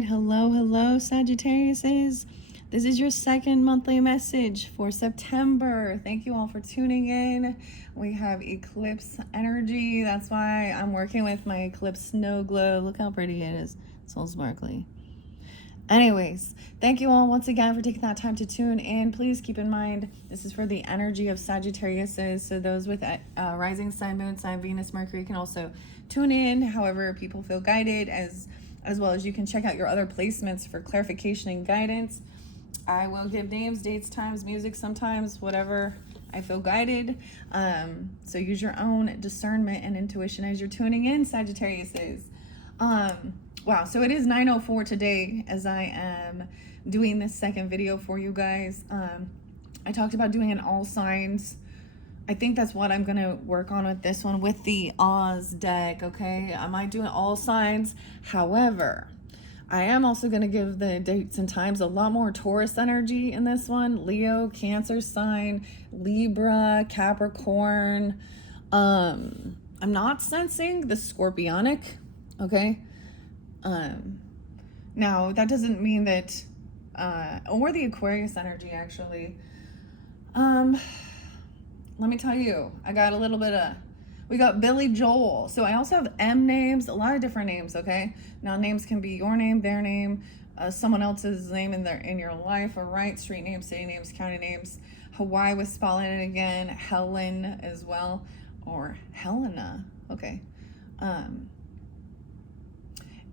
right. Hello, Sagittariuses. This is your second monthly message for September. Thank you all for tuning in. We have eclipse energy. That's why I'm working with my eclipse snow globe. Look how pretty it is. It's all sparkly. Anyways, thank you all once again for taking that time to tune in. Please keep in mind, this is for the energy of Sagittariuses. So those with rising sign, moon sign, Venus, Mercury can also tune in. However, people feel guided, as well as you can check out your other placements for clarification and guidance. I will give names, dates, times, music sometimes, whatever I feel guided. So use your own discernment and intuition as you're tuning in, Sagittariuses. Wow, so it is 9:04 today as I am doing this second video for you guys. I talked about doing an all signs. I think that's what I'm gonna work on with this one with the Oz deck, okay? I might do an all signs. However, I am also gonna give the dates and times a lot more Taurus energy in this one. Leo, Cancer sign, Libra, Capricorn. I'm not sensing the Scorpionic, okay? Now that doesn't mean that, or the Aquarius energy actually. Let me tell you, I got a little bit of, we got Billy Joel. So I also have M names, a lot of different names, okay? Now names can be your name, their name, someone else's name in your life, all right? Street names, city names, county names. Hawaii was spotlighted again, Helen as well, or Helena, okay.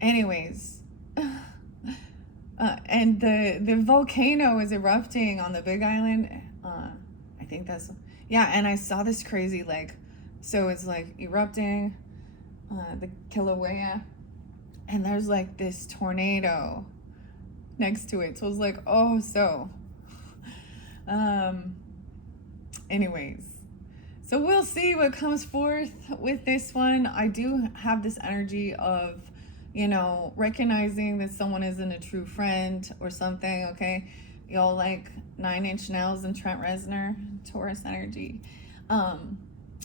Anyways, and the volcano is erupting on the Big Island. I think that's, yeah, and I saw this crazy, like, so it's like erupting, the Kilauea, and there's like this tornado next to it. So I was like, oh, so, anyways, so we'll see what comes forth with this one. I do have this energy of, you know, recognizing that someone isn't a true friend or something, okay? Y'all like 9 Inch Nails and Trent Reznor, Taurus energy.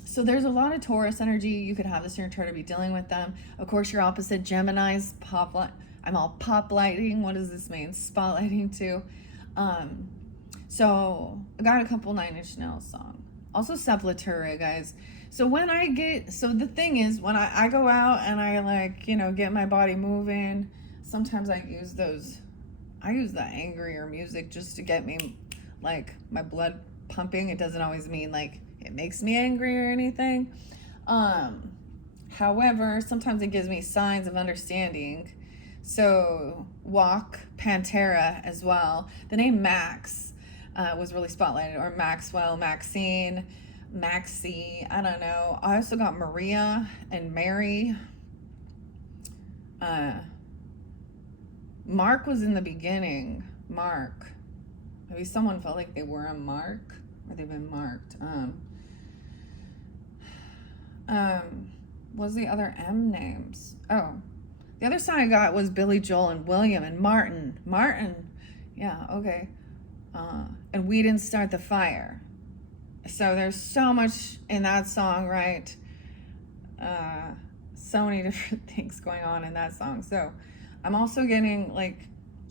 So there's a lot of Taurus energy. You could have this in your chart to be dealing with them. Of course, your opposite, Gemini's, I'm all pop lighting. What does this mean? Spotlighting too. So I got a couple 9 Inch Nails songs. Also Sepultura, guys. So when I get, so the thing is, when I go out and I like, you know, get my body moving, sometimes I use the angrier music just to get me, like, my blood pumping. It doesn't always mean like it makes me angry or anything. However, sometimes it gives me signs of understanding. So Walk, Pantera as well. The name Max was really spotlighted, or Maxwell, Maxine, Maxie, I don't know. I also got Maria and Mary. Mark was in the beginning. Mark. Maybe someone felt like they were a mark, or they've been marked. What's the other M names? Oh, the other song I got was Billy Joel and William and Martin. Martin. Yeah, okay. And We Didn't Start the Fire. So there's so much in that song, right? So many different things going on in that song. So I'm also getting like,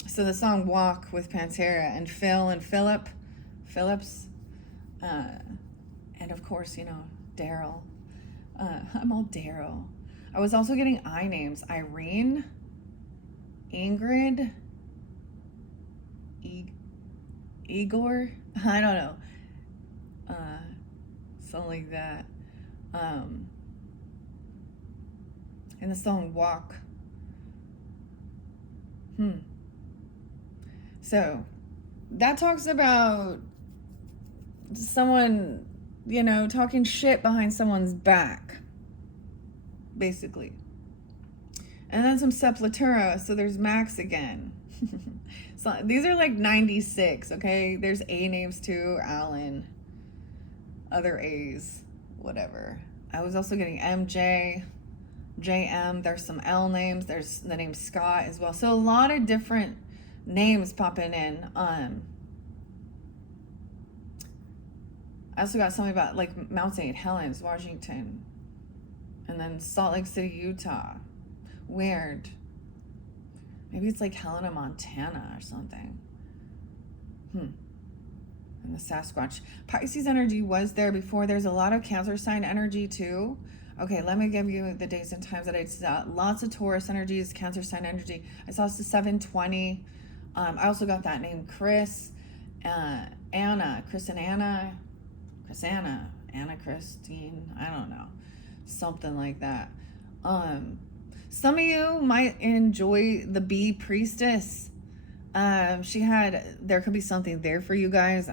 so the song Walk with Pantera and Phil and Phillips, and of course, you know, Daryl. I'm all Daryl. I was also getting I names, Irene, Ingrid, Igor, I don't know. Something like that. In the song Walk. So that talks about someone, you know, talking shit behind someone's back, basically. And then some Sepultura, so there's Max again. So these are like 96, okay? There's A names too, Alan, other A's, whatever. I was also getting MJ, JM, there's some L names, there's the name Scott as well. So a lot of different names popping in. I also got something about like Mount St. Helens, Washington, and then Salt Lake City, Utah. Weird. Maybe it's like Helena, Montana or something. And the Sasquatch. Pisces energy was there before. There's a lot of Cancer sign energy too. Okay, let me give you the days and times that I saw. Lots of Taurus energies, Cancer sign energy. I saw 720. I also got that name Chris, Anna, Chris and Anna, Anna Christine. I don't know, something like that. Some of you might enjoy the bee priestess. There could be something there for you guys.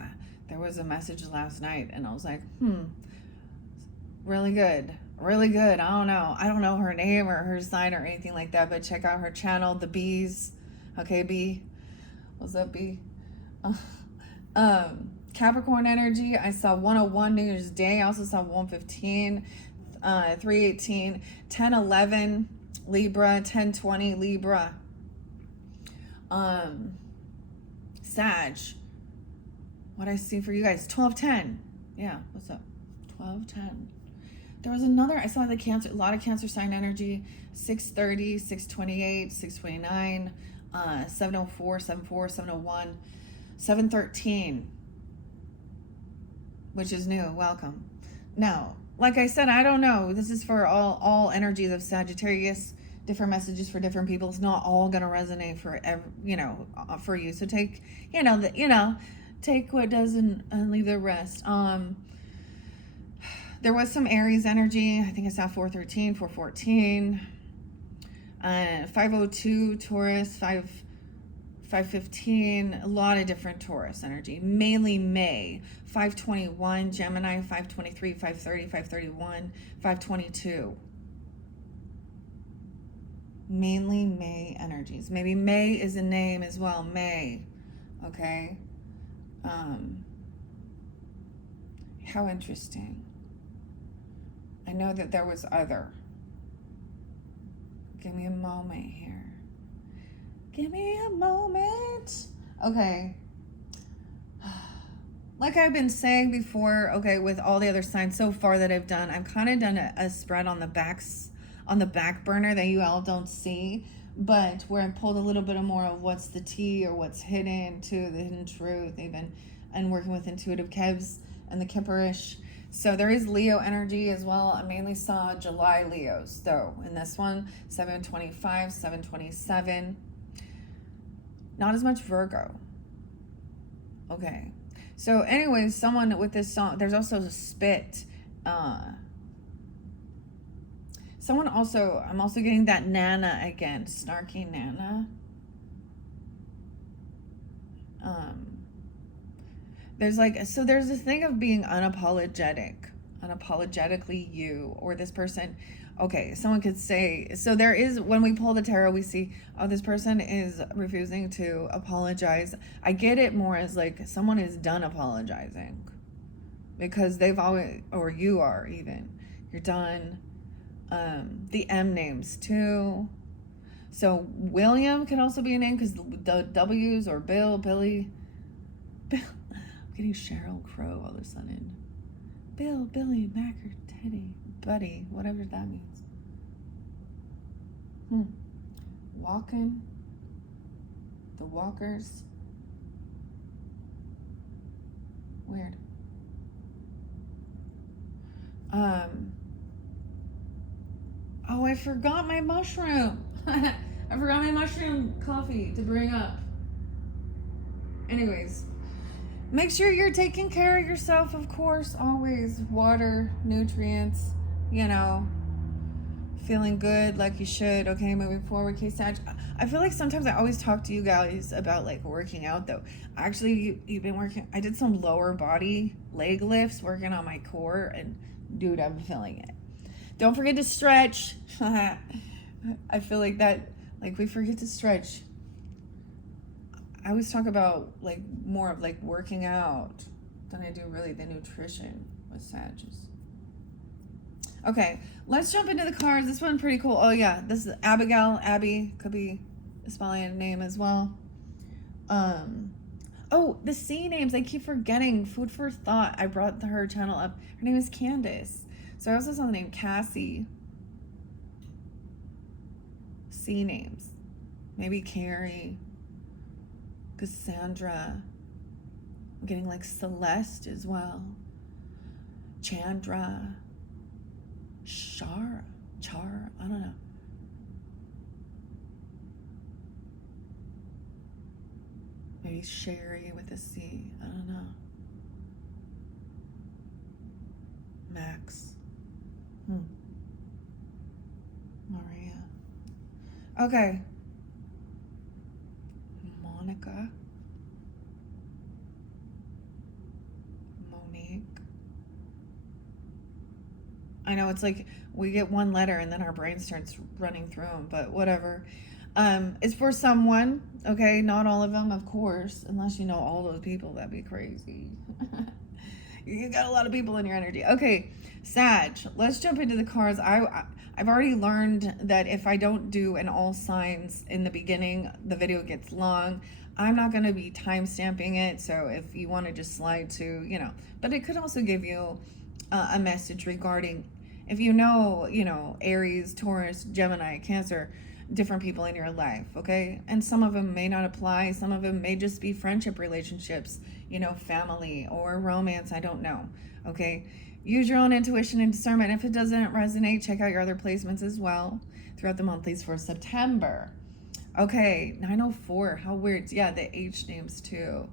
There was a message last night and I was like, really good. Really good. I don't know her name or her sign or anything like that, but check out her channel, The Bees. Okay, Bee. What's up, Bee? Capricorn energy. I saw 101 New Year's Day. I also saw 115, 318, 1011 Libra, 1020 Libra. Sag. What I see for you guys? 1210. Yeah, what's up? 1210. There was another, I saw a lot of Cancer sign energy. 630, 628, 629, 704, 74, 701, 713, which is new. Welcome. Now, like I said, I don't know. This is for all energies of Sagittarius. Different messages for different people. It's not all gonna resonate for for you. So take, take what does and leave the rest. There was some Aries energy. I think I saw 413, 414, 502 Taurus, 515. A lot of different Taurus energy. Mainly May. 521 Gemini, 523, 530, 531, 522. Mainly May energies. Maybe May is a name as well. May. Okay. How interesting. I know that there was other. Give me a moment here. Give me a moment. Okay. Like I've been saying before, okay, with all the other signs so far that I've done, I've kind of done a spread on the back burner that you all don't see, but where I pulled a little bit more of what's the tea or what's hidden to the hidden truth, even, and working with intuitive Kevs and the Kipperish. So there is Leo energy as well. I mainly saw July Leos though in this one. 725, 727. Not as much Virgo. Okay. So anyways, someone with this song, there's also a spit. I'm also getting that Nana again, snarky Nana. There's this thing of being unapologetically you, or this person. Okay, someone could say, so there is, when we pull the tarot, we see, oh, this person is refusing to apologize. I get it more as like someone is done apologizing because they've always, or you are even, you're done. The M names too. So William can also be a name because the W's, or Bill, Billy. I'm getting Sheryl Crow all of a sudden. Bill, Billy, Macker, Teddy, Buddy, whatever that means. Walking. The Walkers. Weird. Oh, I forgot my mushroom. I forgot my mushroom coffee to bring up. Anyways, make sure you're taking care of yourself, of course, always. Water, nutrients, feeling good like you should. Okay, moving forward, K-Sag. I feel like sometimes I always talk to you guys about like working out though. Actually, you've been working, I did some lower body leg lifts, working on my core, and dude, I'm feeling it. Don't forget to stretch. I feel like that, like we forget to stretch. I always talk about like more of like working out than I do really the nutrition with Sages. Okay, let's jump into the cards. This one's pretty cool. Oh yeah, this is Abigail. Abby could be a spelling name as well. Oh, the C names, I keep forgetting. Food for thought. I brought her channel up. Her name is Candace. So I also saw the name Cassie. C names. Maybe Carrie, Cassandra. I'm getting like Celeste as well. Chandra. Char, I don't know. Maybe Sherry with a C, I don't know. Max. Maria. Okay. Monica. Monique. I know it's like we get one letter and then our brain starts running through them, but whatever. It's for someone, okay? Not all of them, of course, unless you know all those people. That'd be crazy. You got a lot of people in your energy. Okay, Sag, let's jump into the cards. I've already learned that if I don't do an all signs in the beginning, the video gets long. I'm not going to be time stamping it, so if you want to just slide to, but it could also give you a message regarding, if you know, Aries, Taurus, Gemini, Cancer, different people in your life, okay? And some of them may not apply. Some of them may just be friendship relationships, family or romance. I don't know, okay? Use your own intuition and discernment. If it doesn't resonate, check out your other placements as well throughout the monthlies for September. Okay, 904, how weird. Yeah, the H names too.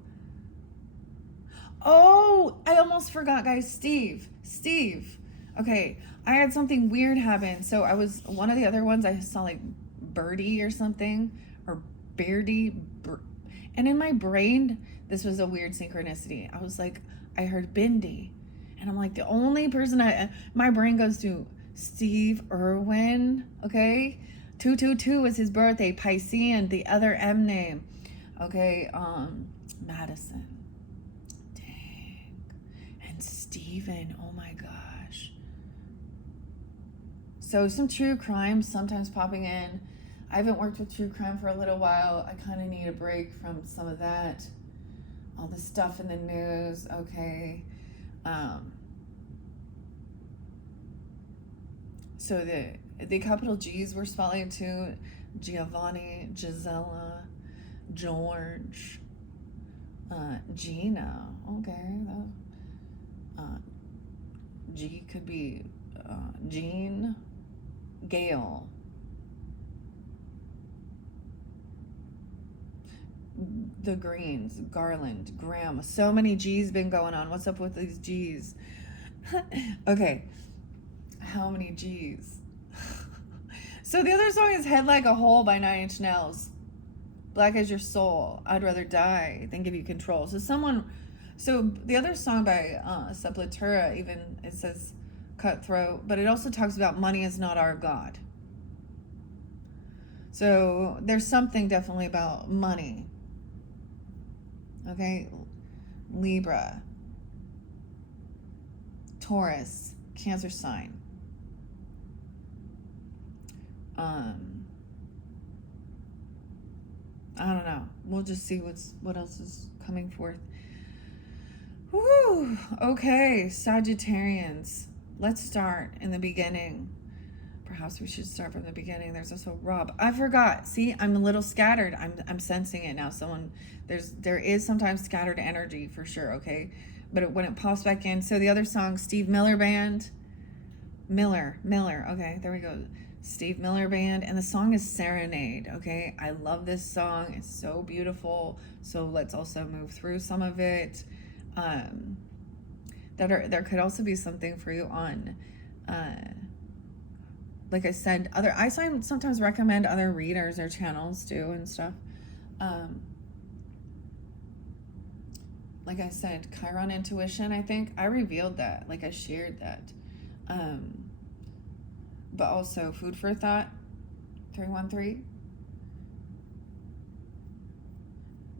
Oh, I almost forgot, guys. Steve. Okay, I had something weird happen. So one of the other ones I saw like Birdie or something, or Beardy. And in my brain, this was a weird synchronicity. I was like, I heard Bindi. And I'm like, the only person my brain goes to Steve Irwin, okay? 222 was his birthday, Piscean, the other M name. Okay, Madison. Dang. And Steven, oh my gosh. So some true crime sometimes popping in. I haven't worked with true crime for a little while. I kind of need a break from some of that. All the stuff in the news, okay. So the capital G's were spotlighted too. Giovanni, Gisela, George, Gina. Okay, G could be Jean, Gail. The Greens, Garland, Graham. So many G's been going on. What's up with these G's? Okay. How many G's? So the other song is Head Like a Hole by 9 Inch Nails. Black as Your Soul. I'd Rather Die Than Give You Control. So the other song by Sepultura, even it says Cutthroat, but it also talks about money is not our God. So there's something definitely about money. Okay, Libra, Taurus, Cancer sign. I don't know. We'll just see what else is coming forth. Woo! Okay, Sagittarians. Let's start in the beginning. Perhaps we should start from the beginning. There's also Rob. I forgot. See, I'm a little scattered. I'm sensing it now. There is sometimes scattered energy for sure, okay? But when it pops back in. So the other song, Steve Miller Band. Miller. Okay, there we go. Steve Miller Band. And the song is Serenade, okay? I love this song. It's so beautiful. So let's also move through some of it. There could also be something for you on... like I said, I sometimes recommend other readers or channels too and stuff. Like I said, Chiron intuition, I think I revealed that, like I shared that. But also food for thought, 313.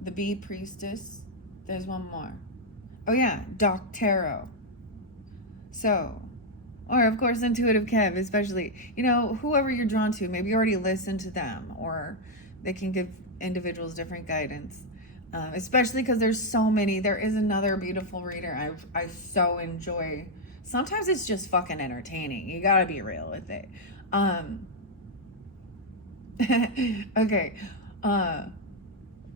The Bee Priestess. There's one more. Oh yeah, Doc Tarot. So, or of course Intuitive Kev, especially, whoever you're drawn to, maybe you already listened to them, or they can give individuals different guidance. Especially because there's so many. There is another beautiful reader I so enjoy. Sometimes it's just fucking entertaining. You gotta be real with it. Okay. Uh,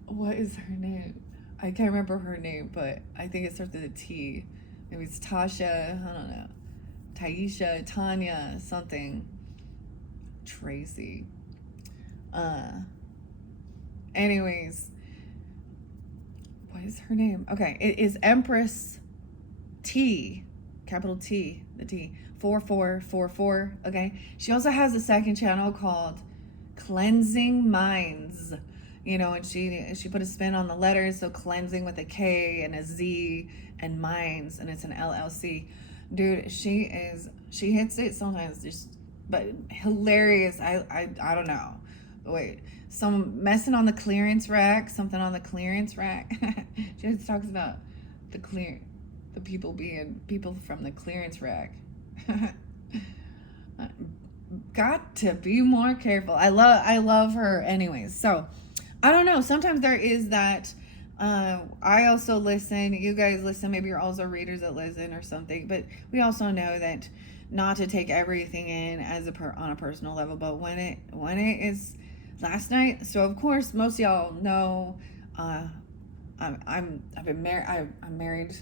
what is her name? I can't remember her name, but I think it starts with a T. Maybe it's Tasha. I don't know. Taisha, Tanya, something. Tracy. Uh. Anyways, what is her name? Okay, it is Empress T, capital T, the T, 4444. Okay, she also has a second channel called Cleansing Minds. You know, and she put a spin on the letters, so cleansing with a K and a Z and minds, and it's an LLC. Dude, she hits it sometimes, just but hilarious. I don't know. Wait, some messing on the clearance rack, something on the clearance rack. She always talks about the people being people from the clearance rack. Got to be more careful. I love her anyways. So I don't know. Sometimes there is that. I also listen. You guys listen. Maybe you're also readers that listen or something. But we also know that not to take everything in as on a personal level. But when it is last night. So of course, most of y'all know. I'm married,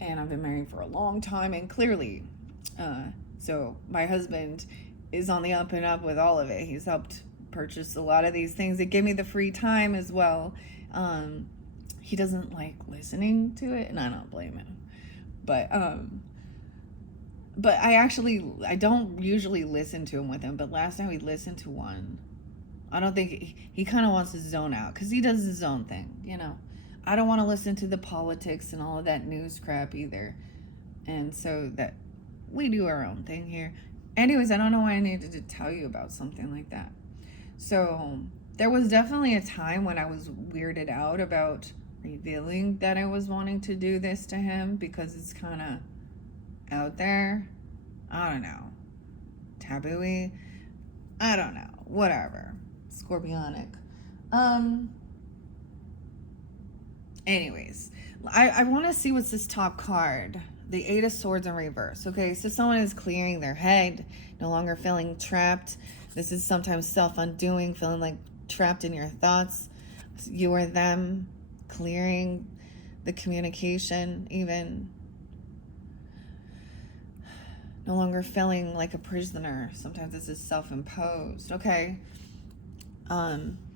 and I've been married for a long time, and clearly, so my husband is on the up and up with all of it. He's helped purchase a lot of these things that give me the free time as well. He doesn't like listening to it, and I don't blame him. But I don't usually listen to him with him. But last night we listened to one. I don't think he kind of wants to zone out because he does his own thing, you know. I don't want to listen to the politics and all of that news crap either. And so that we do our own thing here. Anyways, I don't know why I needed to tell you about something like that. So there was definitely a time when I was weirded out about revealing that I was wanting to do this to him because it's kind of out there. I don't know. Taboo-y. I don't know. Whatever. Scorpionic. Anyways, I want to see what's this top card. The Eight of Swords in reverse. Okay, so someone is clearing their head, no longer feeling trapped. This is sometimes self-undoing, feeling like trapped in your thoughts. You or them, clearing the communication, even. No longer feeling like a prisoner. Sometimes this is self-imposed. Okay.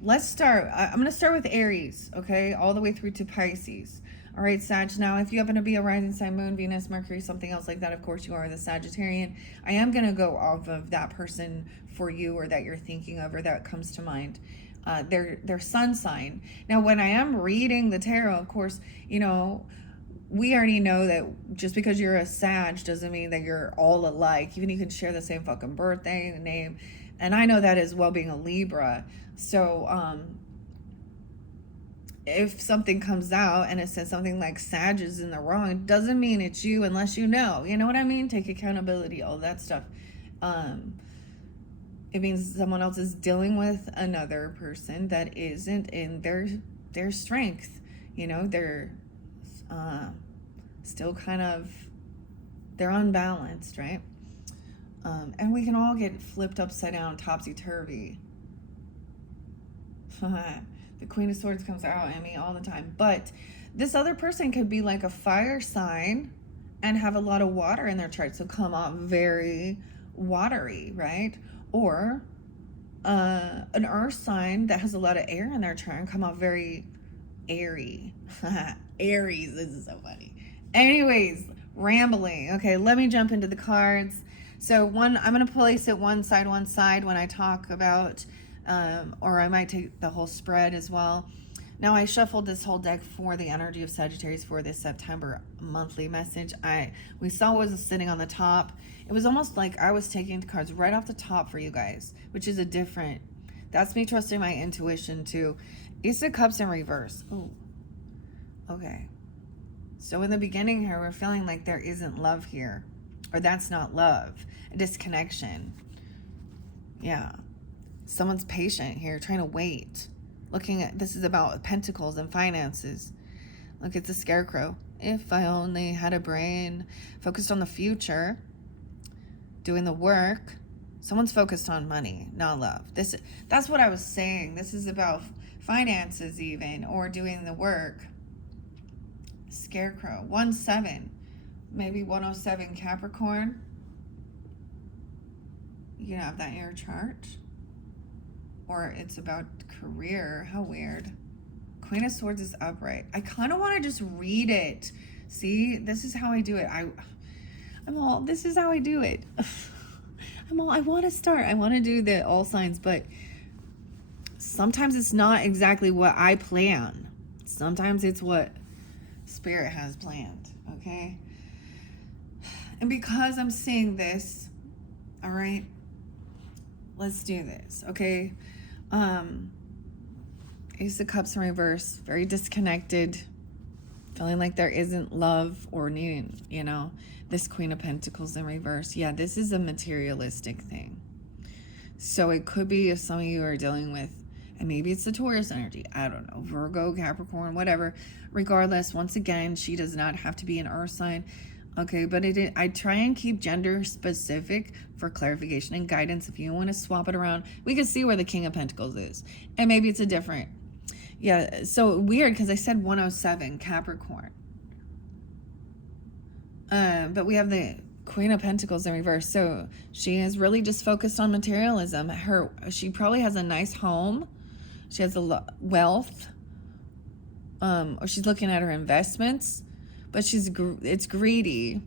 Let's start. I'm going to start with Aries, okay, all the way through to Pisces. All right, Sag. Now, if you happen to be a rising sign, moon, Venus, Mercury, something else like that, of course you are the Sagittarian. I am going to go off of that person for you, or that you're thinking of, or that comes to mind. Their sun sign. Now, when I am reading the tarot, of course, you know, we already know that just because you're a Sag doesn't mean that you're all alike. Even you can share the same fucking birthday name. And I know that as well, being a Libra. So if something comes out and it says something like Sag is in the wrong, it doesn't mean it's you unless you know. You know what I mean? Take accountability, all that stuff. It means someone else is dealing with another person that isn't in their strength. You know, they're still kind of, they're unbalanced, right? And we can all get flipped upside down, topsy-turvy. The Queen of Swords comes out at me all the time. But this other person could be like a fire sign and have a lot of water in their chart, so come off very watery, right? Or an earth sign that has a lot of air in their chart and come off very airy. Aries, this is so funny. Anyways, rambling. Okay, let me jump into the cards. So I'm going to place it one side when I talk about, or I might take the whole spread as well. Now, I shuffled this whole deck for the energy of Sagittarius for this September monthly message. We saw what was sitting on the top. It was almost like I was taking the cards right off the top for you guys, which is that's me trusting my intuition too. Ace of Cups in reverse. Ooh. Okay. So in the beginning here, we're feeling like there isn't love here. Or that's not love. A disconnection. Yeah. Someone's patient here, trying to wait. This is about pentacles and finances. Look at the Scarecrow. If I only had a brain. Focused on the future. Doing the work. Someone's focused on money, not love. That's what I was saying. This is about finances even, or doing the work. Scarecrow, 1-7, maybe 107 Capricorn. You can have that in your chart. Or it's about career. How weird. Queen of Swords is upright. I kind of want to just read it. See, this is how I do it. This is how I do it. I want to start. I want to do the all signs, but sometimes it's not exactly what I plan. Sometimes it's what Spirit has planned, okay? And because I'm seeing this, all right, let's do this, okay? Ace of Cups in reverse, very disconnected, feeling like there isn't love or needing, this Queen of Pentacles in reverse. Yeah, this is a materialistic thing. So it could be if some of you are dealing with, and maybe it's the Taurus energy, I don't know, Virgo, Capricorn, whatever. Regardless, once again, she does not have to be an earth sign. Okay, but I try and keep gender specific for clarification and guidance. If you want to swap it around, we can see where the King of Pentacles is. And maybe it's a different, yeah, so weird because I said 107 Capricorn. But we have the Queen of Pentacles in reverse. So she is really just focused on materialism. She probably has a nice home. She has wealth. Or she's looking at her investments, but it's greedy.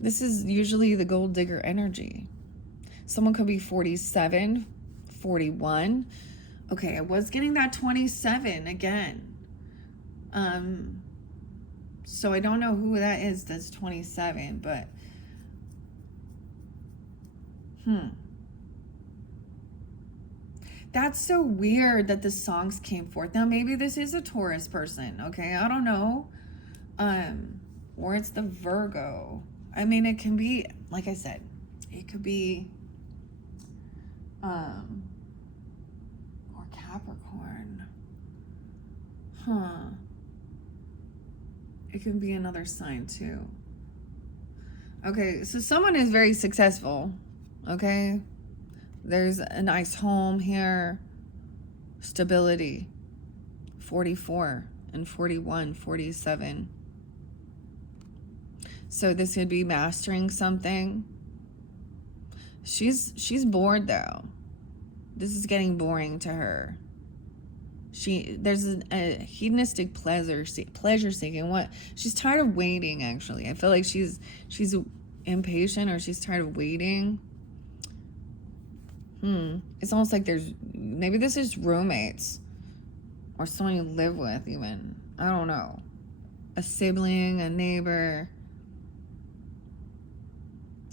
This is usually the gold digger energy. Someone could be 47, 41. Okay, I was getting that 27 again. So I don't know who that is that's 27, but that's so weird that the songs came forth. Now maybe this is a Taurus person, okay? I don't know. Or it's the Virgo. I mean, it can be, like I said, it could be or Capricorn. It can be another sign too. Okay, so someone is very successful, okay? There's a nice home here. Stability. 44 and 41, 47. So this could be mastering something. She's bored though. This is getting boring to her. There's a hedonistic pleasure seeking. What she's tired of waiting. Actually, I feel like she's impatient, or she's tired of waiting. It's almost like maybe this is roommates, or someone you live with. Even, I don't know, a sibling, a neighbor,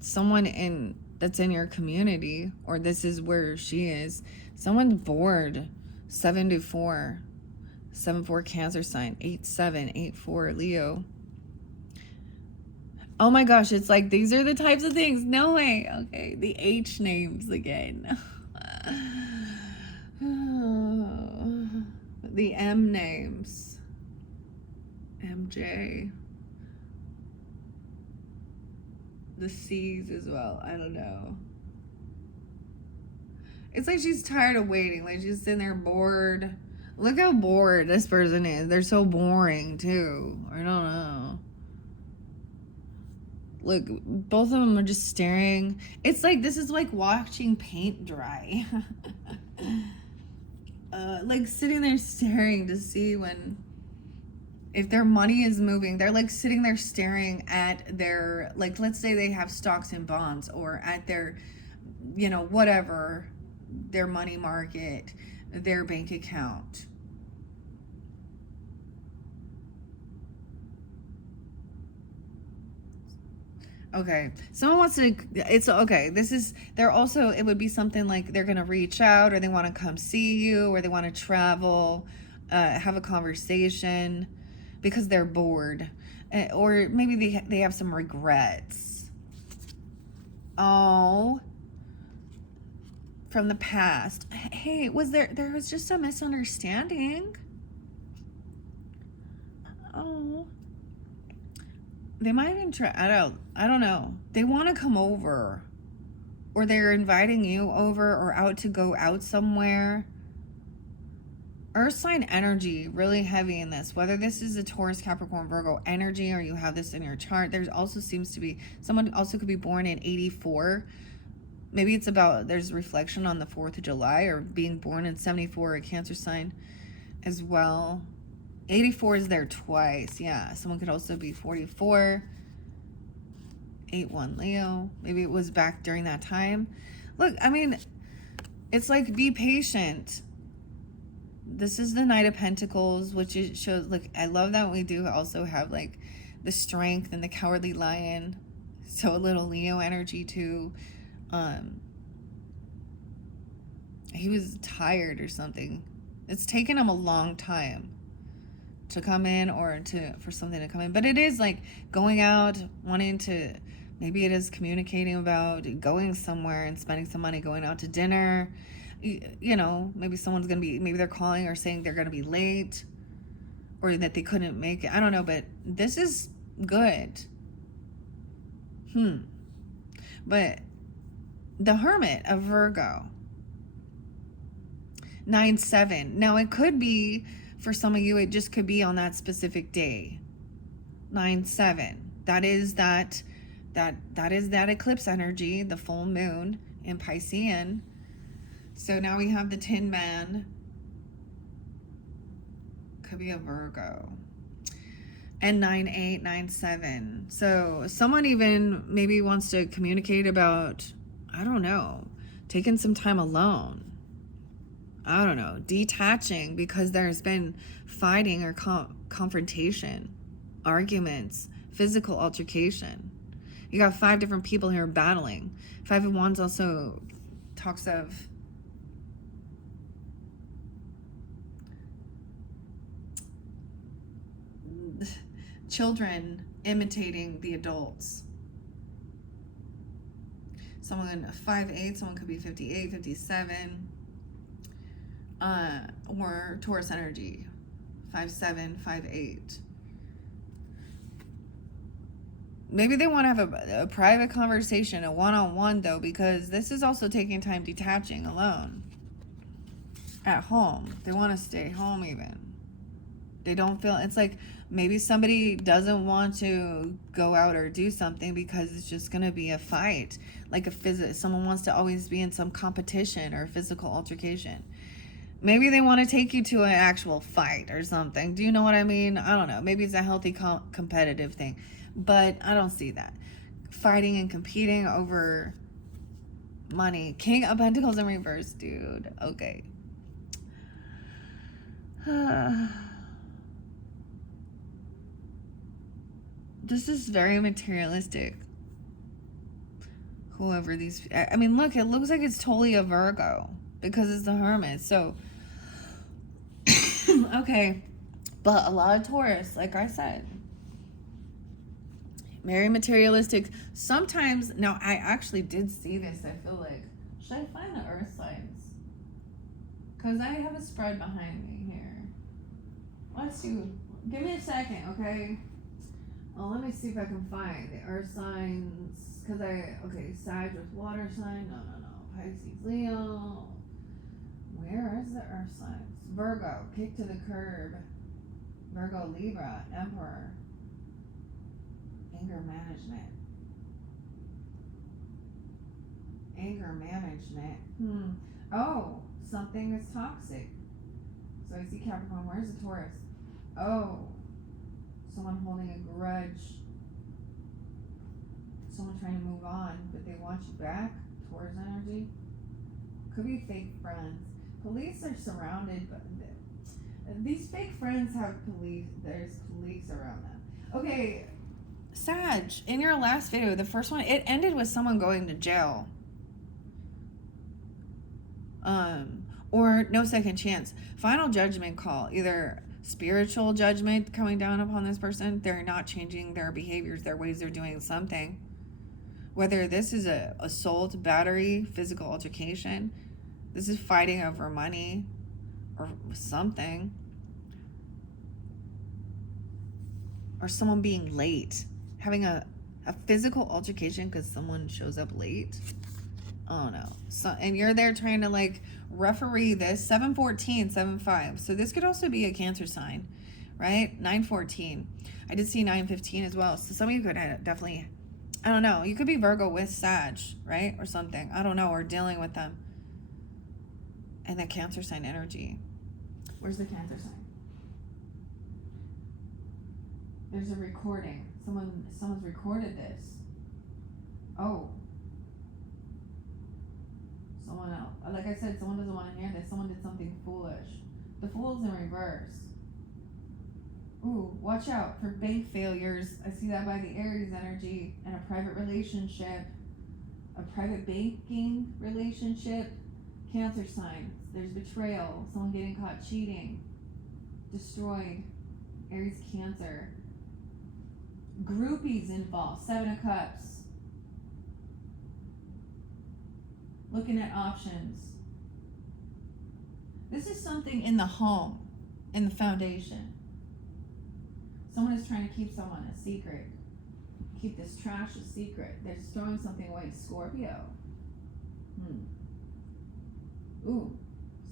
someone that's in your community, or this is where she is. Someone's bored. 7-4, 7-4 Cancer sign, 8-7, 8-4 Leo. Oh my gosh, it's like these are the types of things. No way. Okay, the H names again. The M names. MJ. The C's as well. I don't know. It's like she's tired of waiting. Like she's sitting there bored. Look how bored this person is. They're so boring too. I don't know. Look, both of them are just staring. It's like, this is like watching paint dry. Like sitting there staring to see if their money is moving. They're like sitting there staring at their, like, let's say they have stocks and bonds, or at their, whatever, their money market, their bank account. Okay, someone wants to, it's okay. It would be something like they're going to reach out, or they want to come see you, or they want to travel, have a conversation because they're bored, or maybe they have some regrets. Oh, from the past. Hey, there was just a misunderstanding. Oh, they might even try. I don't know. They want to come over. or they're inviting you over or out to go out somewhere. Earth sign energy really heavy in this, whether this is a Taurus, Capricorn, Virgo energy, or you have this in your chart. There's also seems to be someone also could be born in 84. Maybe it's about, there's reflection on the 4th of July, or being born in 74, a Cancer sign as well. 84 is there twice. Yeah, someone could also be 44. 8-1 Leo. Maybe it was back during that time. Look, I mean, it's like, be patient. This is the Knight of Pentacles, which it shows, like, I love that we do also have like the Strength and the Cowardly Lion. So a little Leo energy too. He was tired or something. It's taken him a long time to come in, or for something to come in. But it is like going out, wanting to, maybe it is communicating about going somewhere and spending some money, going out to dinner. You know, maybe someone's going to be, maybe they're calling or saying they're going to be late, or that they couldn't make it. I don't know, but this is good. But the Hermit of Virgo, 9-7. Now it could be, for some of you, it just could be on that specific day. 9-7. That is that eclipse energy, the full moon in Piscean. So now we have the Tin Man. Could be a Virgo. And 9-8, 9-7. So someone even maybe wants to communicate about, I don't know, taking some time alone. I don't know, detaching because there's been fighting or confrontation, arguments, physical altercation. You got 5 different people here battling. 5 of Wands also talks of children imitating the adults. Someone 5-8, someone could be 58, 57, or Taurus energy, 5-7, 5-8. Maybe they want to have a private conversation, a one-on-one though, because this is also taking time detaching alone at home. They want to stay home even. They don't feel, it's like maybe somebody doesn't want to go out or do something because it's just going to be a fight. Like someone wants to always be in some competition or physical altercation. Maybe they want to take you to an actual fight or something. Do you know what I mean? I don't know. Maybe it's a healthy competitive thing. But I don't see that. Fighting and competing over money. King of Pentacles in reverse, dude. Okay. This is very materialistic. Whoever these, I mean, look, it looks like it's totally a Virgo because it's the Hermit. So, okay. But a lot of Taurus, like I said, very materialistic. Sometimes, now I actually did see this. I feel like, should I find the Earth signs? Because I have a spread behind me here. Let's see. Give me a second, okay? Oh, let me see if I can find the Earth signs. Because okay, Sag with water sign. No. Pisces, Leo. Where is the Earth signs? Virgo, kick to the curb. Virgo, Libra, Emperor. Anger management. Oh, something is toxic. So I see Capricorn. Where's the Taurus? Oh, someone holding a grudge. Someone trying to move on, but they want you back. Taurus energy. Could be fake friends. Police are surrounded, but these fake friends have police. There's police around them. Okay. Sag, in your last video, the first one, it ended with someone going to jail. Or no second chance. Final judgment call. Either spiritual judgment coming down upon this person. They're not changing their behaviors, their ways, they're doing something. Whether this is a assault, battery, physical altercation. This is fighting over money or something. Or someone being late. Having a physical altercation because someone shows up late. Oh no. So, and you're there trying to like referee this. 714, 7-5. So this could also be a Cancer sign, right? 914. I did see 915 as well. So some of you could definitely, I don't know. You could be Virgo with Sag, right? Or something. I don't know. Or dealing with them. And that Cancer sign energy. Where's the Cancer sign? There's a recording. Someone's recorded this. Oh. Someone else. Like I said, someone doesn't want to hear this. Someone did something foolish. The Fool's in reverse. Ooh, watch out for bank failures. I see that by the Aries energy and a private relationship. A private banking relationship. Cancer sign. There's betrayal. Someone getting caught cheating. Destroyed. Aries, Cancer. Groupies involved. 7 of Cups. Looking at options. This is something in the home, in the foundation. Someone is trying to keep someone a secret. Keep this trash a secret. They're throwing something away. Scorpio. Ooh,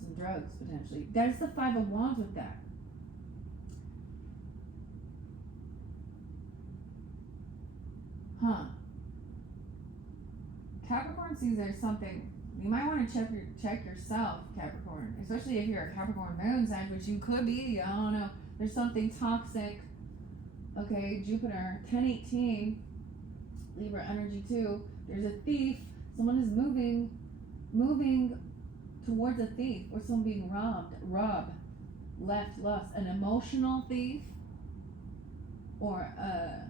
some drugs potentially. There's the 5 of Wands with that. Huh. Capricorn sees there's something. You might want to check yourself, Capricorn. Especially if you're a Capricorn moon sign, which you could be. I don't know. There's something toxic. Okay, Jupiter. 1018. Libra energy too. There's a thief. Someone is moving towards a thief, or someone being robbed, left, lost. An emotional thief, or a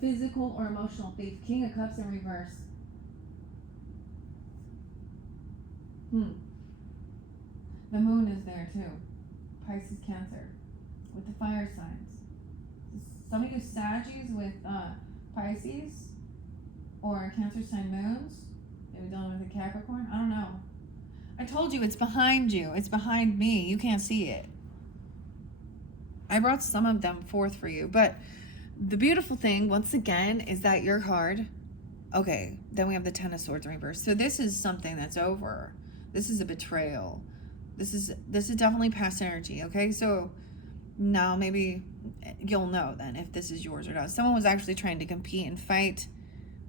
physical or emotional thief. King of Cups in reverse. The moon is there too. Pisces, Cancer, with the fire signs. Some of you Saggies with Pisces or Cancer sign moons. Maybe dealing with a Capricorn. I don't know. I told you it's behind you. It's behind me. You can't see it. I brought some of them forth for you, but the beautiful thing, once again, is that your card. Okay, then we have the 10 of Swords in reverse. So this is something that's over. This is a betrayal. This is definitely past energy. Okay, so now maybe you'll know then if this is yours or not. Someone was actually trying to compete and fight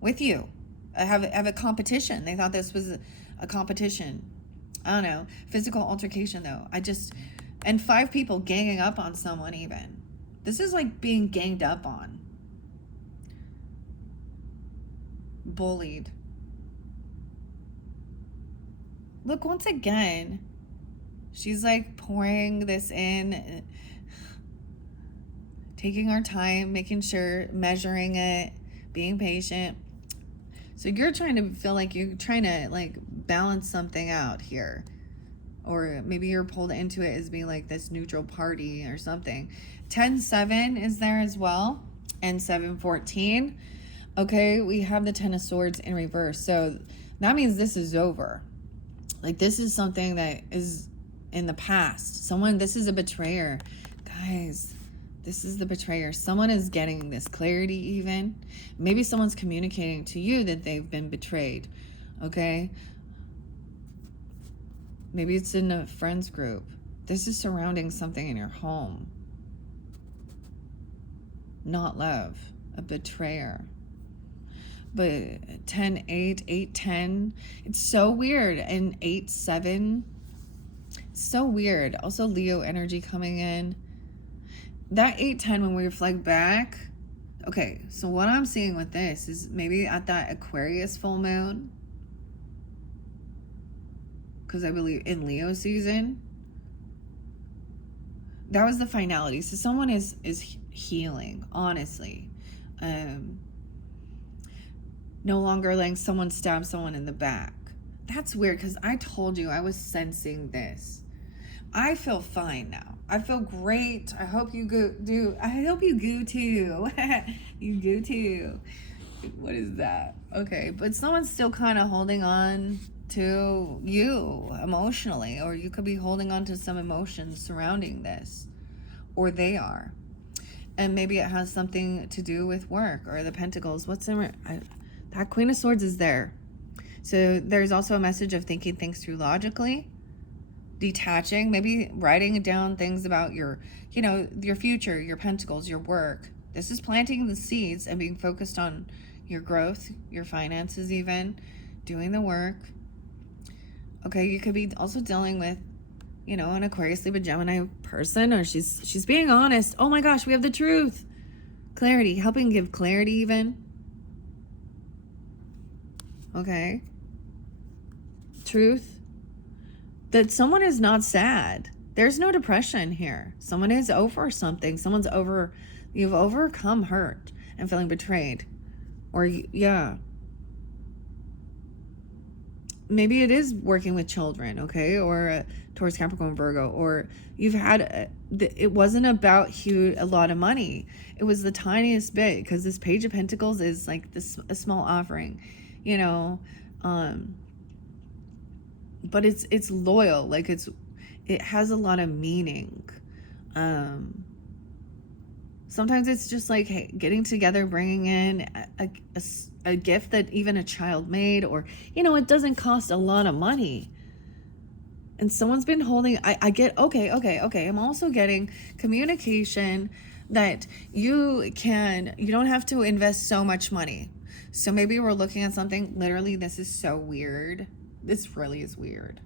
with you. Have a competition. They thought this was a competition. I don't know. Physical altercation though. And 5 people ganging up on someone even. This is like being ganged up on. Bullied. Look, once again, she's like pouring this in, taking our time, making sure, measuring it, being patient. So you're trying to feel like you're trying to like balance something out here. Or maybe you're pulled into it as being like this neutral party or something. 10-7 is there as well. And 7-14. Okay, we have the 10 of Swords in reverse. So that means this is over. Like this is something that is in the past. This is a betrayer. Guys, this is the betrayer. Someone is getting this clarity even. Maybe someone's communicating to you that they've been betrayed. Okay? Maybe it's in a friends group. This is surrounding something in your home. Not love. A betrayer. But 10-8, 8-10, it's so weird. And 8-7, so weird. Also Leo energy coming in. That 8-10, when we reflect back, okay, so what I'm seeing with this is maybe at that Aquarius full moon, because I believe in Leo season, that was the finality. So someone is healing, honestly. No longer letting someone stab someone in the back. That's weird because I told you I was sensing this. I feel fine now. I feel great. I hope you do. I hope you go too. You go too. What is that? Okay, but someone's still kind of holding on to you emotionally, or you could be holding on to some emotions surrounding this, or they are. And maybe it has something to do with work or the Pentacles. What's in that Queen of Swords is there. So there's also a message of thinking things through logically, detaching, maybe writing down things about your, your future, your pentacles, your work. This is planting the seeds and being focused on your growth, your finances, even doing the work. Okay, you could be also dealing with, an Aquarius, Libra, Gemini person, or she's being honest. Oh my gosh, we have the truth. Clarity, helping give clarity even. Okay. Truth. That someone is not sad. There's no depression here. Someone is over something. You've overcome hurt and feeling betrayed. Or, yeah. Maybe it is working with children, okay? Or Taurus, Capricorn, Virgo. Or you've had, it wasn't about a lot of money. It was the tiniest bit, because this Page of Pentacles is like a small offering, but it's loyal. Like it has a lot of meaning. Sometimes it's just like, hey, getting together, bringing in a gift that even a child made, or, it doesn't cost a lot of money. And someone's been holding, I get, okay. I'm also getting communication that you don't have to invest so much money. So maybe we're looking at something, literally, this is so weird. This really is weird.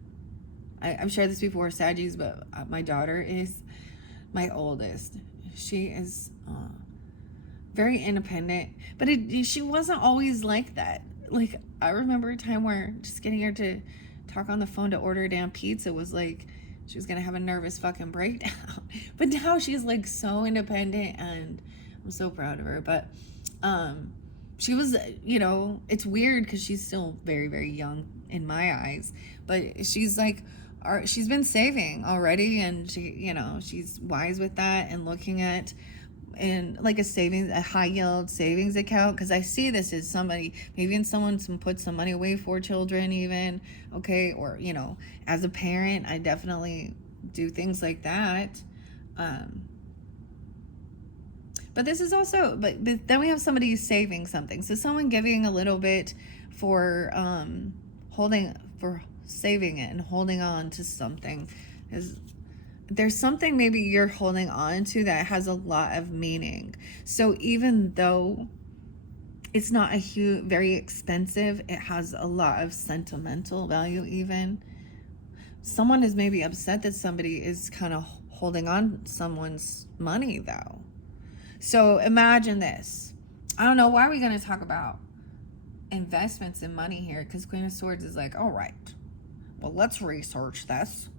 I've shared this before, Saggies, but my daughter is my oldest. She is very independent, but she wasn't always like that. Like, I remember a time where just getting her to talk on the phone to order a damn pizza was like she was gonna have a nervous fucking breakdown. But now she's like so independent, and I'm so proud of her. But she was, it's weird because she's still very, very young in my eyes, but she's like, she's been saving already, and she's wise with that, and looking at like a high yield savings account, because I see this as somebody, maybe someone put some money away for children even, okay, or as a parent, I definitely do things like that. But this is also, but then we have somebody saving something, so someone giving a little bit for saving it and holding on to something. There's something maybe you're holding on to that has a lot of meaning. So even though it's not very expensive, it has a lot of sentimental value even. Someone is maybe upset that somebody is kind of holding on someone's money though. So imagine this. I don't know, why are we going to talk about investments in money here? Because Queen of Swords is like, all right, well, let's research this.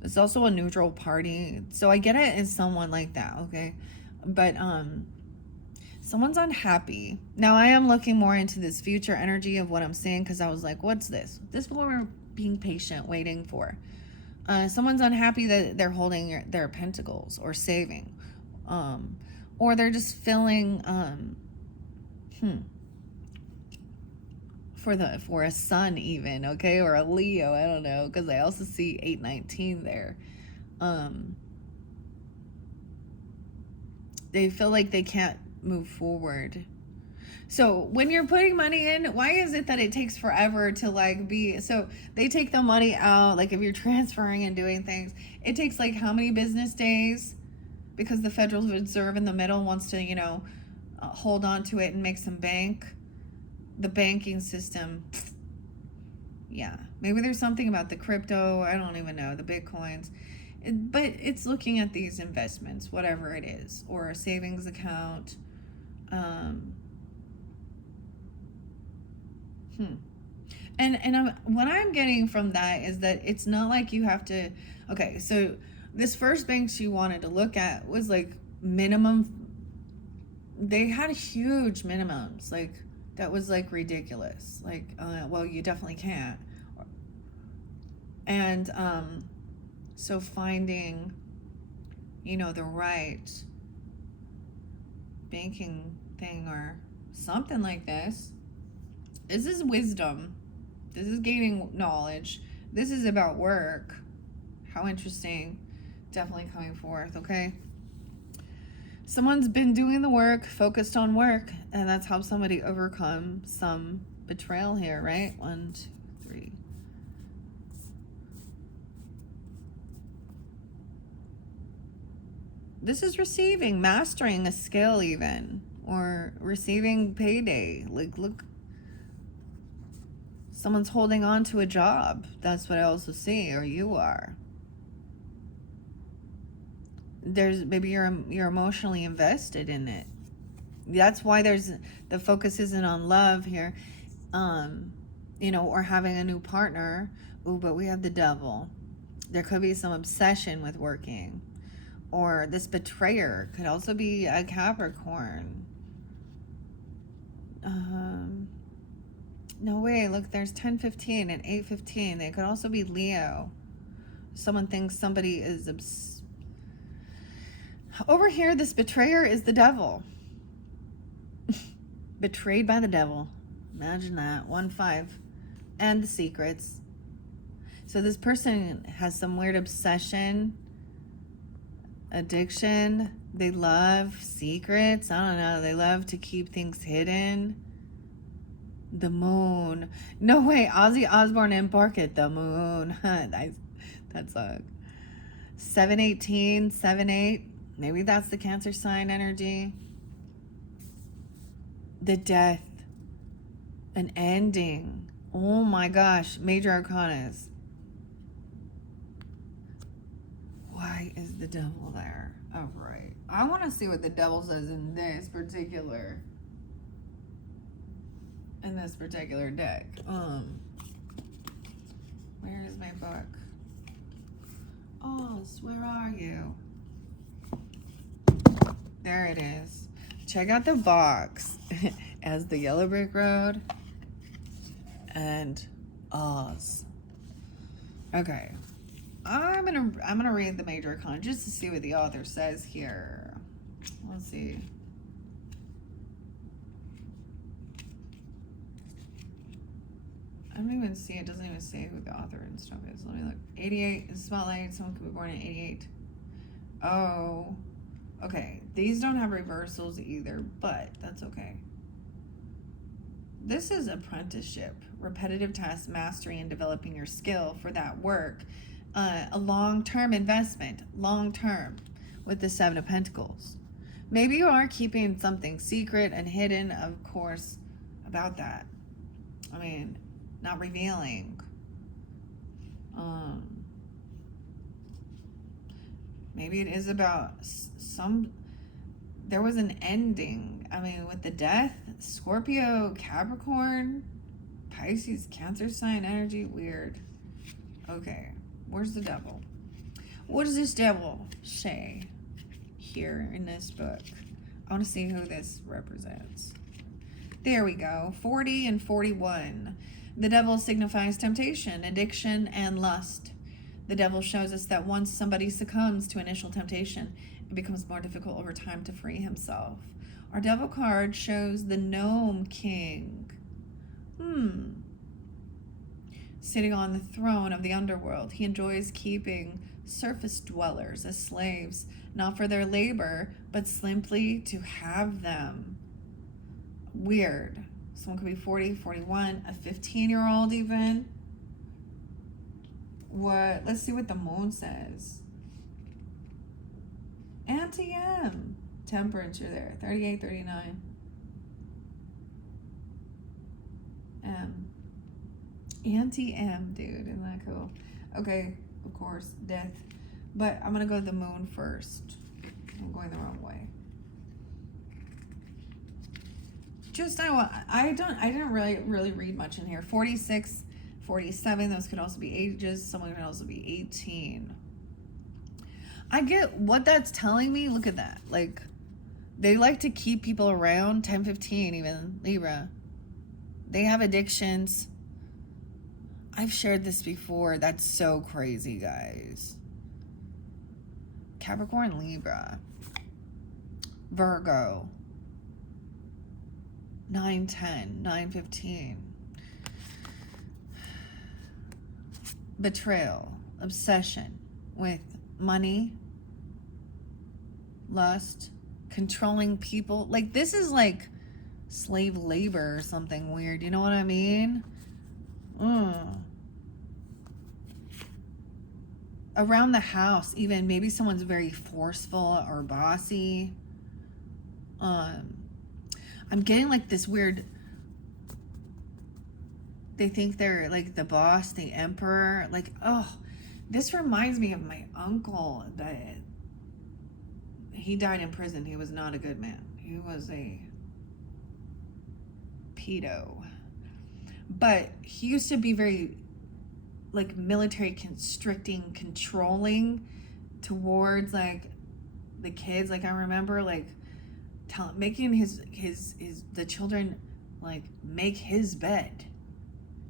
It's also a neutral party, so I get it as someone like that, okay? But someone's unhappy. Now, I am looking more into this future energy of what I'm seeing, because I was like, what's this? This is what we're being patient, waiting for. Someone's unhappy that they're holding their pentacles or saving. Or they're just feeling for a sun even, okay, or a Leo, I don't know, because I also see 819 there. They feel like they can't move forward. So when you're putting money in, why is it that it takes forever to so they take the money out, like if you're transferring and doing things, it takes like how many business days? Because the Federal Reserve in the middle wants to, hold on to it and make some bank. The banking system, yeah. Maybe there's something about the crypto, I don't even know, the Bitcoins. But it's looking at these investments, whatever it is, or a savings account. And what I'm getting from that is that it's not like you have to, okay, so this first bank she wanted to look at was like minimum, they had huge minimums, like that was like ridiculous, like well, you definitely can't. And so finding the right banking thing or something like this is wisdom, this is gaining knowledge, this is about work. How interesting. Definitely coming forth, okay? Someone's been doing the work, focused on work, and that's helped somebody overcome some betrayal here, right? 1, 2, 3. This is receiving, mastering a skill even, or receiving payday. Like, look, someone's holding on to a job. That's what I also see, or you are. There's, maybe you're emotionally invested in it. That's why there's, the focus isn't on love here, you know, or having a new partner. Ooh, but we have the devil. There could be some obsession with working. Or this betrayer could also be a Capricorn. No way, look, there's 10-15 and 8-15. They could also be Leo. Someone thinks somebody is over here, this betrayer is the devil. Betrayed by the devil. Imagine that. 1-5. And the secrets. So this person has some weird obsession, addiction. They love secrets. I don't know. They love to keep things hidden. The moon. No way. Ozzy Osbourne and Barkett. The moon. That sucks. 7-18. 7-8. Maybe that's the Cancer sign energy. The death. An ending. Oh my gosh. Major arcanas. Why is the devil there? Oh, right. I want to see what the devil says in this particular deck. Where is my book? Oz, where are you? There it is. Check out the box. As the Yellow Brick Road and Oz. Okay. I'm gonna read the major arcana just to see what the author says here. Let's see. I don't even see, it doesn't even say who the author and stuff is. Let me look. 88 is Spotlight. Someone could be born in 88. Oh, okay. These don't have reversals either, but that's okay. This is apprenticeship, repetitive task, mastery, and developing your skill for that work. A long-term investment, long-term, with the 7 of Pentacles. Maybe you are keeping something secret and hidden, of course, about that. I mean, not revealing. Maybe it is about there was an ending. I mean, with the death, Scorpio, Capricorn, Pisces, Cancer sign energy, weird. Okay, where's the devil? What does this devil say here in this book? I want to see who this represents. There we go, 40 and 41. The devil signifies temptation, addiction, and lust. The devil shows us that once somebody succumbs to initial temptation, it becomes more difficult over time to free himself. Our devil card shows the Gnome King. Sitting on the throne of the underworld, he enjoys keeping surface dwellers as slaves, not for their labor, but simply to have them. Weird. Someone could be 40, 41, a 15-year-old even. What? Let's see what the moon says. Anti-M. Temperature there. 38, 39. M. Anti-M, dude. Isn't that cool? Okay, of course, death. But I'm going to go to the moon first. I'm going the wrong way. Just, I didn't really read much in here. 46, 47, those could also be ages. Someone could also be 18. I get what that's telling me. Look at that. Like, they like to keep people around. 10, 15 even. Libra. They have addictions. I've shared this before. That's so crazy, guys. Capricorn, Libra. Virgo. 9-10, 9-15. Betrayal, obsession with money, lust, controlling people. Like, this is like slave labor or something weird. You know what I mean? Around the house, even maybe someone's very forceful or bossy. I'm getting like this weird, they think they're like the boss, the emperor. Like, oh, this reminds me of my uncle that he died in prison. He was not a good man. He was a pedo. But he used to be very like military constricting, controlling towards like the kids. Like I remember like making the children like make his bed,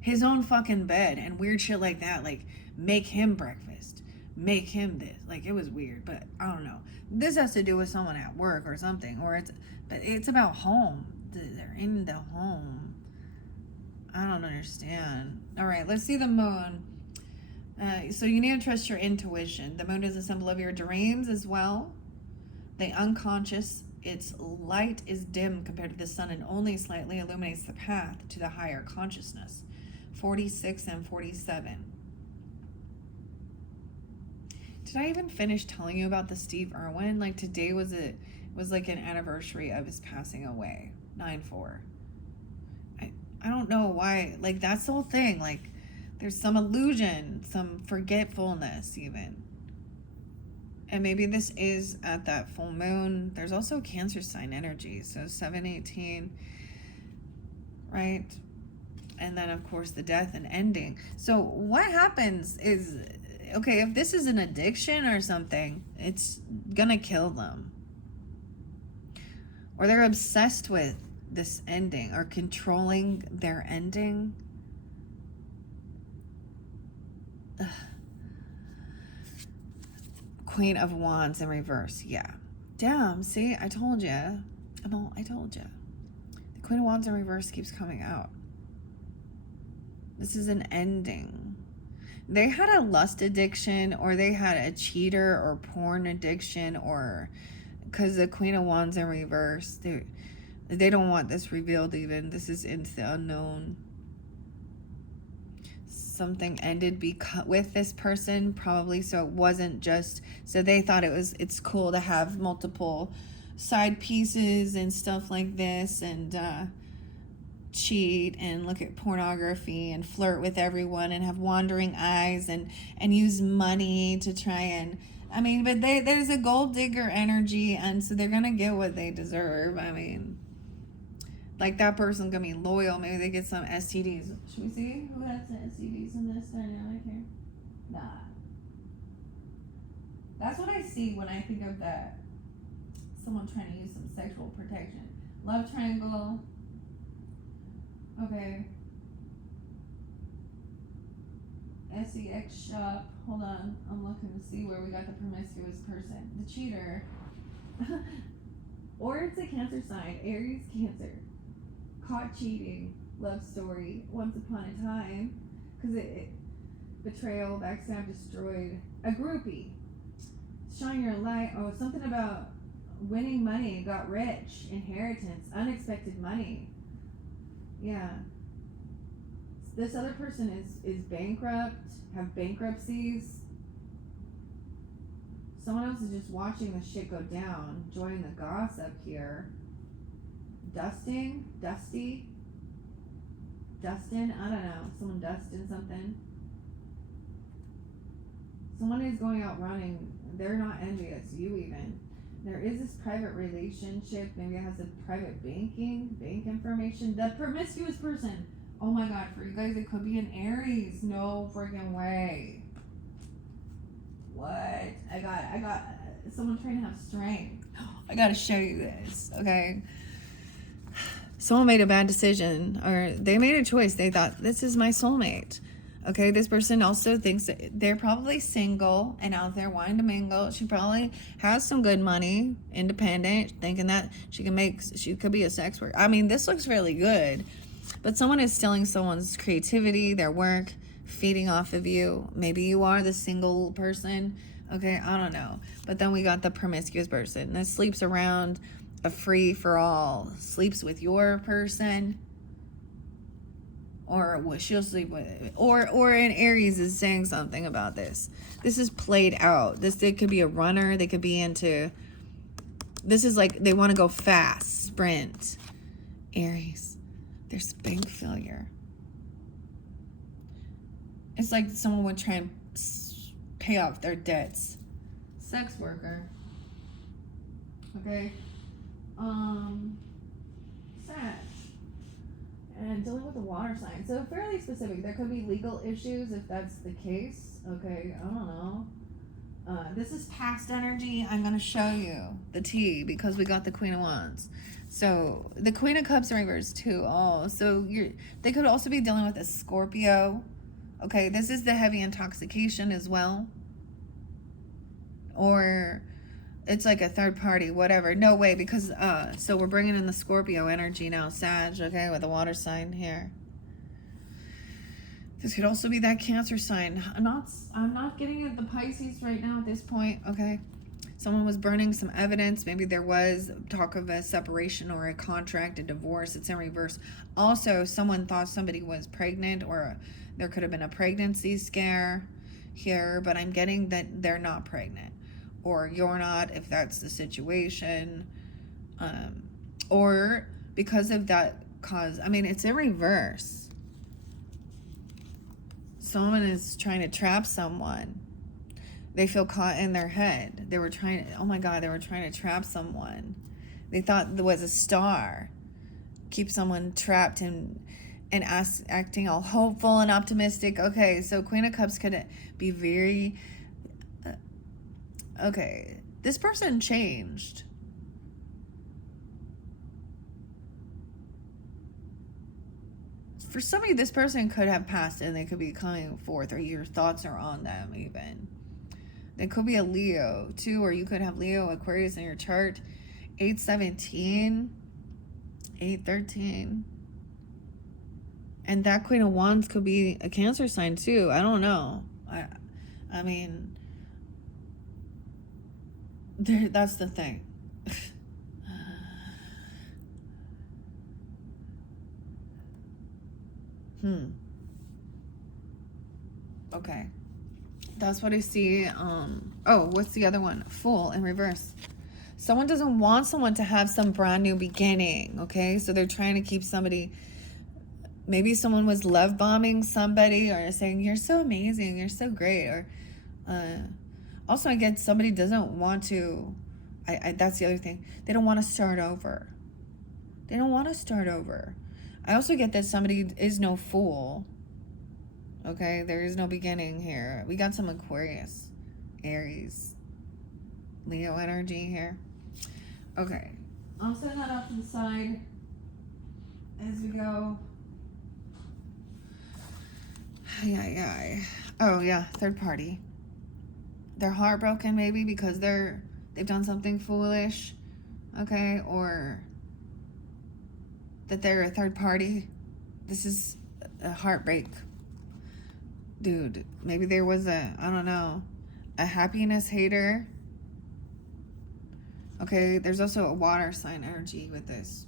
his own fucking bed, and weird shit like that. Like make him breakfast, make him this. Like it was weird, but I don't know. This has to do with someone at work or something, but it's about home. They're in the home. I don't understand. All right, let's see the moon. So you need to trust your intuition. The moon is a symbol of your dreams as well. The unconscious, its light is dim compared to the sun and only slightly illuminates the path to the higher consciousness. 46 and 47. Did I even finish telling you about the Steve Irwin? Like today was like an anniversary of his passing away. 9/4. I don't know why. Like that's the whole thing. Like there's some illusion, some forgetfulness even. And maybe this is at that full moon. There's also Cancer sign energy. So 7/18, right? And then of course the death and ending. So what happens is, okay, if this is an addiction or something, it's gonna kill them. Or they're obsessed with this ending or controlling their ending. Ugh. Queen of Wands in reverse. Yeah. Damn, see, I told you. I told you. The Queen of Wands in reverse keeps coming out. This is an ending. They had a lust addiction, or they had a cheater or porn addiction, or because the Queen of Wands in reverse, they don't want this revealed even. This is into the unknown. Something ended with this person, probably, so it wasn't just, so they thought it's cool to have multiple side pieces and stuff like this, and cheat and look at pornography and flirt with everyone and have wandering eyes and use money to try and, I mean, but there's a gold digger energy, and so they're gonna get what they deserve. I mean, like that person's gonna be loyal. Maybe they get some STDs. Should we see who has the STDs in this dynamic here? Nah. That's what I see when I think of that. Someone trying to use some sexual protection. Love triangle. Okay. SEX shop. Hold on. I'm looking to see where we got the promiscuous person. The cheater. Or it's a Cancer sign. Aries, Cancer. Caught cheating. Love story. Once upon a time. Because it betrayal, backstab, destroyed. A groupie. Shine your light. Oh, something about winning money. Got rich. Inheritance. Unexpected money. Yeah. This other person is bankrupt, have bankruptcies. Someone else is just watching the shit go down, enjoying the gossip here. Dusting, Dusty, Dustin, I don't know, someone dusting something. Someone is going out running, they're not envious, you even. There is this private relationship, maybe it has a private bank information. The promiscuous person, oh my god, for you guys it could be an Aries, no freaking way. What? I got someone trying to have strength. I gotta show you this, okay? Someone made a bad decision, or they made a choice. They thought, this is my soulmate. Okay, this person also thinks that they're probably single and out there wanting to mingle. She probably has some good money, independent, thinking that she could be a sex worker. I mean, this looks really good. But someone is stealing someone's creativity, their work, feeding off of you. Maybe you are the single person. Okay, I don't know. But then we got the promiscuous person that sleeps around, a free-for-all, sleeps with your person, or what she'll sleep with, or in Aries is saying something about this. This is played out. They could be a runner. They could be into, this is like they want to go fast, sprint. Aries, there's bank failure. It's like someone would try and pay off their debts. Sex worker. Okay. Sag. And dealing with the water sign. So fairly specific. There could be legal issues if that's the case. Okay, I don't know. This is past energy. I'm going to show you the tea because we got the Queen of Wands. So the Queen of Cups in reverse too. Oh, so they could also be dealing with a Scorpio. Okay, this is the heavy intoxication as well. Or it's like a third party, whatever. No way, because so we're bringing in the Scorpio energy now, Sag, okay, with the water sign here. This could also be that Cancer sign. I'm not getting at the Pisces right now at this point, okay? Someone was burning some evidence. Maybe there was talk of a separation or a contract, a divorce. It's in reverse. Also, someone thought somebody was pregnant, or there could have been a pregnancy scare here, but I'm getting that they're not pregnant, or you're not, if that's the situation, or because of that cause. I mean, it's in reverse. Someone is trying to trap someone. They feel caught in their head. They were trying to, oh my God, they were trying to trap someone. They thought there was a star. Keep someone trapped and acting all hopeful and optimistic. Okay, so Queen of Cups could be very, okay, this person changed. For some of you, this person could have passed and they could be coming forth, or your thoughts are on them even. They could be a Leo too, or you could have Leo, Aquarius in your chart. 8/17, 8/13. And that Queen of Wands could be a Cancer sign too. I don't know. I mean, that's the thing. Okay. That's what I see. Oh, what's the other one? Fool in reverse. Someone doesn't want someone to have some brand new beginning, okay? So they're trying to keep somebody, maybe someone was love bombing somebody, or saying, you're so amazing, you're so great. Or also, I get somebody doesn't want to, that's the other thing. They don't want to start over. They don't want to start over. I also get that somebody is no fool. Okay, there is no beginning here. We got some Aquarius, Aries, Leo energy here. Okay, I'll send that off to the side as we go. Oh yeah, third party. They're heartbroken maybe because they've done something foolish, okay, or that they're a third party. This is a heartbreak. Dude, maybe there was I don't know, a happiness hater. Okay, there's also a water sign energy with this.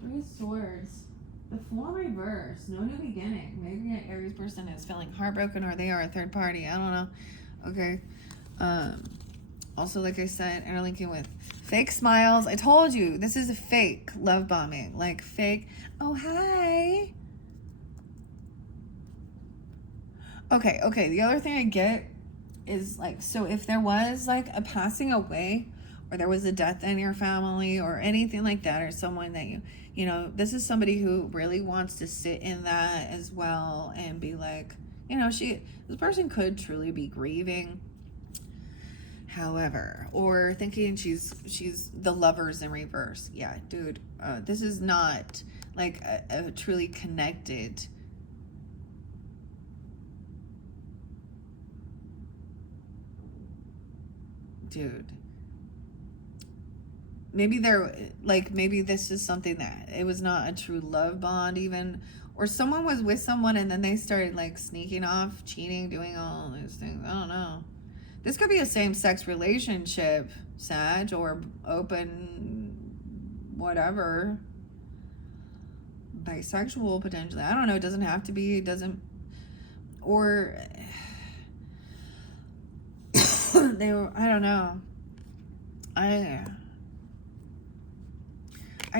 3 Swords. The Fool in reverse. No new beginning. Maybe an Aries person is feeling heartbroken, or they are a third party. I don't know. Okay. Also, like I said, interlinking with fake smiles. I told you, this is a fake love bombing. Like fake, oh, hi. Okay. The other thing I get is like, so if there was like a passing away, or there was a death in your family, or anything like that, or someone that you know, this is somebody who really wants to sit in that as well and be like, you know, this person could truly be grieving. However, or thinking she's the Lovers in reverse. Yeah, dude, this is not like a truly connected. Dude, maybe maybe this is something that it was not a true love bond even, or someone was with someone and then they started like sneaking off, cheating, doing all those things. I don't know. This could be a same-sex relationship, Sag, or open whatever. Bisexual, potentially. I don't know. It doesn't have to be. It doesn't. Or they were, I don't know. I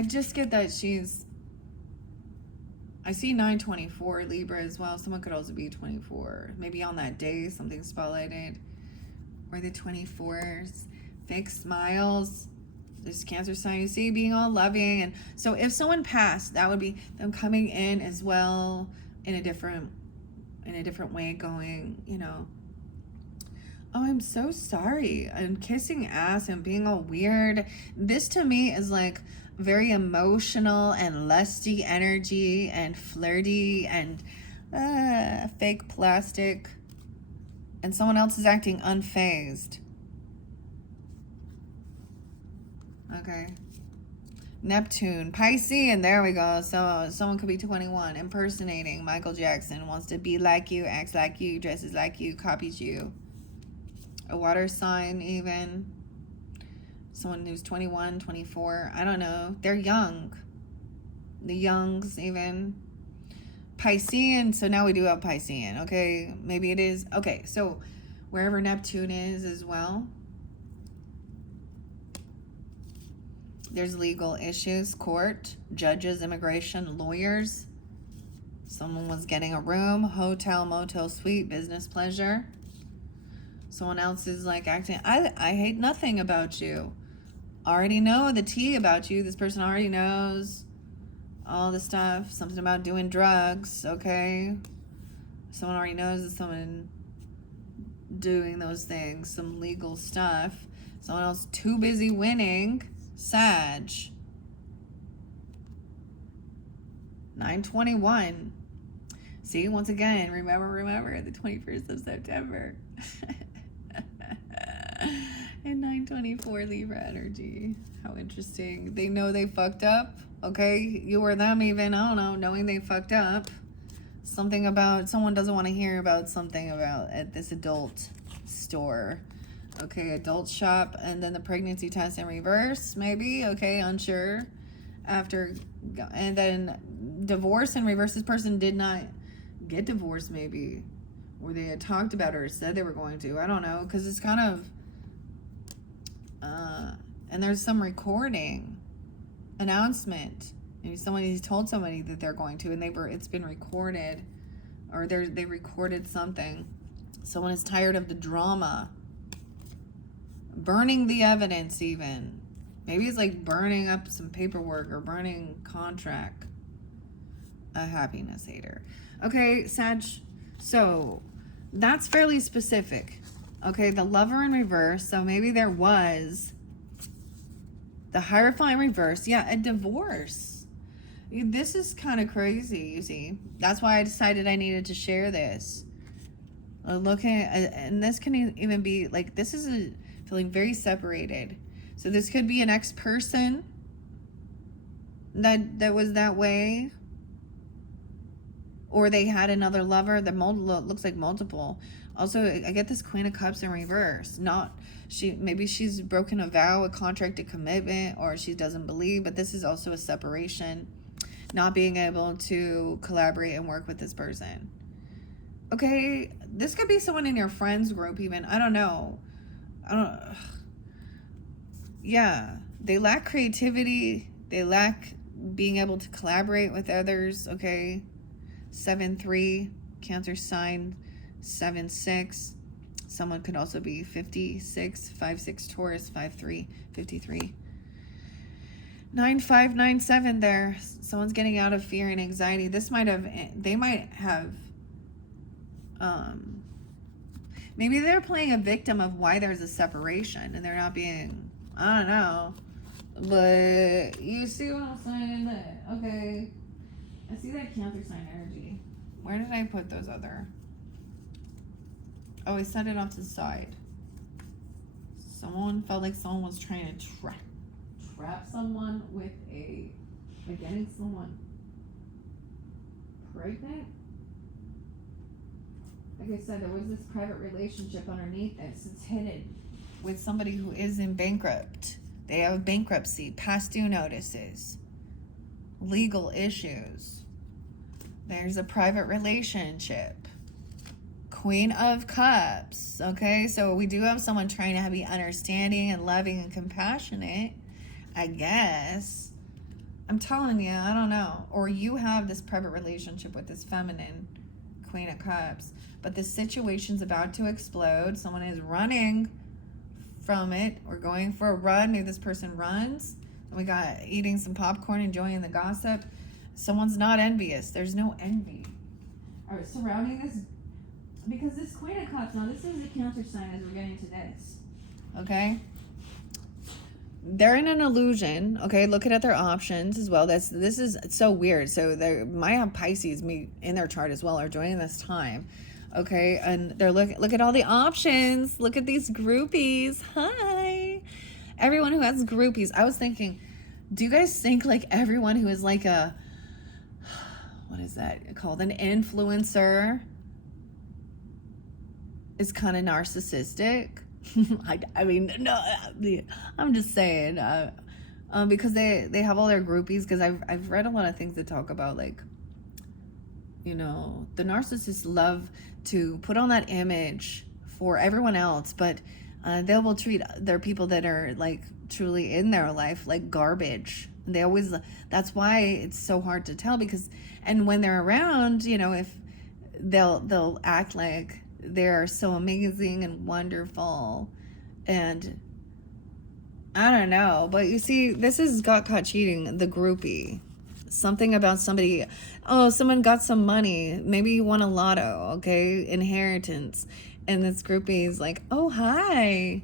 just get that she's, I see 924 Libra as well. Someone could also be 24. Maybe on that day, something spotlighted. Or the 24s. Fake smiles. This Cancer sign, you see, being all loving. And so if someone passed, that would be them coming in as well in a different way, going, you know, oh, I'm so sorry, I'm kissing ass and being all weird. This to me is like very emotional and lusty energy and flirty and fake plastic, and someone else is acting unfazed. Okay. Neptune, Piscean, there we go. So someone could be 21, impersonating Michael Jackson, wants to be like you, acts like you, dresses like you, copies you. A water sign, even. Someone who's 21, 24, I don't know. They're young. The youngs, even. Piscean, so now we do have Piscean, okay? Maybe it is. Okay, so wherever Neptune is as well, there's legal issues, court, judges, immigration, lawyers. Someone was getting a room, hotel, motel, suite, business pleasure. Someone else is like acting, I hate nothing about you. Already know the tea about you. This person already knows all the stuff. Something about doing drugs, okay? Someone already knows that someone doing those things, some legal stuff. Someone else too busy winning. Sag. 921. See, once again, remember the 21st of September. And 924 Libra energy. How interesting. They know they fucked up. Okay, you or them even, I don't know, knowing they fucked up. Something about, someone doesn't want to hear about something about at this adult store. Okay, adult shop, and then the pregnancy test in reverse, maybe. Okay, unsure. After, and then divorce in reverse. This person did not get divorced, maybe. Or they had talked about it or said they were going to. I don't know, because it's kind of, and there's some recording, announcement. Maybe somebody told somebody that they're going to, and it's been recorded, or they recorded something. Someone is tired of the drama. Burning the evidence, even. Maybe it's like burning up some paperwork or burning contract. A happiness hater. Okay, Sag. So that's fairly specific. Okay, the lover in reverse. So maybe there was the Hierophant in reverse. Yeah, a divorce. This is kind of crazy, you see. That's why I decided I needed to share this. Looking at, and this can even be like, this is feeling very separated. So this could be an ex-person that was that way, or they had another lover that looks like multiple. Also, I get this Queen of Cups in reverse. Maybe she's broken a vow, a contract, a commitment, or she doesn't believe, but this is also a separation, not being able to collaborate and work with this person. Okay, this could be someone in your friends group even. I don't know. Yeah, they lack creativity. They lack being able to collaborate with others, okay? 7-3, Cancer sign, 7-6. Someone could also be 56, 5-6 Taurus, 5-3, 53. 9-5, 9-7 there. Someone's getting out of fear and anxiety. They might have, maybe they're playing a victim of why there's a separation and they're not being, I don't know. But you see what I'm saying? Okay. I see that Cancer sign energy. Where did I put those other? Oh, I set it off to the side. Someone felt like someone was trying to trap someone with getting someone pregnant. Like I said, there was this private relationship underneath this. It's hidden with somebody who is in bankrupt. They have bankruptcy, past due notices, legal issues. There's a private relationship. Queen of Cups. Okay, so we do have someone trying to be understanding and loving and compassionate, I guess. I'm telling you, I don't know. Or you have this private relationship with this feminine Queen of Cups, but the situation's about to explode. Someone is running from it or going for a run. Maybe this person runs. And we got eating some popcorn, enjoying the gossip. Someone's not envious. There's no envy. All right, surrounding this, because this Queen of Cups, now this is a counter sign as we're getting to this. Okay? They're in an illusion. Okay, looking at their options as well. This is so weird. So they might have Pisces in their chart as well, or during this time. Okay, and they're look at all the options. Look at these groupies. Hi, everyone who has groupies. I was thinking, do you guys think like everyone who is like a, what is that called, an influencer, is kind of narcissistic? I mean, no, I'm just saying, because they have all their groupies. Because I've read a lot of things that talk about, like, you know, the narcissists love to put on that image for everyone else, but they will treat their people that are like truly in their life like garbage. They always, that's why it's so hard to tell, because, and when they're around, you know, if they'll act like they're so amazing and wonderful, and I don't know, but you see, this is got caught cheating, the groupie. Something about somebody, oh, someone got some money, maybe you won a lotto, okay, inheritance, and this groupie is like, oh, hi,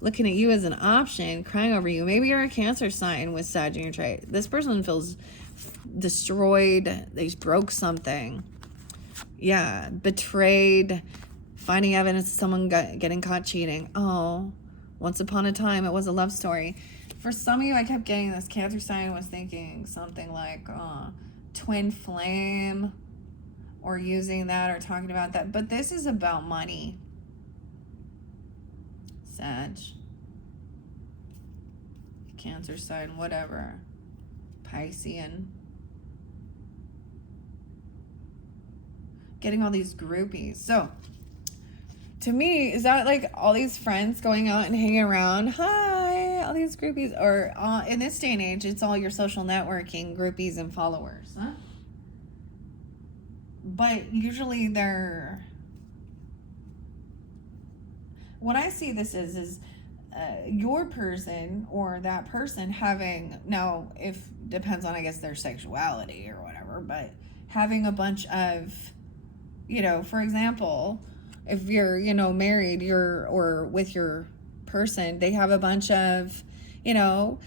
looking at you as an option, crying over you. Maybe you're a Cancer sign with Sag in your chart. This person feels destroyed, they broke something, yeah, betrayed, finding evidence of someone getting caught cheating. Oh, once upon a time, it was a love story. For some of you, I kept getting this Cancer sign was thinking something like twin flame, or using that, or talking about that. But this is about money. Sag. Cancer sign, whatever. Piscean. Getting all these groupies. So, to me, is that like all these friends going out and hanging around? Hi, all these groupies. Or in this day and age, it's all your social networking groupies and followers, huh? But usually they're, what I see this is your person or that person having, now if depends on, I guess, their sexuality or whatever, but having a bunch of, you know, for example, if you're, you know, married, or with your person, they have a bunch of, you know,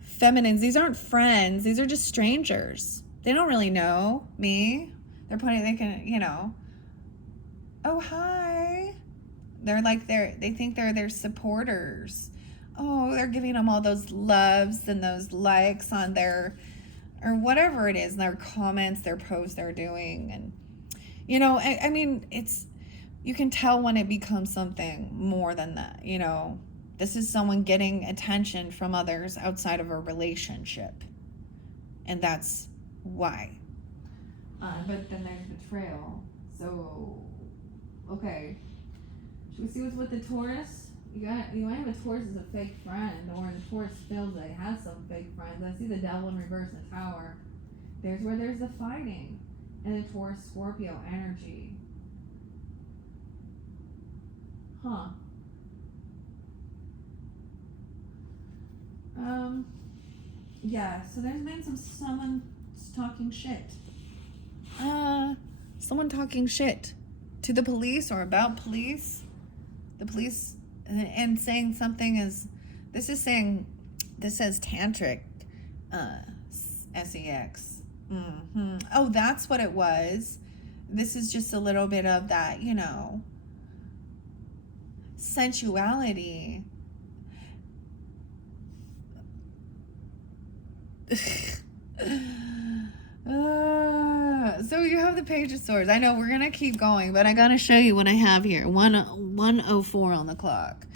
feminines. These aren't friends. These are just strangers. They don't really know me. They can, you know, oh, hi. They're like, they think they're their supporters. Oh, they're giving them all those loves and those likes on their, or whatever it is, their comments, their posts they're doing. And, you know, I mean, you can tell when it becomes something more than that, you know. This is someone getting attention from others outside of a relationship. And that's why. But then there's betrayal. So, okay. Should we see what's with the Taurus? You might have a Taurus as a fake friend, or the Taurus feels like it has some fake friends. I see the Devil in reverse in the Tower. There's where there's the fighting. And the Taurus Scorpio energy. Huh. Yeah, so there's been someone talking shit. Someone talking shit to the police or about police. The police, and saying something this says tantric, sex. Mm-hmm. Oh, that's what it was. This is just a little bit of that, you know, sensuality. So you have the Page of Swords. I know we're gonna keep going, but I gotta show you what I have here. 1:04 on the clock.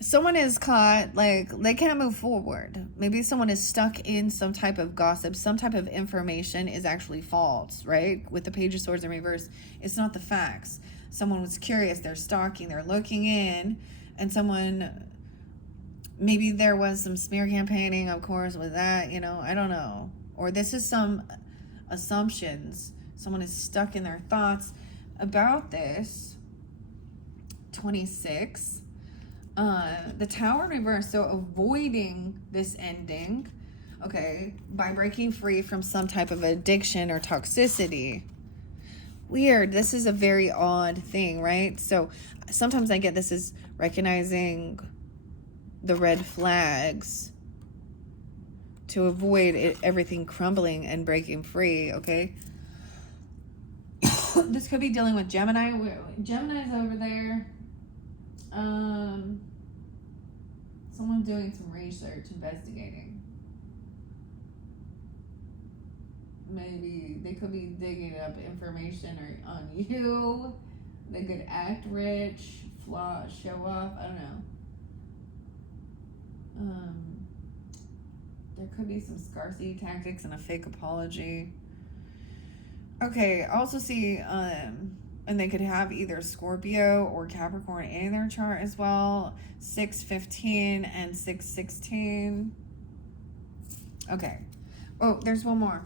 someone is caught, like, they can't move forward. Maybe someone is stuck in some type of gossip, some type of information is actually false, right? With the Page of Swords in reverse, it's not the facts. Someone was curious, they're stalking, they're looking in, and someone, maybe there was some smear campaigning, of course, with that, you know, I don't know. Or this is some assumptions. Someone is stuck in their thoughts about this. 26. The Tower in reverse, so avoiding this ending, okay, by breaking free from some type of addiction or toxicity. Weird. This is a very odd thing, right? So sometimes I get this is recognizing the red flags to avoid everything crumbling and breaking free, okay? This could be dealing with Gemini. Gemini's over there. Someone doing some research, investigating. Maybe they could be digging up information on you. They could act rich, show off. I don't know. There could be some scarcity tactics and a fake apology. Okay, I also see, and they could have either Scorpio or Capricorn in their chart as well. 6-15 and 6-16. Okay. Oh, there's one more.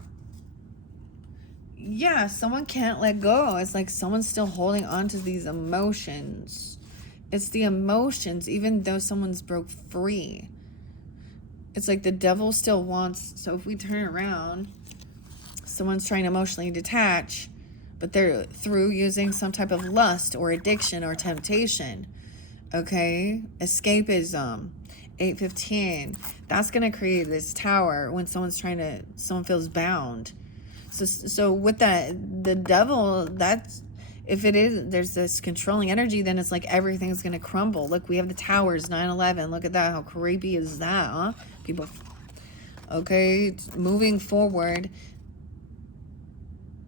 Yeah, someone can't let go. It's like someone's still holding on to these emotions. It's the emotions, even though someone's broke free. It's like the devil still wants, so if we turn around, someone's trying to emotionally detach, but they're through using some type of lust or addiction or temptation. Okay? Escapism. 8-15. That's going to create this tower when someone feels bound. So with that, the devil, that's, if it is, there's this controlling energy, then it's like everything's going to crumble. Look, we have the towers, 9/11. Look at that. How creepy is that, huh? People, okay, moving forward,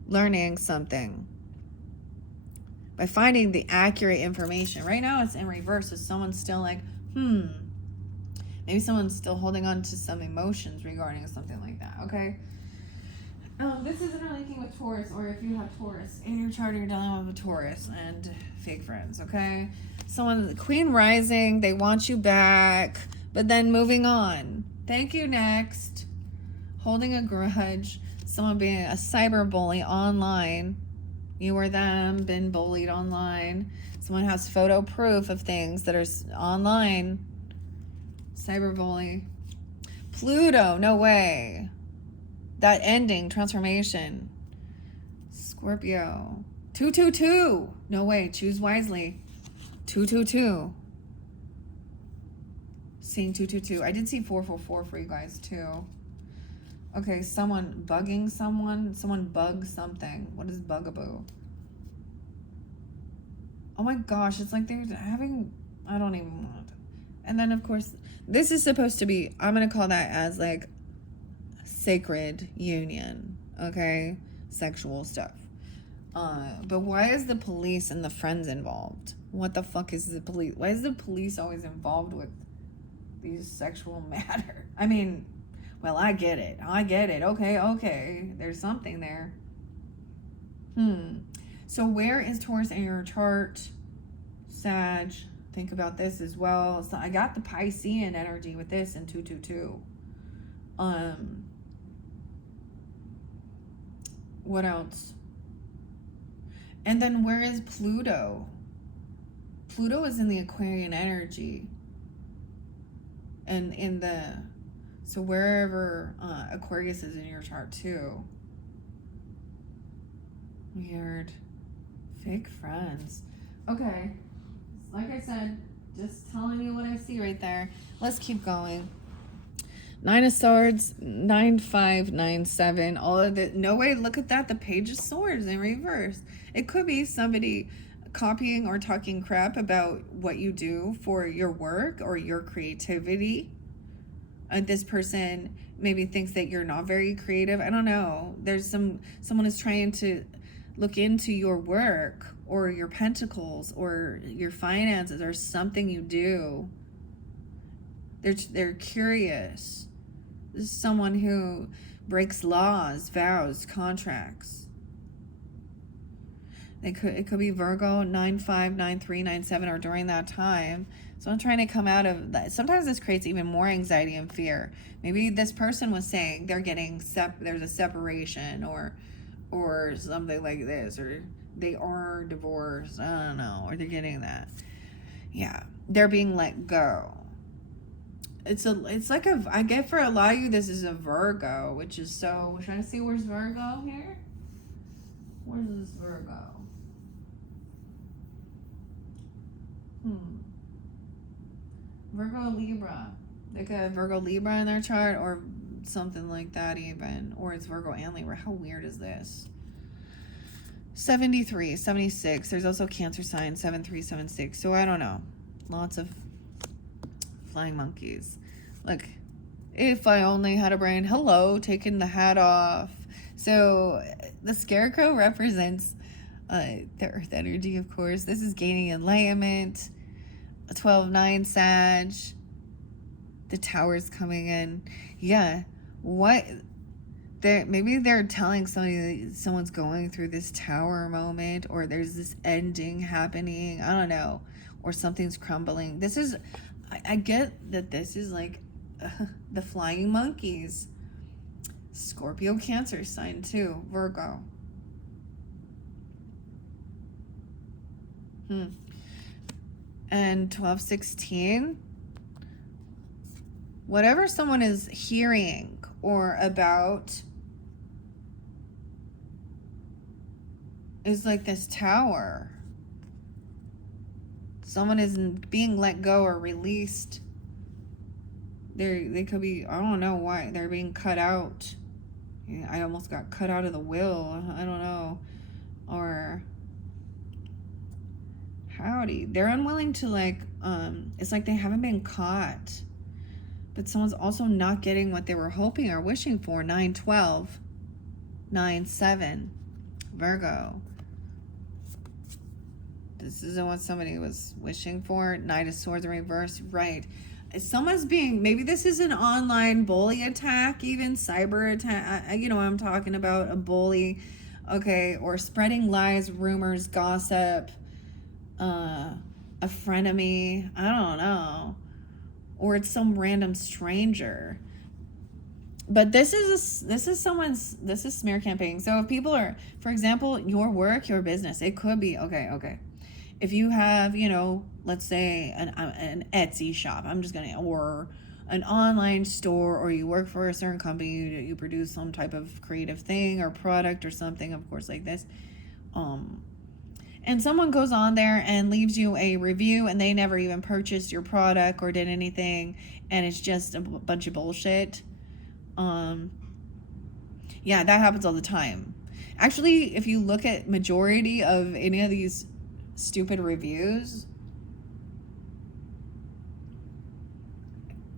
learning something by finding the accurate information. Right now it's in reverse, so someone's still like, maybe someone's still holding on to some emotions regarding something like that, okay? This isn't linking with Taurus, or if you have Taurus in your chart, you're dealing with a Taurus and fake friends, okay? Someone, Queen Rising, they want you back, but then moving on. Thank you, next. Holding a grudge. Someone being a cyber bully online. You or them been bullied online. Someone has photo proof of things that are online. Cyber bully. Pluto, no way. That ending, transformation. Scorpio. 222. No way. Choose wisely. 222. Seeing 222. I did see 444 for you guys too. Okay, someone bugging someone. Someone bugs something. What is bugaboo? Oh my gosh, it's like they're having, I don't even want. And then of course, this is supposed to be, I'm going to call that as like sacred union, okay? Sexual stuff. But why is the police and the friends involved? What the fuck is the police? Why is the police always involved with these sexual matter? I mean, well, I get it. Okay. There's something there. So where is Taurus in your chart? Sag, think about this as well. So I got the Piscean energy with this in 222. What else? And then where is Pluto? Pluto is in the Aquarian energy. And in the, so wherever Aquarius is in your chart too. Weird. Fake friends. Okay. Like I said, just telling you what I see right there. Let's keep going. 9 of Swords, 9-5-9-7. All of it. No way. Look at that. The Page of Swords in reverse. It could be somebody copying or talking crap about what you do for your work or your creativity. This person maybe thinks that you're not very creative. I don't know. There's someone is trying to look into your work or your pentacles or your finances or something you do. They're curious. This is someone who breaks laws, vows, contracts. It could be Virgo 9/5, 9/3, 9/7, or during that time. So I'm trying to come out of that. Sometimes this creates even more anxiety and fear. Maybe this person was saying they're getting there's a separation or something like this, or they are divorced. I don't know, or they're getting that. Yeah, they're being let go. It's like I get for a lot of you this is a Virgo, which is so. Should I see where's Virgo here? Where's this Virgo? Virgo Libra. They could have Virgo Libra in their chart or something like that even. Or it's Virgo and Libra. How weird is this? 73, 76. There's also Cancer sign 7376. So I don't know. Lots of flying monkeys. Look, if I only had a brain. Hello, taking the hat off. So the scarecrow represents the earth energy, of course. This is gaining enlightenment. 12/9 Sag. The tower's coming in. Yeah. What? Maybe they're telling somebody that someone's going through this tower moment, or there's this ending happening. I don't know. Or something's crumbling. This is, I get that this is like the flying monkeys. Scorpio, Cancer sign too. Virgo. And 12/16. Whatever someone is hearing or about is like this tower. Someone is being let go or released. They could be, I don't know why, they're being cut out. I almost got cut out of the will. I don't know. Or howdy. They're unwilling to it's like they haven't been caught. But someone's also not getting what they were hoping or wishing for. 9/12, 9/7, Virgo. This isn't what somebody was wishing for. Knight of Swords in reverse. Right. Someone's maybe this is an online bully attack, even cyber attack. You know what I'm talking about, a bully. Okay, or spreading lies, rumors, gossip, a frenemy. I don't know. Or it's some random stranger. But this is smear campaign. So if people are, for example, your work, your business, it could be, okay. If you have, let's say an Etsy shop, or an online store, or you work for a certain company, you produce some type of creative thing or product or something, of course, like this. And someone goes on there and leaves you a review and they never even purchased your product or did anything, and it's just a bunch of bullshit. Yeah, that happens all the time. Actually, if you look at majority of any of these stupid reviews,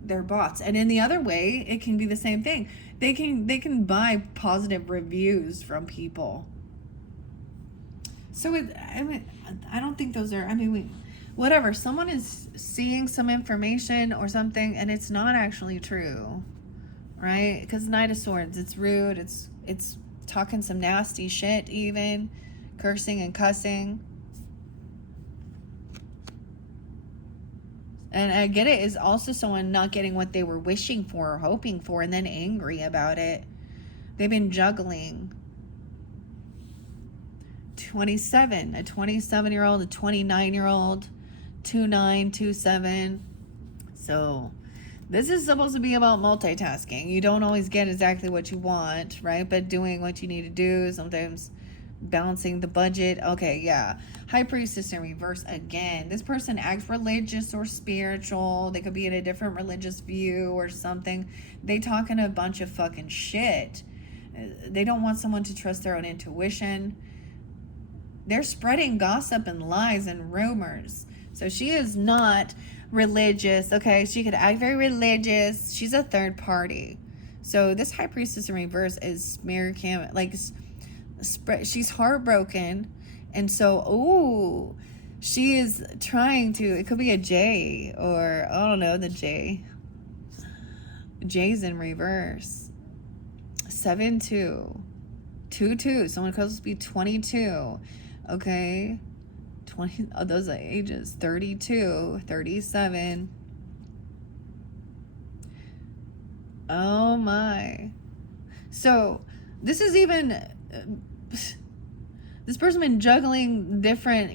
they're bots. And in the other way, it can be the same thing. They can buy positive reviews from people. So I don't think those are, whatever, someone is seeing some information or something and it's not actually true, right? Because Knight of Swords, it's rude, it's talking some nasty shit, even cursing and cussing. And I get it, is also someone not getting what they were wishing for or hoping for and then angry about it. They've been juggling. 27, a 27-year-old, a 29-year-old, 29, 27. So this is supposed to be about multitasking. You don't always get exactly what you want, right? But doing what you need to do, sometimes balancing the budget. Okay, yeah. High Priestess in reverse again. This person acts religious or spiritual. They could be in a different religious view or something. They talking a bunch of fucking shit. They don't want someone to trust their own intuition. They're spreading gossip and lies and rumors. So she is not religious. Okay, she could act very religious. She's a third party. So this High Priestess in reverse is smear cam, she's heartbroken. And so, she is trying to, it could be a J, or I don't know, the J. J's in reverse. 7-2. 2-2. Someone could be 22. Okay. 20. Oh, those are ages. 32. 37. Oh my. So this is even... this person been juggling different,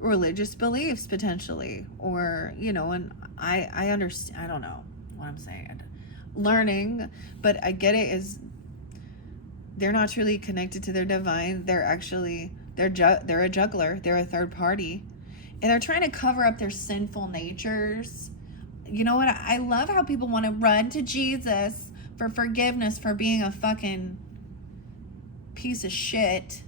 religious beliefs potentially, or, and I understand, I don't know what I'm saying, learning, but I get it is they're not truly connected to their divine. They're actually, they're a juggler. They're a third party, and they're trying to cover up their sinful natures. You know what? I love how people want to run to Jesus for forgiveness for being a fucking piece of shit.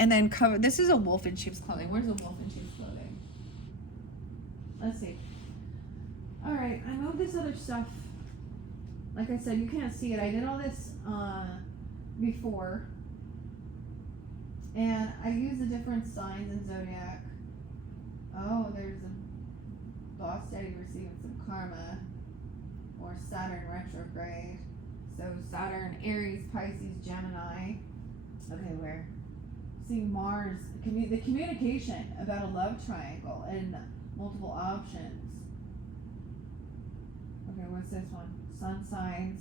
And then cover. This is a wolf in sheep's clothing. Where's the wolf in sheep's clothing? Let's see. All right, I moved this other stuff. Like I said, you can't see it. I did all this before. And I used the different signs in Zodiac. Oh, there's a boss daddy receiving some karma. Or Saturn retrograde. So Saturn, Aries, Pisces, Gemini. Okay, where? See Mars, the communication about a love triangle and multiple options. Okay, what's this one? Sun signs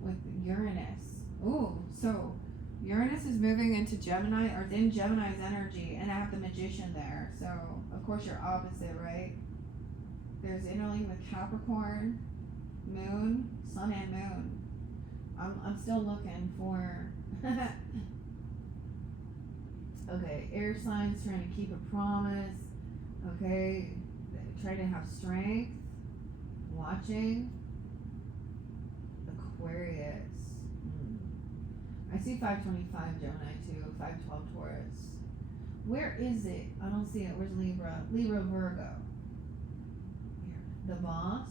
with Uranus. Ooh, so Uranus is moving into Gemini, or in Gemini's energy, and I have the Magician there. So, of course, you're opposite, right? There's interlink with Capricorn, Moon, Sun and Moon. I'm still looking for... Okay, air signs trying to keep a promise. Okay, trying to have strength. Watching. Aquarius. I see 525 Gemini too. 512 Taurus. Where is it? I don't see it. Where's Libra? Libra, Virgo. Here. The boss.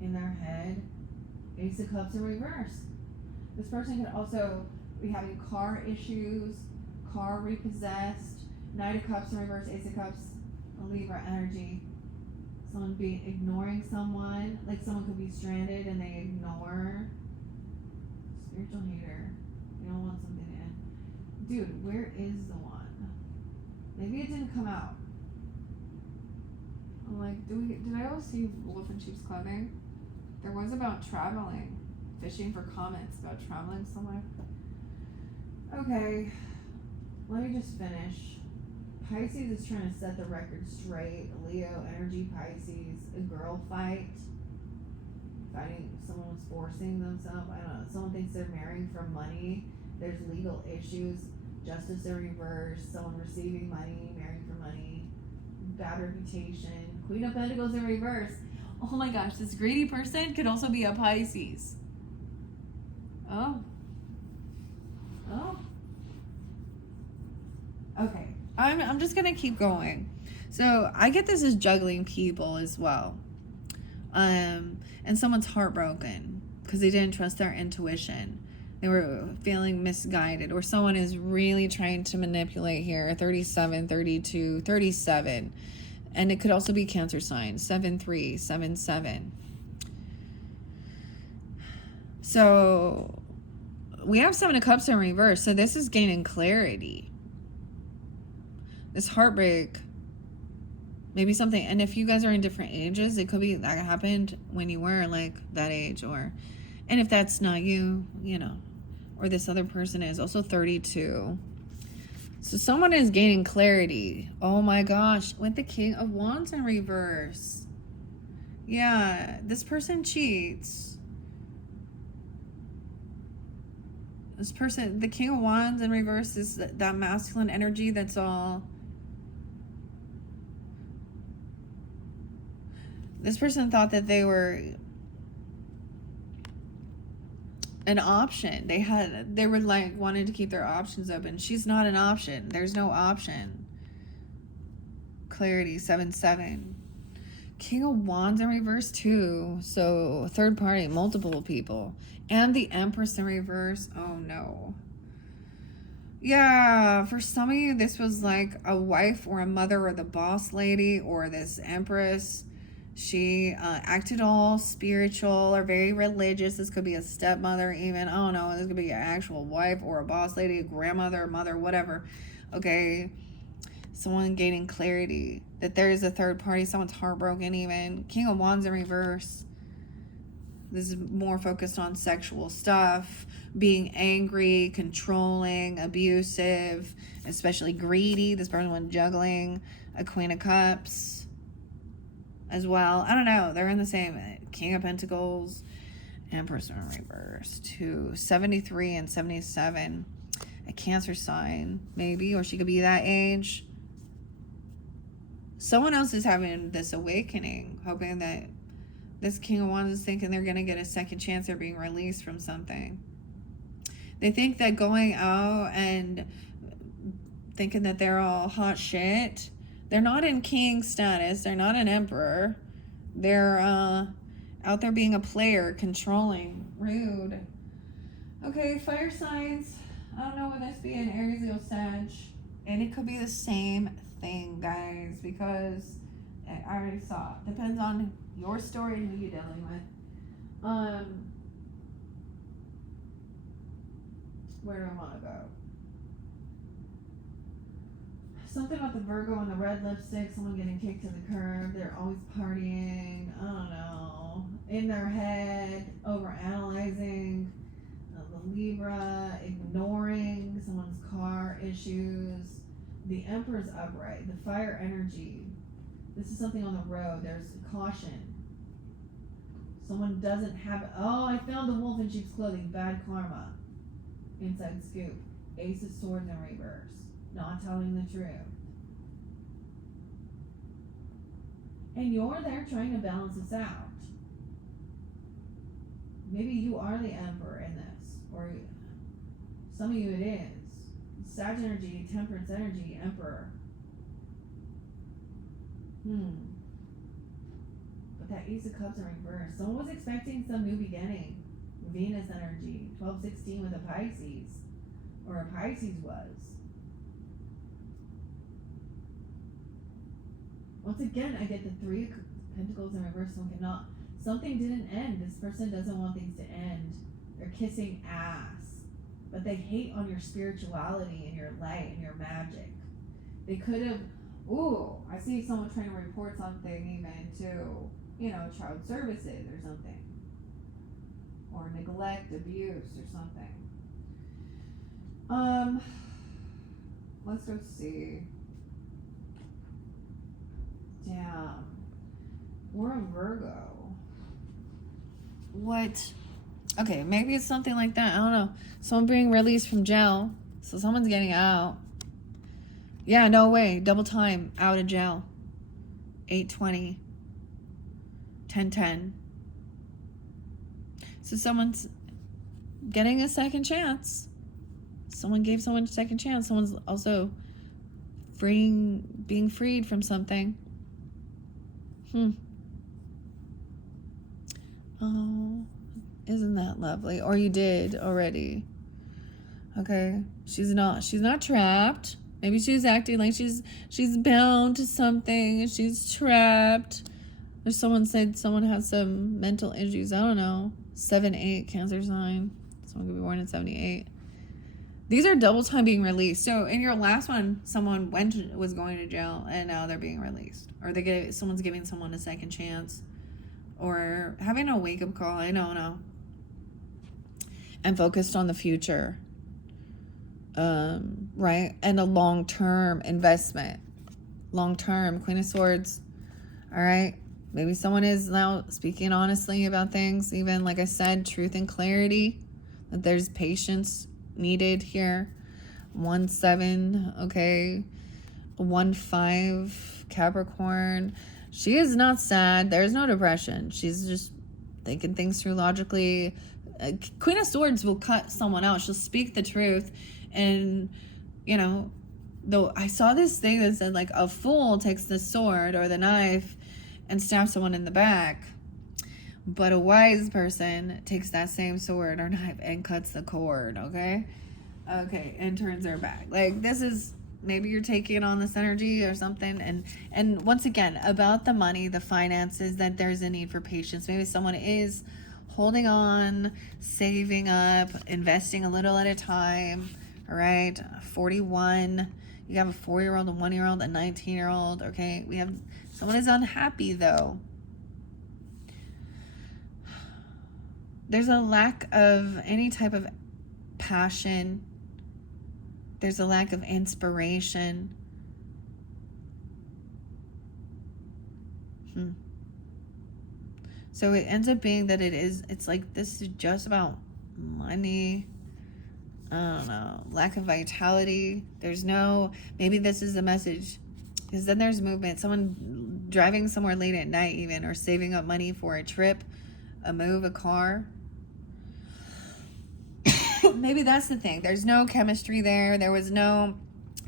In their head. Ace of Cups in reverse. This person could also be having car issues, car repossessed, Knight of Cups in reverse, Ace of Cups, a Libra energy. Someone be ignoring someone, like someone could be stranded and they ignore. Spiritual hater. You don't want something to end. Dude, where is the one? Maybe it didn't come out. I'm like, did I always see Wolf in Sheep's Clothing? There was about traveling, fishing for comments about traveling somewhere. Okay, let me just finish. Pisces is trying to set the record straight. Leo, energy, Pisces, a girl fight. Fighting, someone was forcing themselves. I don't know. Someone thinks they're marrying for money. There's legal issues. Justice in reverse. Someone receiving money, marrying for money. Bad reputation. Queen of Pentacles in reverse. Oh my gosh, this greedy person could also be a Pisces. Oh. Okay, I'm just gonna keep going. So I get this as juggling people as well. And someone's heartbroken because they didn't trust their intuition. They were feeling misguided, or someone is really trying to manipulate here. 37, 32, 37. And it could also be Cancer sign, 7-3, 7-7. So we have 7 of Cups in reverse. So this is gaining clarity. This heartbreak, maybe something. And if you guys are in different ages, it could be that happened when you were like that age, and if that's not you, or this other person is also 32. So someone is gaining clarity. Oh my gosh, with the King of Wands in reverse. Yeah, this person cheats. This person, the King of Wands in reverse, is that masculine energy that's all... This person thought that they were an option. They were like wanting to keep their options open. She's not an option. There's no option. Clarity, 7-7. King of Wands in reverse too. So third party, multiple people. And the Empress in reverse. Oh no. Yeah, for some of you, this was like a wife or a mother or the boss lady or this empress. She acted all spiritual or very religious. This could be a stepmother, even. I don't know. This could be an actual wife or a boss lady, a grandmother, mother, whatever. Okay. Someone gaining clarity that there is a third party. Someone's heartbroken, even. King of Wands in reverse. This is more focused on sexual stuff, being angry, controlling, abusive, especially greedy. This person went juggling. A Queen of Cups as well. I don't know. They're in the same. King of Pentacles, Empress in reverse. 73 and 77. A Cancer sign, maybe, or she could be that age. Someone else is having this awakening, hoping that this King of Wands is thinking they're going to get a second chance. They're being released from something. They think that going out and thinking that they're all hot shit. They're not in king status. They're not an emperor. They're out there being a player, controlling, rude. Okay, fire signs. I don't know what this be an Aries, Leo, Sag. And it could be the same thing, guys, because I already saw it. Depends on your story and who you're dealing with. Where do I want to go? Something about the Virgo and the red lipstick, someone getting kicked to the curb. They're always partying. I don't know. In their head, overanalyzing. The Libra, ignoring someone's car issues. The Emperor's upright. The fire energy. This is something on the road. There's caution. Someone doesn't have. Oh, I found the wolf in sheep's clothing. Bad karma. Inside scoop. Ace of Swords in reverse. Not telling the truth. And you're there trying to balance this out. Maybe you are the Emperor in this. Or some of you it is. Sag energy, Temperance energy, Emperor. But that Ace of Cups in reverse. Someone was expecting some new beginning. Venus energy. 12-16 with a Pisces. Or a Pisces was. Once again, I get the 3 of Pentacles in reverse. Something didn't end. This person doesn't want things to end. They're kissing ass. But they hate on your spirituality and your light and your magic. They could have, I see someone trying to report something even to, child services or something. Or neglect, abuse or something. Let's go see. Damn. We're in Virgo. What? Okay, maybe it's something like that. I don't know. Someone being released from jail. So someone's getting out. Yeah, no way. Double time. Out of jail. 8:20. 10:10. So someone's getting a second chance. Someone gave someone a second chance. Someone's also being freed from something. Oh, isn't that lovely? Or you did already. Okay. She's not trapped. Maybe she's acting like she's bound to something. She's trapped. Or someone said someone has some mental issues. I don't know. 7-8 Cancer sign. Someone could be born in 78. These are double time being released. So in your last one, someone was going to jail and now they're being released. Or someone's giving someone a second chance. Or having a wake-up call. I don't know. And focused on the future. Right? And a long-term investment. Long-term. Queen of Swords. All right? Maybe someone is now speaking honestly about things. Even, like I said, truth and clarity. That there's patience needed here. 1-7, okay. 1-5, Capricorn. She is not sad. There's no depression. She's just thinking things through logically. Queen of Swords will cut someone out. She'll speak the truth. And, though I saw this thing that said, like, a fool takes the sword or the knife and stabs someone in the back. But a wise person takes that same sword or knife and cuts the cord, okay? Okay, and turns her back. Like, this is, maybe you're taking on this energy or something. And once again, about the money, the finances, that there's a need for patience. Maybe someone is holding on, saving up, investing a little at a time. All right, 41. You have a 4-year-old, a 1-year-old, a 19-year-old. Okay, we have someone is unhappy though. There's a lack of any type of passion. There's a lack of inspiration. So it ends up being that it's like this is just about money. I don't know, lack of vitality. There's no, maybe this is the message. Because then there's movement. Someone driving somewhere late at night even, or saving up money for a trip, a move, a car. Maybe that's the thing. There's no chemistry there. There was no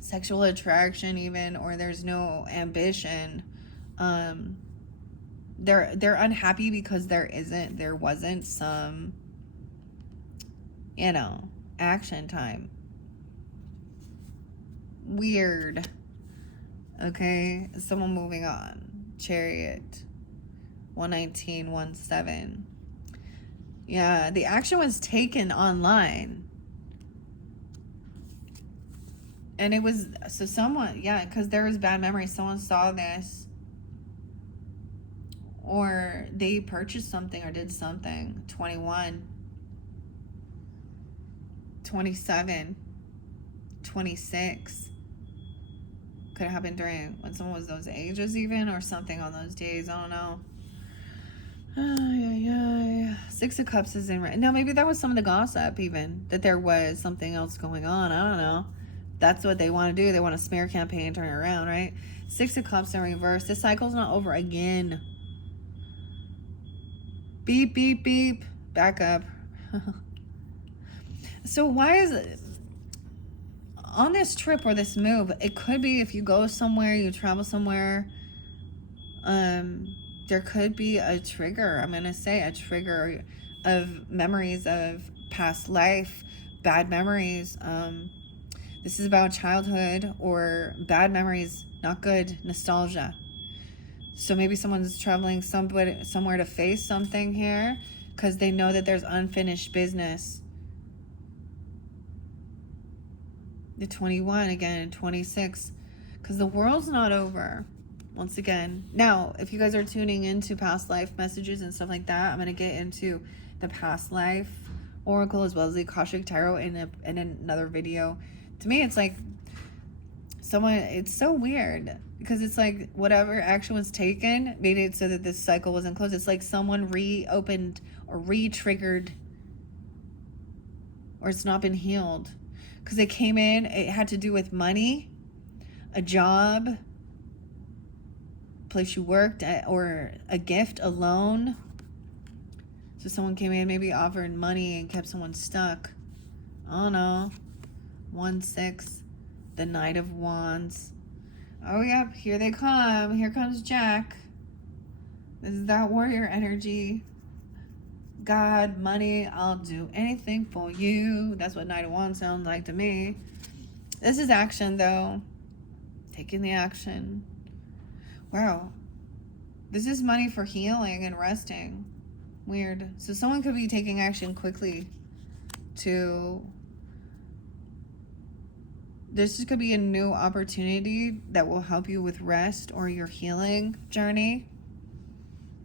sexual attraction even, or there's no ambition. They're unhappy because there wasn't some, action time. Weird. Okay, someone moving on. Chariot. 11917. Yeah, the action was taken online. And it was, so someone, because there was bad memories. Someone saw this. Or they purchased something or did something. 21. 27. 26. Could have happened during when someone was those ages even, or something on those days. I don't know. 6 of Cups is in right now. Maybe that was some of the gossip even, that there was something else going on. I don't know. That's what they want to do. They want a smear campaign, turn it around, right? 6 of Cups in reverse. This cycle's not over again. Beep, beep, beep. Back up. So why is it on this trip or this move? It could be if you go somewhere, you travel somewhere, there could be a trigger. I'm going to say a trigger of memories of past life, bad memories. This is about childhood or bad memories, not good, nostalgia. So maybe someone's traveling somewhere to face something here because they know that there's unfinished business. The 21 again, 26, because the world's not over. Once again, now if you guys are tuning into past life messages and stuff like that, I'm going to get into the past life oracle as well as the Akashic Tarot in another video. To me, it's like it's so weird because it's like whatever action was taken made it so that this cycle wasn't closed. It's like someone reopened or re-triggered, or it's not been healed because it came in. It had to do with money, a job, place you worked at, or a gift, a loan. So someone came in, maybe offered money and kept someone stuck. I don't know. 1-6, the Knight of Wands. Oh yep, here they come. Here comes Jack. This is that warrior energy. God, money, I'll do anything for you. That's what Knight of Wands sounds like to me. This is action though. Taking the action. Wow. This is money for healing and resting. Weird. So someone could be taking action quickly to... This could be a new opportunity that will help you with rest or your healing journey.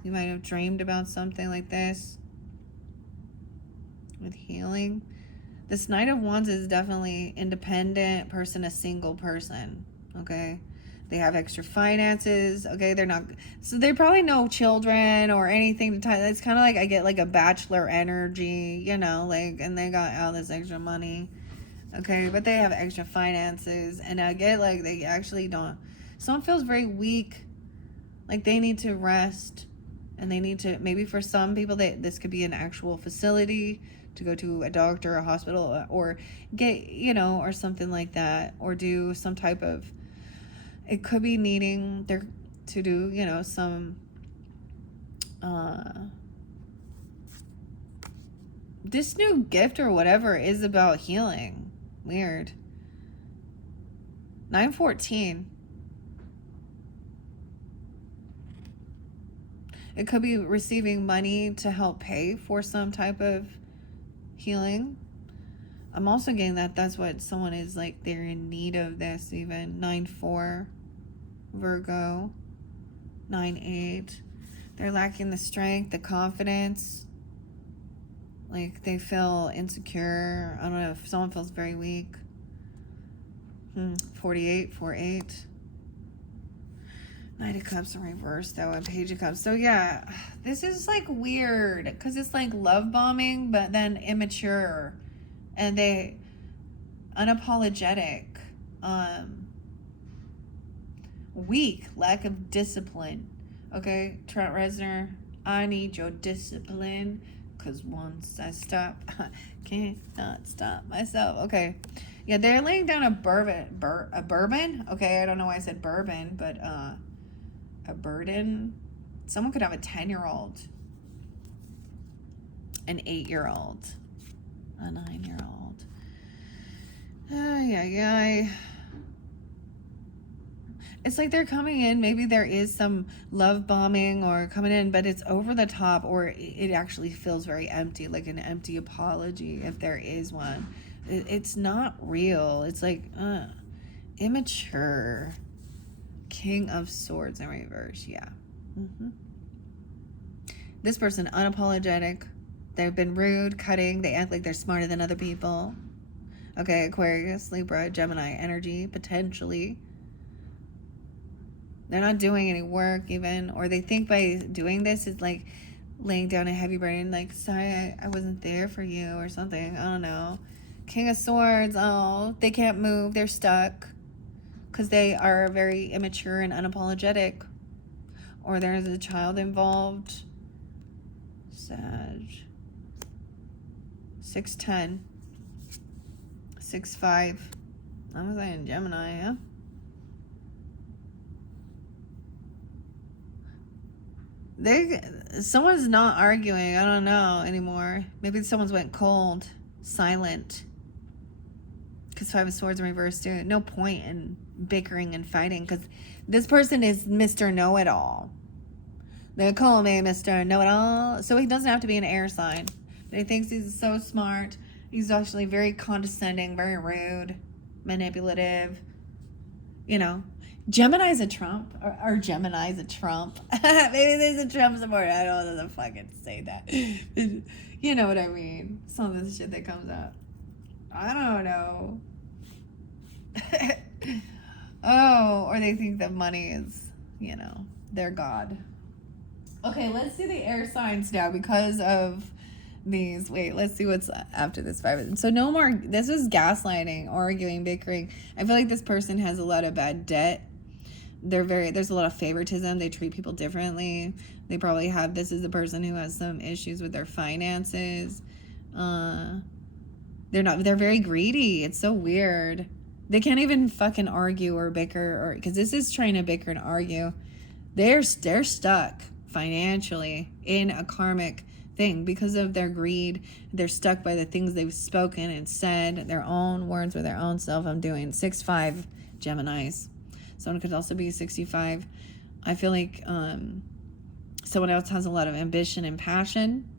You might have dreamed about something like this. With healing. This Knight of Wands is definitely independent person, a single person. Okay? They have extra finances. Okay? They're not... So they probably no children or anything to tie... It's kind of like I get like a bachelor energy, like... And they got all this extra money. Okay, but they have extra finances, and I get like they actually don't. Someone feels very weak, like they need to rest, and they need to, maybe for some people, this could be an actual facility to go to, a doctor, a hospital, or get, or something like that, or do some type of, it could be needing to do, some, this new gift or whatever is about healing. Weird. 914. It could be receiving money to help pay for some type of healing. I'm also getting that that's what someone is like. They're in need of this even. 9-4. Virgo. 9-8. They're lacking the strength, the confidence. Like they feel insecure. I don't know if someone feels very weak. 48, 4-8. Knight of Cups in reverse though, and Page of Cups. So yeah, this is like weird because it's like love bombing, but then immature, and they unapologetic, weak, lack of discipline. Okay, Trent Reznor, I need your discipline because once I stop, I cannot stop myself. Okay, yeah, they're laying down a bourbon. Okay, I don't know why I said bourbon, but a burden. Someone could have a 10-year-old, an 8-year-old, a 9-year-old. Ay. It's like they're coming in, maybe there is some love bombing or coming in, but it's over the top, or it actually feels very empty, like an empty apology if there is one. It's not real. It's like immature. King of Swords in reverse, yeah. This person, unapologetic. They've been rude, cutting. They act like they're smarter than other people. Okay, Aquarius, Libra, Gemini energy, potentially. They're not doing any work even, or they think by doing this is like laying down a heavy burden, like, sorry, I wasn't there for you or something. I don't know. King of Swords, oh, they can't move. They're stuck because they are very immature and unapologetic, or there's a child involved. Sag. 6-10. 6-5. I was saying Gemini, yeah. Someone's not arguing. I don't know anymore. Maybe someone's went cold, silent. Because 5 of Swords in reverse too. No point in bickering and fighting because this person is Mr. Know-It-All. They call me Mr. Know-It-All. So he doesn't have to be an air sign. But he thinks he's so smart. He's actually very condescending, very rude, manipulative. You know. Gemini's a Trump, or Gemini's a Trump. Maybe there's a Trump supporter. I don't know how to fucking say that. You know what I mean? Some of this shit that comes up. I don't know. Oh, or they think that money is, their God. Okay, let's see the air signs now because of these. Wait, let's see what's after this 5. So no more, this is gaslighting, arguing, bickering. I feel like this person has a lot of bad debt. There's a lot of favoritism. They treat people differently. They probably this is the person who has some issues with their finances. They're very greedy. It's so weird. They can't even fucking argue or bicker, because this is trying to bicker and argue. They're stuck financially in a karmic thing because of their greed. They're stuck by the things they've spoken and said, their own words with their own self. I'm doing 6-5 Geminis. Someone could also be 65. I feel like someone else has a lot of ambition and passion.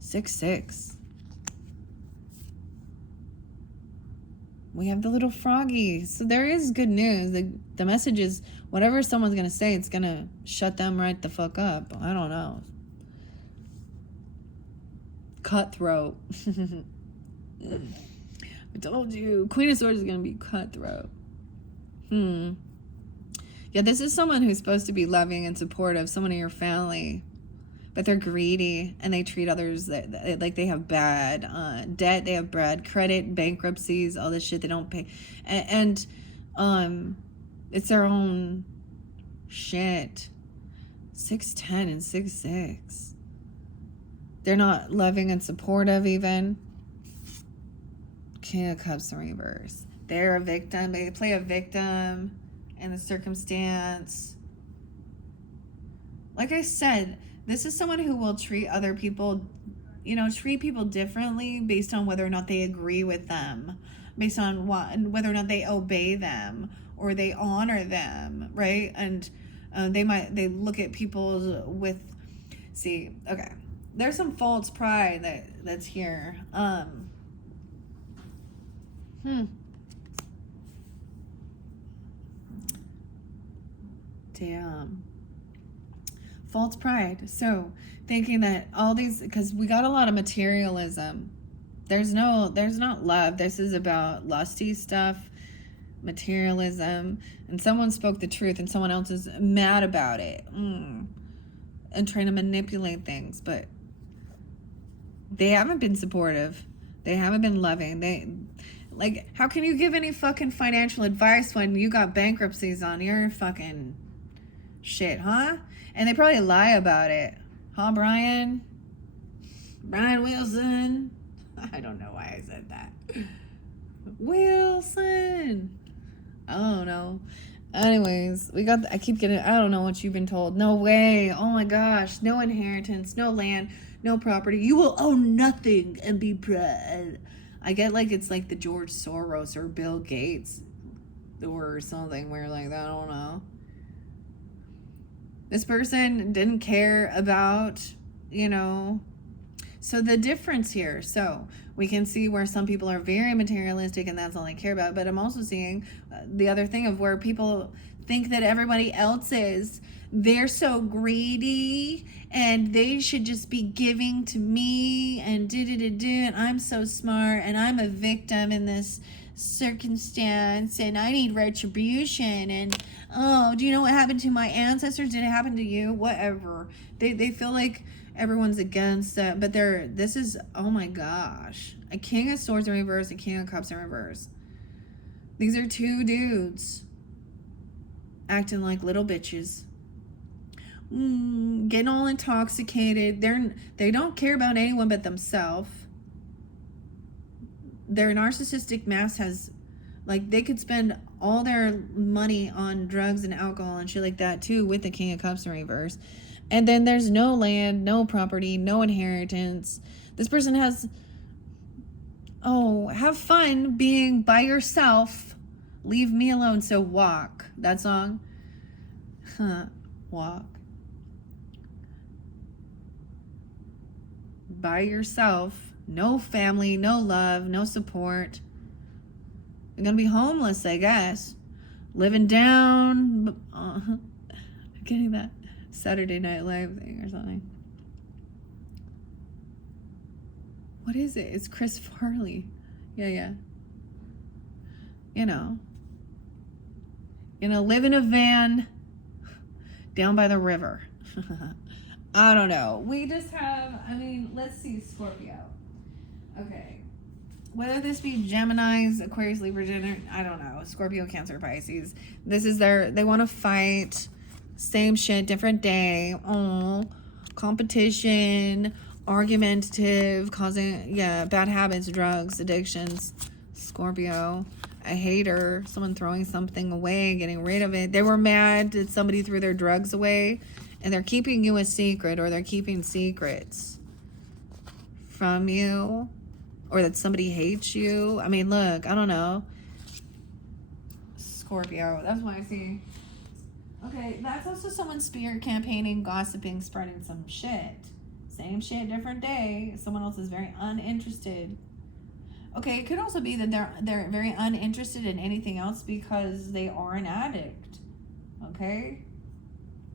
6-6. We have the little froggy. So there is good news. The message is whatever someone's going to say, it's going to shut them right the fuck up. I don't know. Cutthroat. I told you. Queen of Swords is going to be cutthroat. Yeah, this is someone who's supposed to be loving and supportive, someone in your family, but they're greedy and they treat others like they have bad debt, they have bad credit, bankruptcies, all this shit they don't pay, and it's their own shit. 6-10 and 6-6. They're not loving and supportive even. King of Cups in reverse. They're a victim. They play a victim in the circumstance. Like I said, this is someone who will treat other people treat people differently based on whether or not they agree with them, based on whether or not they obey them or they honor them, right? And they look at people with, okay, there's some false pride that's here. Damn. False pride. So thinking that all these, because we got a lot of materialism. There's not love. This is about lusty stuff, materialism, and someone spoke the truth and someone else is mad about it and trying to manipulate things, but they haven't been supportive. They haven't been loving. How can you give any fucking financial advice when you got bankruptcies on your fucking shit, huh? And they probably lie about it. Huh, Brian Wilson? I don't know why I said that. Wilson. I don't know. Anyways, I keep getting, I don't know what you've been told. No way. Oh my gosh. No inheritance, no land, no property. You will own nothing and be proud. I get it's like the George Soros or Bill Gates or something where I don't know. This person didn't care about, So the difference here, so we can see where some people are very materialistic and that's all they care about. But I'm also seeing the other thing of where people think that everybody else they're so greedy and they should just be giving to me and and I'm so smart and I'm a victim in this circumstance and I need retribution and do you know what happened to my ancestors? Did it happen to you? Whatever. They feel like everyone's against that, but this is, oh my gosh, a King of Swords in reverse, a King of Cups in reverse. These are two dudes acting like little bitches, getting all intoxicated. They don't care about anyone but themselves. Their narcissistic mask has, they could spend all their money on drugs and alcohol and shit like that too with the King of Cups in reverse. And then there's no land, no property, no inheritance. This person has, have fun being by yourself. Leave me alone. So walk. That song. Walk. By yourself. No family, no love, no support. You're going to be homeless, I guess. Living down. Getting that Saturday Night Live thing or something. What is it? It's Chris Farley. Yeah. Live in a van down by the river. I don't know. We just have, let's see, Scorpio. Okay. Whether this be Geminis, Aquarius, Libra, I don't know. Scorpio, Cancer, Pisces. This is they want to fight. Same shit, different day. Competition, argumentative, causing, bad habits, drugs, addictions. Scorpio, a hater, someone throwing something away, getting rid of it. They were mad that somebody threw their drugs away, and they're keeping you a secret, or they're keeping secrets from you, or that somebody hates you. Look, I don't know. Scorpio, that's what I see. Okay, that's also someone spirit campaigning, gossiping, spreading some shit. Same shit, different day. Someone else is very uninterested. Okay, it could also be that they're very uninterested in anything else because they are an addict. Okay?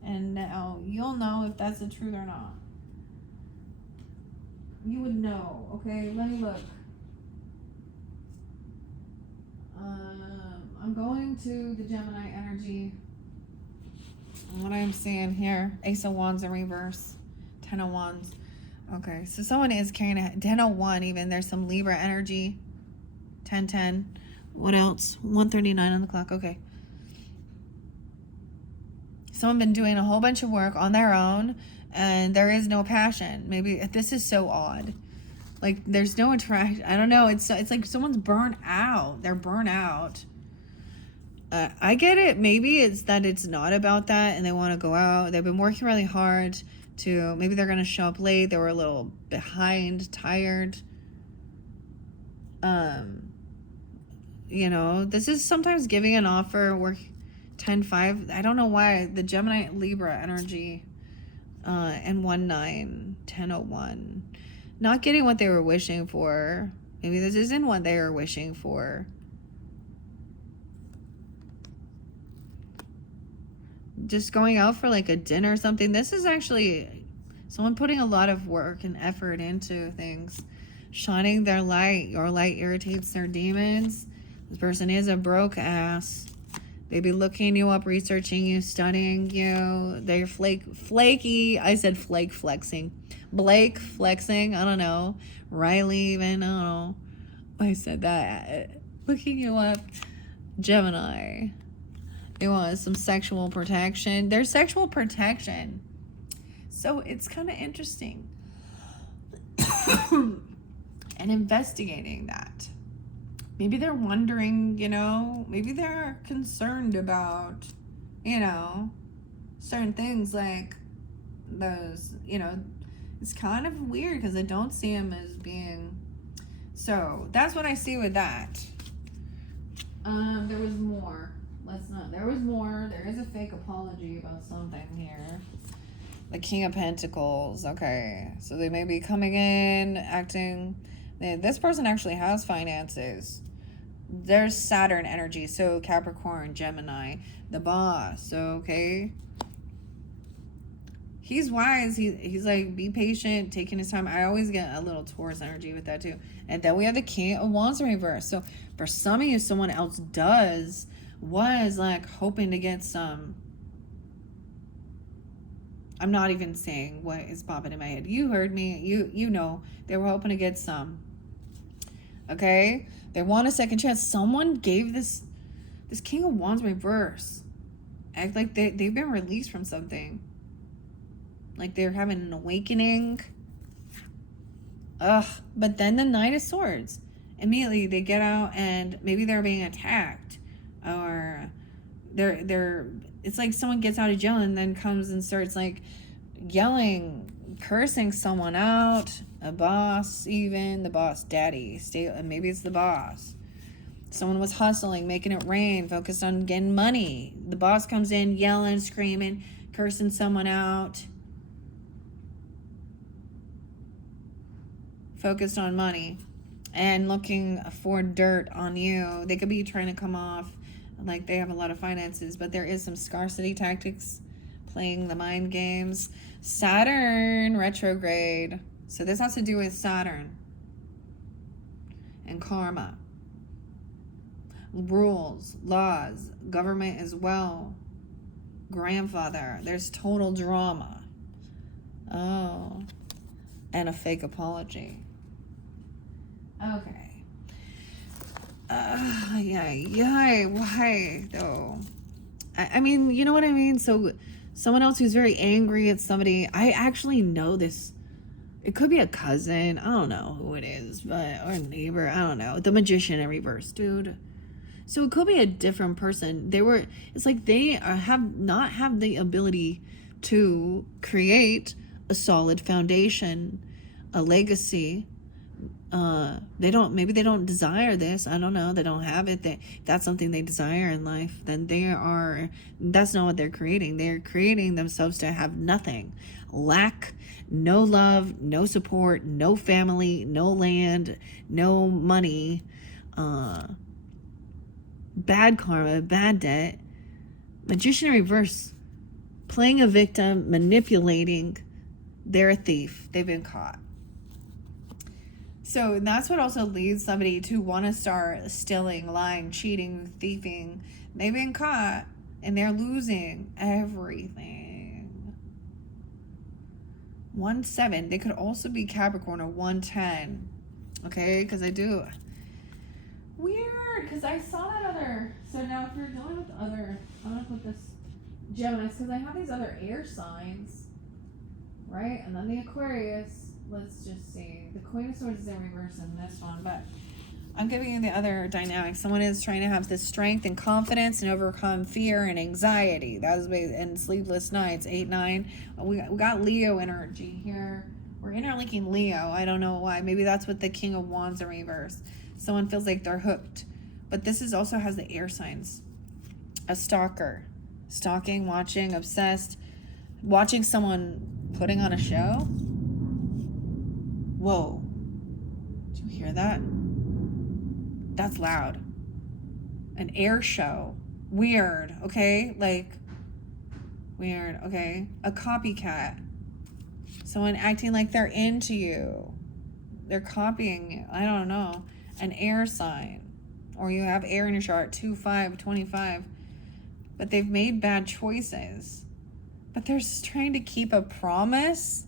And now you'll know if that's the truth or not. You would know. Okay, let me look. I'm going to the Gemini energy. What I'm seeing here, Ace of Wands in reverse, 10 of Wands. Okay, so someone is carrying a 10 of 1 even. There's some Libra energy. 10. What else? 1:39 on the clock. Okay. Someone been doing a whole bunch of work on their own and there is no passion. Maybe this is so odd. There's no attraction. I don't know. It's like someone's burnt out. They're burnt out. I get it. Maybe it's that it's not about that and they want to go out. They've been working really hard to, maybe they're going to show up late. They were a little behind, tired. You know, this is sometimes giving an offer, work 10-5. I don't know why. The Gemini Libra energy, and 1-9-10-01. Not getting what they were wishing for. Maybe this isn't what they were wishing for. Just going out for like a dinner or something. This is actually someone putting a lot of work and effort into things. Shining their light. Your light irritates their demons. This person is a broke ass. They be looking you up, researching you, studying you. They're flaky. I said flake flexing. Blake flexing. I don't know. Riley even. I don't know. I said that. Looking you up. Gemini. They want some sexual protection. There's sexual protection. So it's kind of interesting. And investigating that. Maybe they're wondering, you know, maybe they're concerned about, you know, certain things like those, you know, it's kind of weird because I don't see them as being, so that's what I see with that. There was more. There was more. There is a fake apology about something here. The King of Pentacles. Okay. So they may be coming in, acting. This person actually has finances. There's Saturn energy. So Capricorn, Gemini, the boss. So, okay. He's wise. He's like, be patient, taking his time. I always get a little Taurus energy with that too. And then we have the King of Wands in reverse. So for some of you, someone else was like hoping to get some. I'm not even saying what is popping in my head. You heard me. You know, they were hoping to get some. Okay? They want a second chance. Someone gave this King of Wands reverse. Act like they've been released from something. Like they're having an awakening. Ugh. But then the Knight of Swords. Immediately they get out and maybe they're being attacked. Or they're it's like someone gets out of jail and then comes and starts like yelling, cursing someone out, a boss, even the boss daddy, maybe it's the boss. Someone was hustling, making it rain, focused on getting money. The boss comes in yelling, screaming, cursing someone out, focused on money and looking for dirt on you. They could be trying to come off like they have a lot of finances, but there is some scarcity tactics, playing the mind games. Saturn retrograde. So this has to do with Saturn and karma, rules, laws, government as well, grandfather. There's total drama. Oh, and a fake apology. Okay. Why though? I mean, you know what I mean? So someone else who's very angry at somebody, I actually know this. It could be a cousin. I don't know who it is, but, or a neighbor. I don't know. The Magician in reverse, dude. So it could be a different person. It's like they have not have the ability to create a solid foundation, a legacy. Maybe they don't desire this. I don't know. They don't have it. That's something they desire in life. Then that's not what they're creating. They're creating themselves to have nothing. Lack, no love, no support, no family, no land, no money, bad karma, bad debt. Magician in reverse, playing a victim, manipulating. They're a thief. They've been caught. So that's what also leads somebody to want to start stealing, lying, cheating, thieving. They've been caught and they're losing everything. 1-7. They could also be Capricorn or 1-10. Okay, because I do. Weird, because I saw that other. So now if you're dealing with other, I'm going to put this Gemini because I have these other air signs, right? And then the Aquarius. Let's just see. The Queen of Swords is in reverse in this one, but I'm giving you the other dynamic. Someone is trying to have this strength and confidence and overcome fear and anxiety. That was and sleepless nights. 8, 9. We got Leo energy here. We're interlinking Leo. I don't know why. Maybe that's what the King of Wands in reverse. Someone feels like they're hooked. But this is also has the air signs. A stalker. Stalking, watching, obsessed. Watching someone putting on a show. Whoa. Did you hear that? That's loud. An air show. Weird, okay? Like, weird, okay? A copycat. Someone acting like they're into you. They're copying you. I don't know. An air sign. Or you have air in your chart. 2, 5, 25. But they've made bad choices. But they're just trying to keep a promise.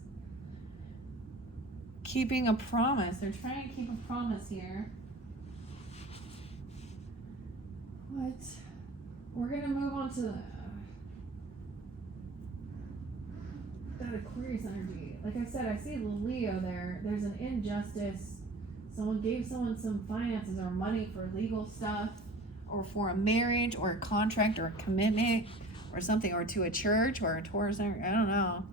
Keeping a promise. They're trying to keep a promise here. What? We're going to move on to that Aquarius energy. Like I said, I see the Leo there. There's an injustice. Someone gave someone some finances or money for legal stuff, or for a marriage or a contract or a commitment or something, or to a church or a Taurus. I don't know.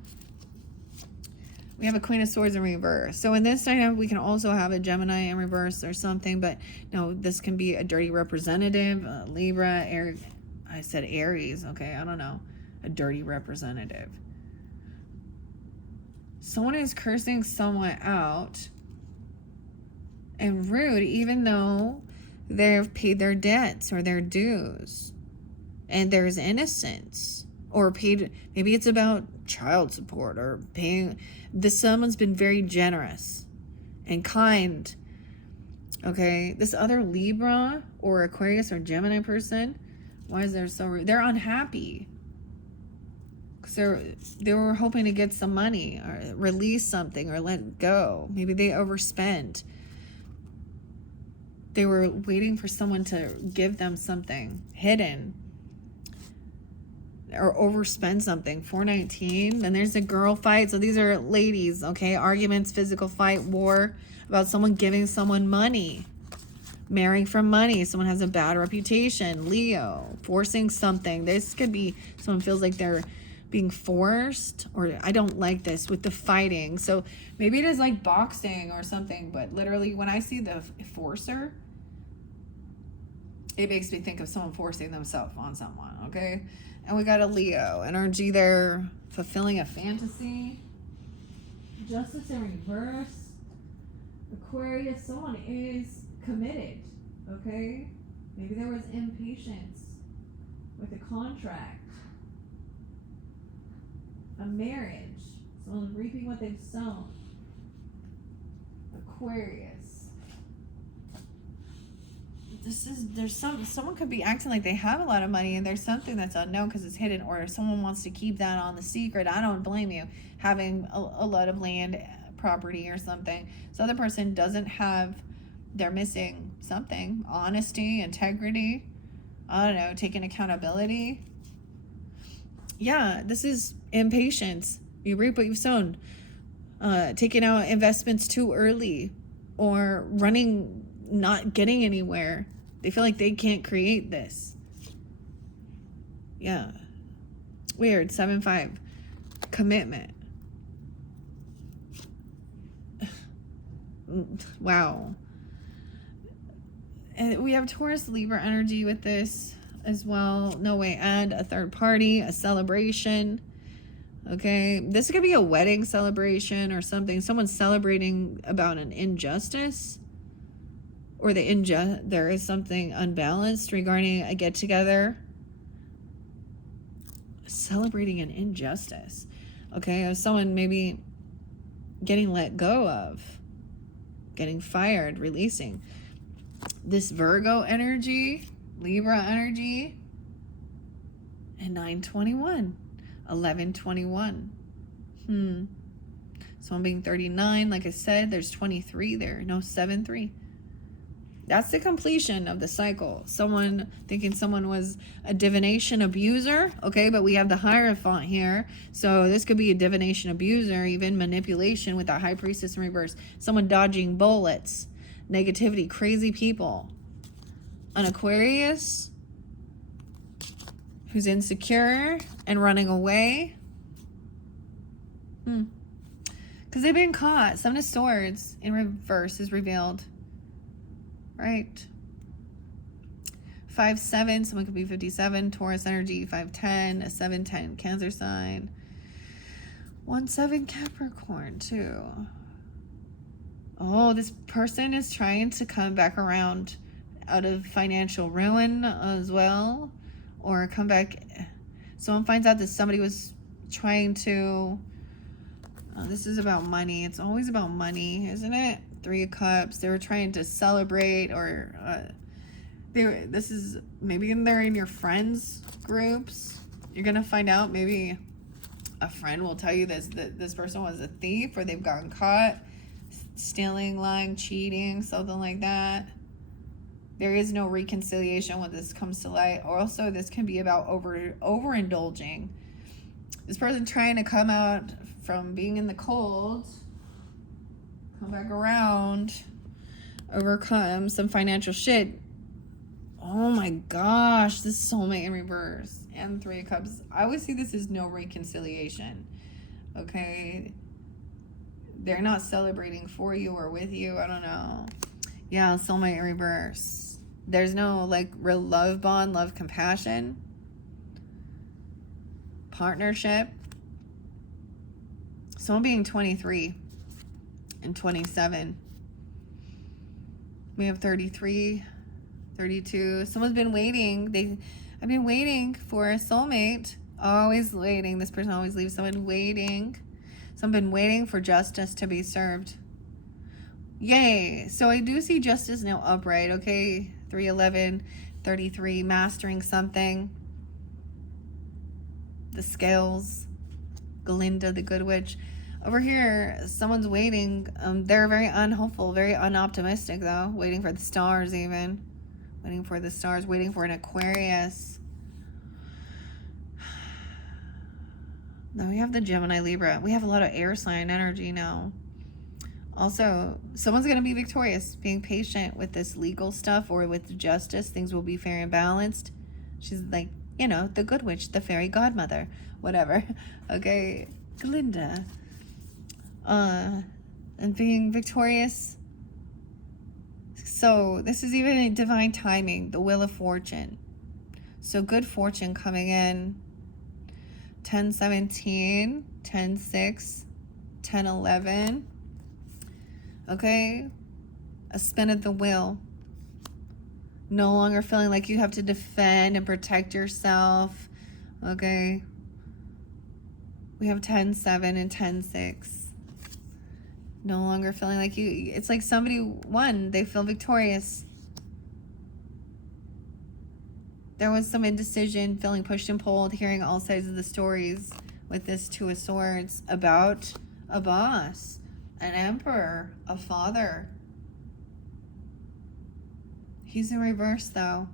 We have a Queen of Swords in reverse. So in this dynamic, we can also have a Gemini in reverse or something. But no, this can be a dirty representative, Libra, Aries. I said Aries. Okay, I don't know. A dirty representative. Someone is cursing someone out and rude, even though they've paid their debts or their dues. And there's innocence. Or paid, maybe it's about child support or paying. Someone's been very generous and kind. Okay, this other Libra or Aquarius or Gemini person, why is there so rude? They're unhappy because they were hoping to get some money or release something or let go. Maybe they overspent. They were waiting for someone to give them something hidden. Or overspend something. 419. Then there's a girl fight. So these are ladies, okay? Arguments, physical fight, war, about someone giving someone money. Marrying for money. Someone has a bad reputation. Leo. Forcing something. This could be someone feels like they're being forced. Or I don't like this with the fighting. So maybe it is like boxing or something. But literally when I see the forcer, it makes me think of someone forcing themselves on someone, okay? And we got a Leo energy there, fulfilling a fantasy. Justice in reverse. Aquarius, someone is committed, okay? Maybe there was impatience with a contract. A marriage. Someone's reaping what they've sown. Aquarius. Someone could be acting like they have a lot of money and there's something that's unknown because it's hidden, or someone wants to keep that on the secret. I don't blame you, having a lot of land, property or something. So the other person doesn't have, they're missing something. Honesty, integrity, I don't know, taking accountability. Yeah, this is impatience. You reap what you've sown. Taking out investments too early, or running, not getting anywhere. They feel like they can't create this. Yeah. Weird. 7-5. Commitment. Wow. And we have Taurus Libra energy with this as well. No way. And a third party, a celebration. Okay. This could be a wedding celebration or something. Someone's celebrating about an injustice. Or there is something unbalanced regarding a get-together. Celebrating an injustice. Okay, of someone maybe getting let go of. Getting fired, releasing. This Virgo energy, Libra energy, and 921. 1121. Someone being 39, like I said, there's 23 there. No, 7-3. That's the completion of the cycle. Someone thinking someone was a divination abuser. Okay, but we have the Hierophant here. So this could be a divination abuser, even manipulation with the High Priestess in reverse. Someone dodging bullets. negativity, crazy people. An Aquarius who's insecure and running away. Because they've been caught. Seven of Swords in reverse is revealed. Right. 5-7, someone could be 57. Taurus energy, 5-10, a 7-10 Cancer sign. 1-7 Capricorn too. Oh, this person is trying to come back around out of financial ruin as well. Or come back. Someone finds out that somebody was trying to... this is about money. It's always about money, isn't it? 3 of Cups. They were trying to celebrate, or this is maybe they're in your friends groups. You're gonna find out. Maybe a friend will tell you that this person was a thief, or they've gotten caught stealing, lying, cheating, something like that. There is no reconciliation when this comes to light. Or also, this can be about overindulging. This person trying to come out from being in the cold, come back around, overcome some financial shit. Oh my gosh, this soulmate in reverse and 3 of Cups. I would see this as no reconciliation. Okay, they're not celebrating for you or with you. I don't know. Yeah, soulmate in reverse. There's no like real love bond, love, compassion, partnership. Someone being 23 and 27. We have 33, 32. Someone's been waiting. I've been waiting for a soulmate. Always waiting. This person always leaves someone waiting. Someone been waiting for justice to be served. Yay. So I do see justice now upright. Okay. 3-11, 33, mastering something. The scales. Galinda, the good witch. Over here, someone's waiting. They're very unhopeful, very unoptimistic, though. Waiting for the stars, even. Waiting for the stars. Waiting for an Aquarius. Then we have the Gemini, Libra. We have a lot of air sign energy now. Also, someone's going to be victorious, being patient with this legal stuff or with justice. Things will be fair and balanced. She's like, you know, the good witch, the fairy godmother, whatever. Okay, Glinda. And being victorious. So this is even a divine timing, the wheel of fortune. So good fortune coming in. 10-17, 10-6, 10-11. Okay, a spin of the wheel. No longer feeling like you have to defend and protect yourself. Okay, we have 10-7 and 10-6. No longer feeling like you, it's like somebody won. They feel victorious. There was some indecision, feeling pushed and pulled, hearing all sides of the stories with this 2 of Swords about a boss, an emperor, a father. He's in reverse, though.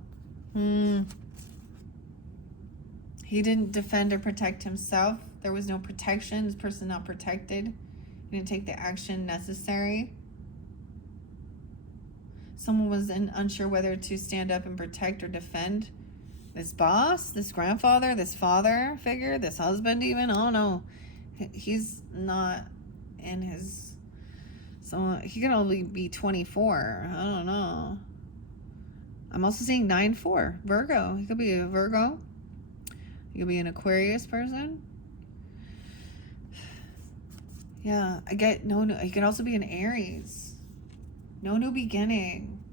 He didn't defend or protect himself. There was no protection. This person not protected. He didn't take the action necessary. Someone was unsure whether to stand up and protect or defend this boss, this grandfather, this father figure, this husband even. I don't know. He's not in his... So he can only be 24. I don't know. I'm also seeing 9-4. Virgo. He could be a Virgo. He could be an Aquarius person. Yeah, I get no. He could also be an Aries. No new beginning.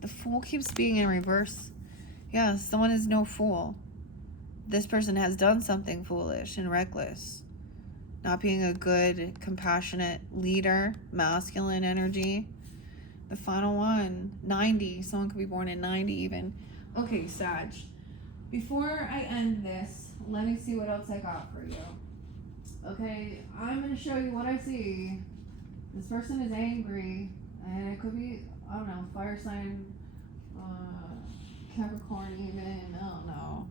The Fool keeps being in reverse. Yeah, someone is no fool. This person has done something foolish and reckless. Not being a good, compassionate leader. Masculine energy. The final one. 90. Someone could be born in 90 even. Okay, Sag. Before I end this, let me see what else I got for you. Okay, I'm going to show you what I see. This person is angry. And it could be, I don't know, fire sign, Capricorn even. I don't know.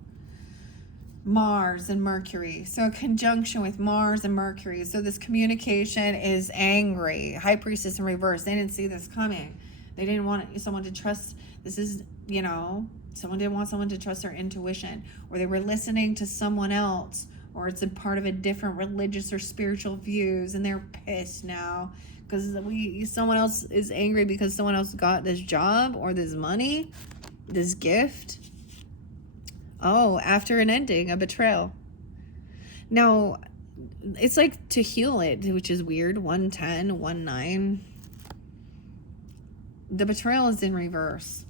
Mars and Mercury. So a conjunction with Mars and Mercury. So this communication is angry. High Priestess in reverse. They didn't see this coming. They didn't want someone to trust. This is, you know, someone didn't want someone to trust their intuition, or they were listening to someone else, or it's a part of a different religious or spiritual views, and they're pissed now because someone else is angry because someone else got this job or this money, this gift. Oh, after an ending, a betrayal. Now, it's like to heal it, which is weird. 110, 19. The betrayal is in reverse.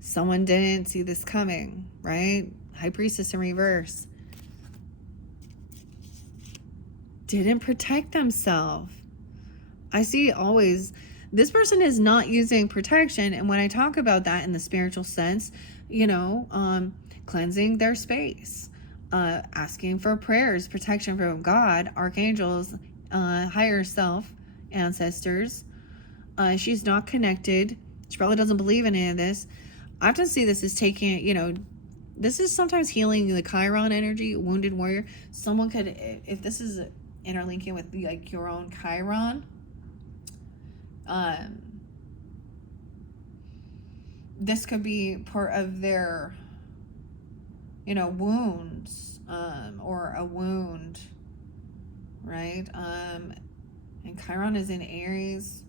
Someone didn't see this coming, right? High Priestess in reverse. Didn't protect themselves. I see always, this person is not using protection. And when I talk about that in the spiritual sense, you know, cleansing their space, asking for prayers, protection from God, archangels, higher self, ancestors. She's not connected. She probably doesn't believe in any of this. I often see this as taking, you know, this is sometimes healing the Chiron energy, wounded warrior. Someone could, if this is interlinking with like your own Chiron, this could be part of their, you know, wounds, or a wound, right? And Chiron is in Aries.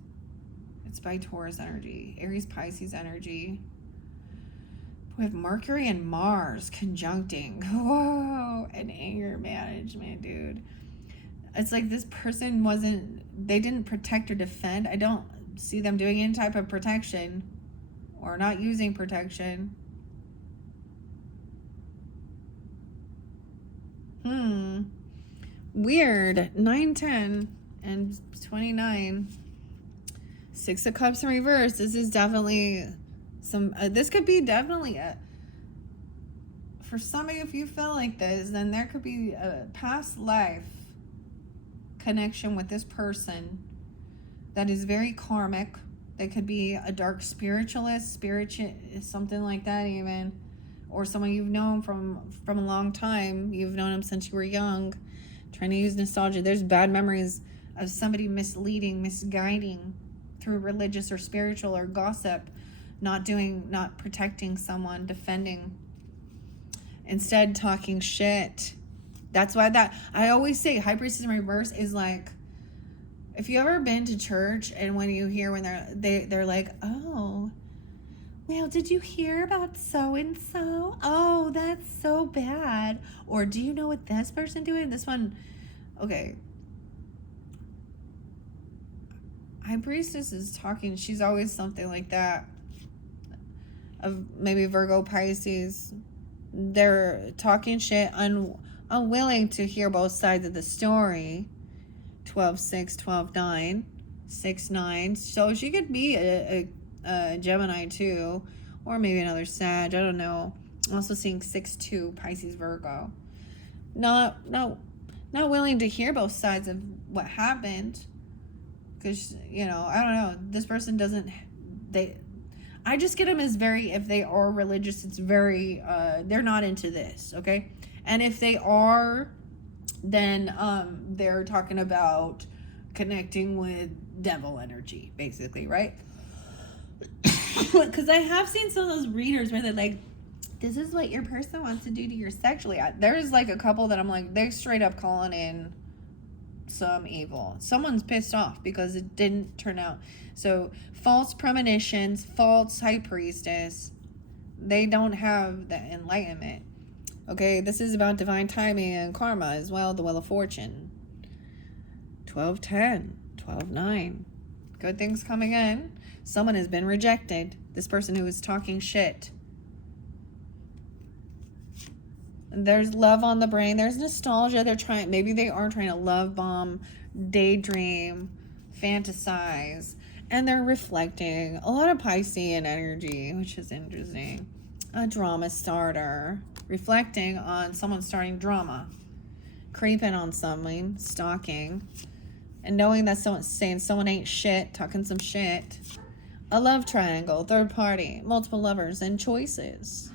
It's by Taurus energy, Aries, Pisces energy. We have Mercury and Mars conjuncting. Whoa, and anger management, dude. It's like this person they didn't protect or defend. I don't see them doing any type of protection or not using protection. Weird. 9, 10, and 29. 6 of Cups in reverse. This is definitely this could be definitely for some of you, if you feel like this, then there could be a past life connection with this person that is very karmic. They could be a dark spiritualist, something like that even, or someone you've known from a long time. You've known them since you were young, trying to use nostalgia. There's bad memories of somebody misguiding through religious or spiritual or gossip, not protecting someone, defending, instead talking shit. That's why I always say High Priestess in reverse is like, if you ever been to church and when you hear when they're like, oh, well, did you hear about so and so? Oh, that's so bad. Or do you know what this person doing? This one, okay. High Priestess is talking. She's always something like that. Of maybe Virgo, Pisces. They're talking shit, unwilling to hear both sides of the story. 12-6, 12-9, 6-9. So she could be a Gemini too, or maybe another Sag. I don't know. I'm also seeing 6-2, Pisces, Virgo. Not willing to hear both sides of what happened, because, you know, I don't know. This person doesn't. I just get them as very, if they are religious, it's very, they're not into this, okay? And if they are, then they're talking about connecting with devil energy, basically, right? Because I have seen some of those readers where they're like, this is what your person wants to do to you sexually. There's like a couple that I'm like, they're straight up calling in some evil. Someone's pissed off because it didn't turn out. So false premonitions, false High Priestess, they don't have the enlightenment. Okay, this is about divine timing and karma as well, the Wheel of Fortune. 12-10, 12-9. Good things coming in. Someone has been rejected. This person who is talking shit. There's love on the brain. There's nostalgia. Maybe they are trying to love bomb, daydream, fantasize. And they're reflecting. A lot of Piscean energy, which is interesting. A drama starter. Reflecting on someone starting drama. Creeping on someone. Stalking. And knowing that saying someone ain't shit. Talking some shit. A love triangle. Third party. Multiple lovers and choices.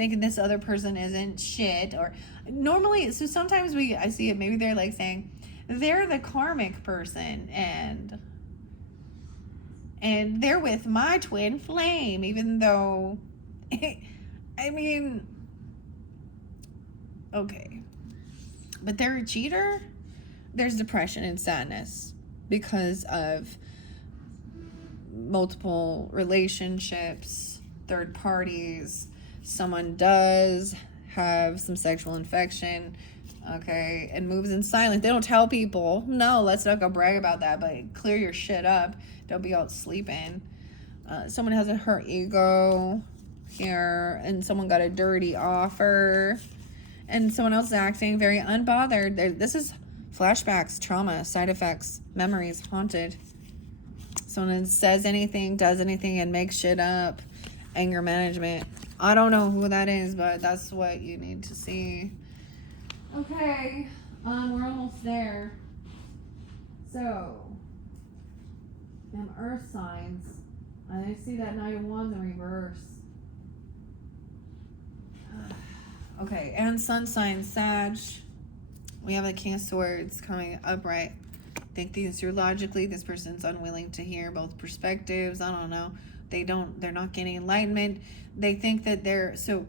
thinking this other person isn't shit. Or normally, so sometimes I see it, maybe they're like saying they're the karmic person, and they're with my twin flame, even though, I mean, okay, but they're a cheater. There's depression and sadness because of multiple relationships, third parties. Someone does have some sexual infection, okay, and moves in silence. They don't tell people. No, let's not go brag about that, but clear your shit up. Don't be out sleeping. Someone has a hurt ego here, and someone got a dirty offer, and someone else is acting very unbothered. This is flashbacks, trauma, side effects, memories, haunted. Someone says anything, does anything, and makes shit up. Anger management. I don't know who that is, but that's what you need to see. Okay, we're almost there. So, them earth signs. I see that Knight of Wands in reverse. Okay, and sun sign, Sag. We have the King of Swords coming upright. Think things through logically. This person's unwilling to hear both perspectives. I don't know. They're not getting enlightenment. They think that so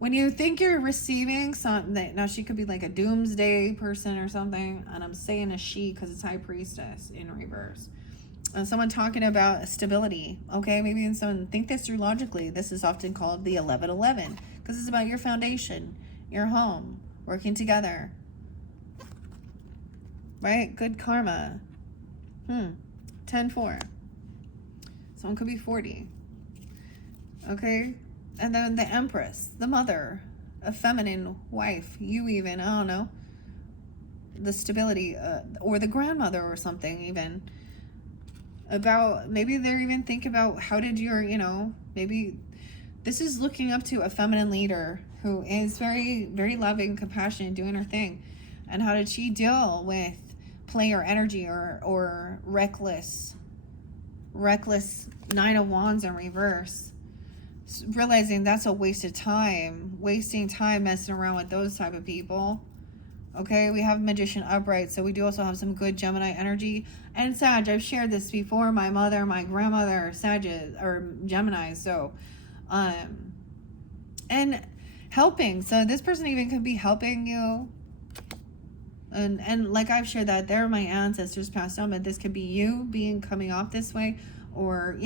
when you think you're receiving something, now she could be like a doomsday person or something, and I'm saying a she because it's High Priestess in reverse. And someone talking about stability, okay? Maybe someone think this through logically. This is often called the 1111 because it's about your foundation, your home, working together. Right? Good karma. 10-4. Someone could be 40. Okay? And then the Empress, the mother, a feminine wife, you even, I don't know. The stability, or the grandmother or something even. About, maybe they're even thinking about how did your, maybe this is looking up to a feminine leader who is very, very loving, compassionate, doing her thing. And how did she deal with player energy or reckless Nine of Wands in reverse? Realizing that's a waste of time, wasting time messing around with those type of people. Okay, we have Magician upright, so we do also have some good Gemini energy. And Sag, I've shared this before, my mother, my grandmother, Gemini, so and helping. So this person even could be helping you. And like I've shared that they're my ancestors passed on, but this could be you coming off this way, or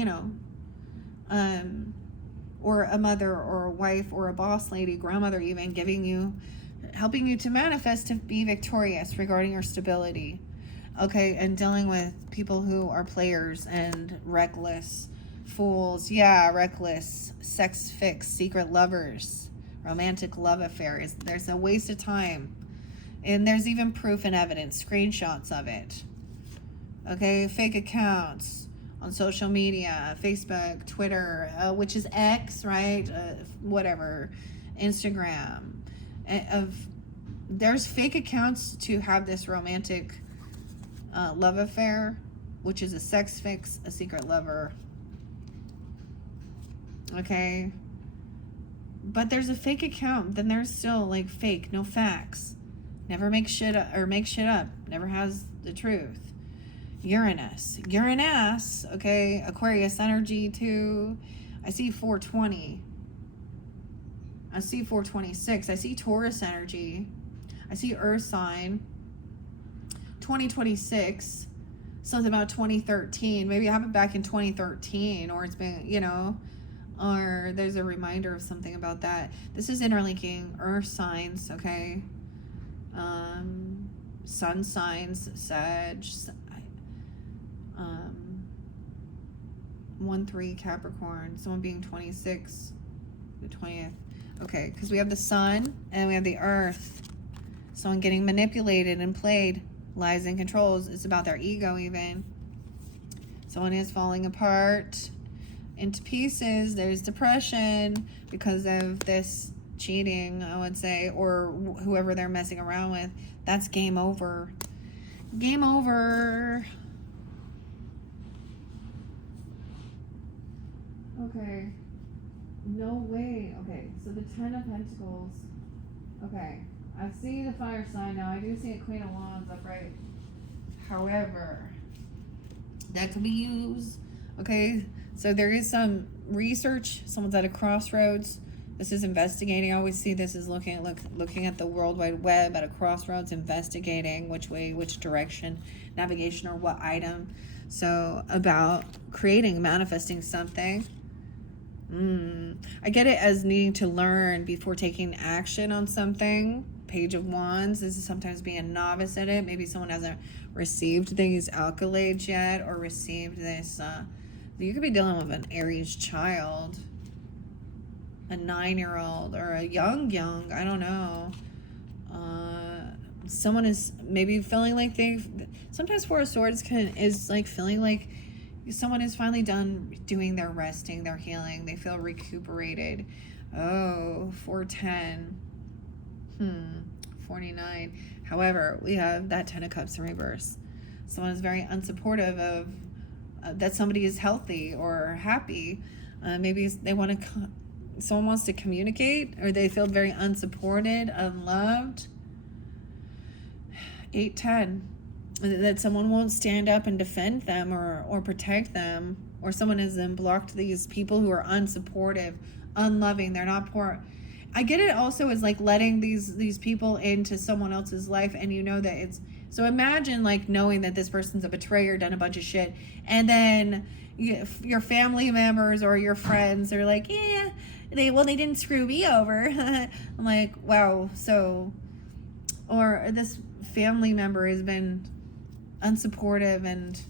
or a mother or a wife or a boss lady, grandmother even helping you to manifest to be victorious regarding your stability. Okay, and dealing with people who are players and reckless fools. Yeah, reckless, sex fix, secret lovers, romantic love affairs. There's a waste of time. And there's even proof and evidence, screenshots of it. Okay, fake accounts on social media, Facebook, Twitter, which is X, right? Whatever, Instagram. There's fake accounts to have this romantic love affair, which is a sex fix, a secret lover. Okay, but there's a fake account, then there's still like fake, no facts. Never make shit up, never has the truth. Uranus, okay, Aquarius energy too. I see 420. I see 426. I see Taurus energy. I see Earth sign. 2026. Something about 2013. Maybe I have it back in 2013, or it's been, or there's a reminder of something about that. This is interlinking Earth signs, okay? Sun signs, Sag, 1-3 Capricorn, someone being 26, the 20th. Okay, because we have the sun and we have the earth. Someone getting manipulated and played, lies and controls. It's about their ego even. Someone is falling apart into pieces. There's depression because of this cheating, I would say, or whoever they're messing around with. That's game over. Game over. Okay. No way. Okay, so the Ten of Pentacles. Okay. I see the fire sign now. I do see a Queen of Wands upright. However, that could be used. Okay. So there is some research. Someone's at a crossroads. This is investigating. I always see this as looking at the World Wide Web at a crossroads, investigating which way, which direction, navigation, or what item. So about creating, manifesting something. I get it as needing to learn before taking action on something. Page of Wands. This is sometimes being a novice at it. Maybe someone hasn't received these accolades yet, or received this. You could be dealing with an Aries child. A 9-year-old or a young, I don't know. Someone is maybe feeling like sometimes Four of Swords is like feeling like someone is finally done doing their resting, their healing. They feel recuperated. Oh, 410. 49. However, we have that 10 of Cups in reverse. Someone is very unsupportive of that somebody is healthy or happy. Maybe they want to someone wants to communicate, or they feel very unsupported, unloved. 810. That someone won't stand up and defend them or protect them, or someone has then blocked these people who are unsupportive, unloving. They're not poor. I get it also as like letting these people into someone else's life, and you know that it's so. Imagine like knowing that this person's a betrayer, done a bunch of shit, and then your family members or your friends are like, yeah, they didn't screw me over. I'm like, wow. So, or this family member has been unsupportive, and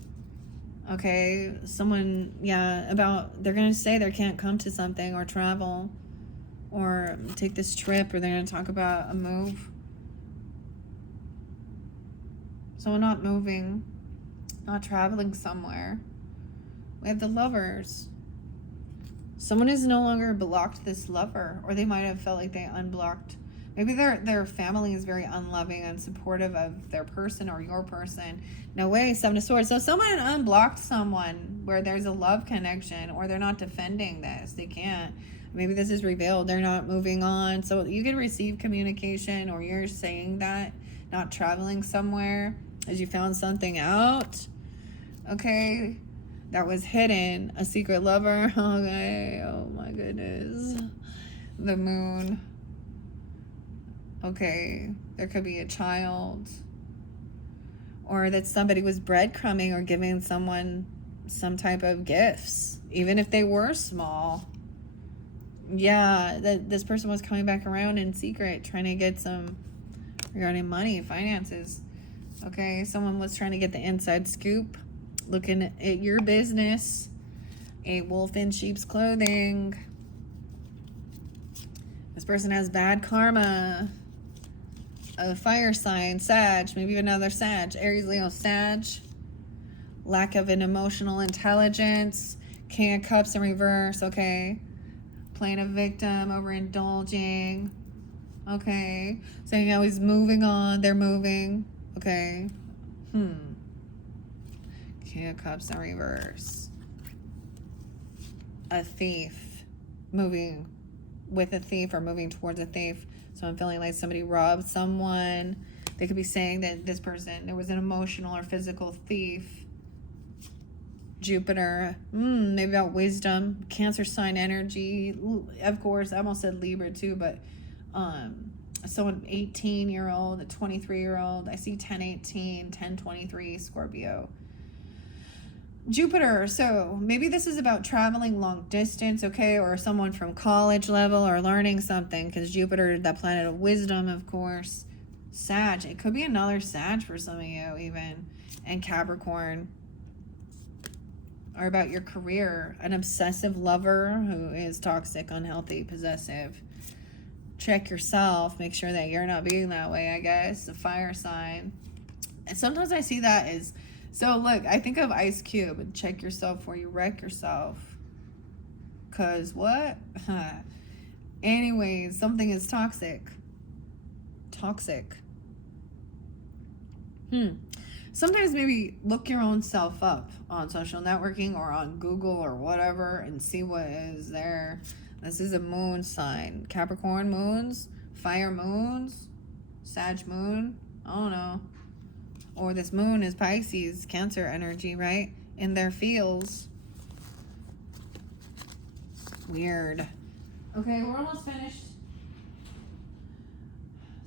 okay, someone, they're gonna say they can't come to something or travel or take this trip, or they're gonna talk about a move. Someone not moving, not traveling somewhere. We have the Lovers. Someone has no longer blocked this lover, or they might have felt like they unblocked. Maybe their family is very unloving, unsupportive of their person or your person. No way, 7 of Swords. So someone unblocked someone where there's a love connection, or they're not defending this. They can't. Maybe this is revealed. They're not moving on. So you can receive communication, or you're saying that, not traveling somewhere as you found something out. Okay. That was hidden. A secret lover. Okay. Oh my goodness. The Moon. Okay. There could be a child. Or that somebody was breadcrumbing or giving someone some type of gifts, even if they were small. Yeah, that this person was coming back around in secret, trying to get some regarding money, finances. Okay, someone was trying to get the inside scoop, looking at your business. A wolf in sheep's clothing. This person has bad karma. A fire sign, Sag, maybe another Sag, Aries, Leo, Sag. Lack of an emotional intelligence. King of Cups in reverse, okay. Playing a victim, overindulging. Okay. Saying how he's moving on, they're moving. Okay. King of Cups in reverse. A thief. Moving with a thief or moving towards a thief. So I'm feeling like somebody robbed someone. They could be saying that this person, there was an emotional or physical thief. Jupiter, maybe about wisdom, Cancer sign energy. Of course, I almost said Libra too, but someone 18-year-old, a 23-year-old. I see 10-18, 10-23, Scorpio. Jupiter, so maybe this is about traveling long distance, okay, or someone from college level or learning something, because Jupiter, that planet of wisdom, of course. Sag, it could be another Sag for some of you even, and Capricorn. Or about your career, an obsessive lover who is toxic, unhealthy, possessive. Check yourself, make sure that you're not being that way, I guess. A fire sign. And sometimes I see that as, so look, I think of Ice Cube, and check yourself before you wreck yourself. Cause what? Anyways, something is toxic. Toxic. Sometimes maybe look your own self up on social networking or on Google or whatever and see what is there. This is a moon sign. Capricorn moons, fire moons, Sag moon. I don't know. Or this moon is Pisces, Cancer energy, right? In their fields. Weird. Okay, we're almost finished.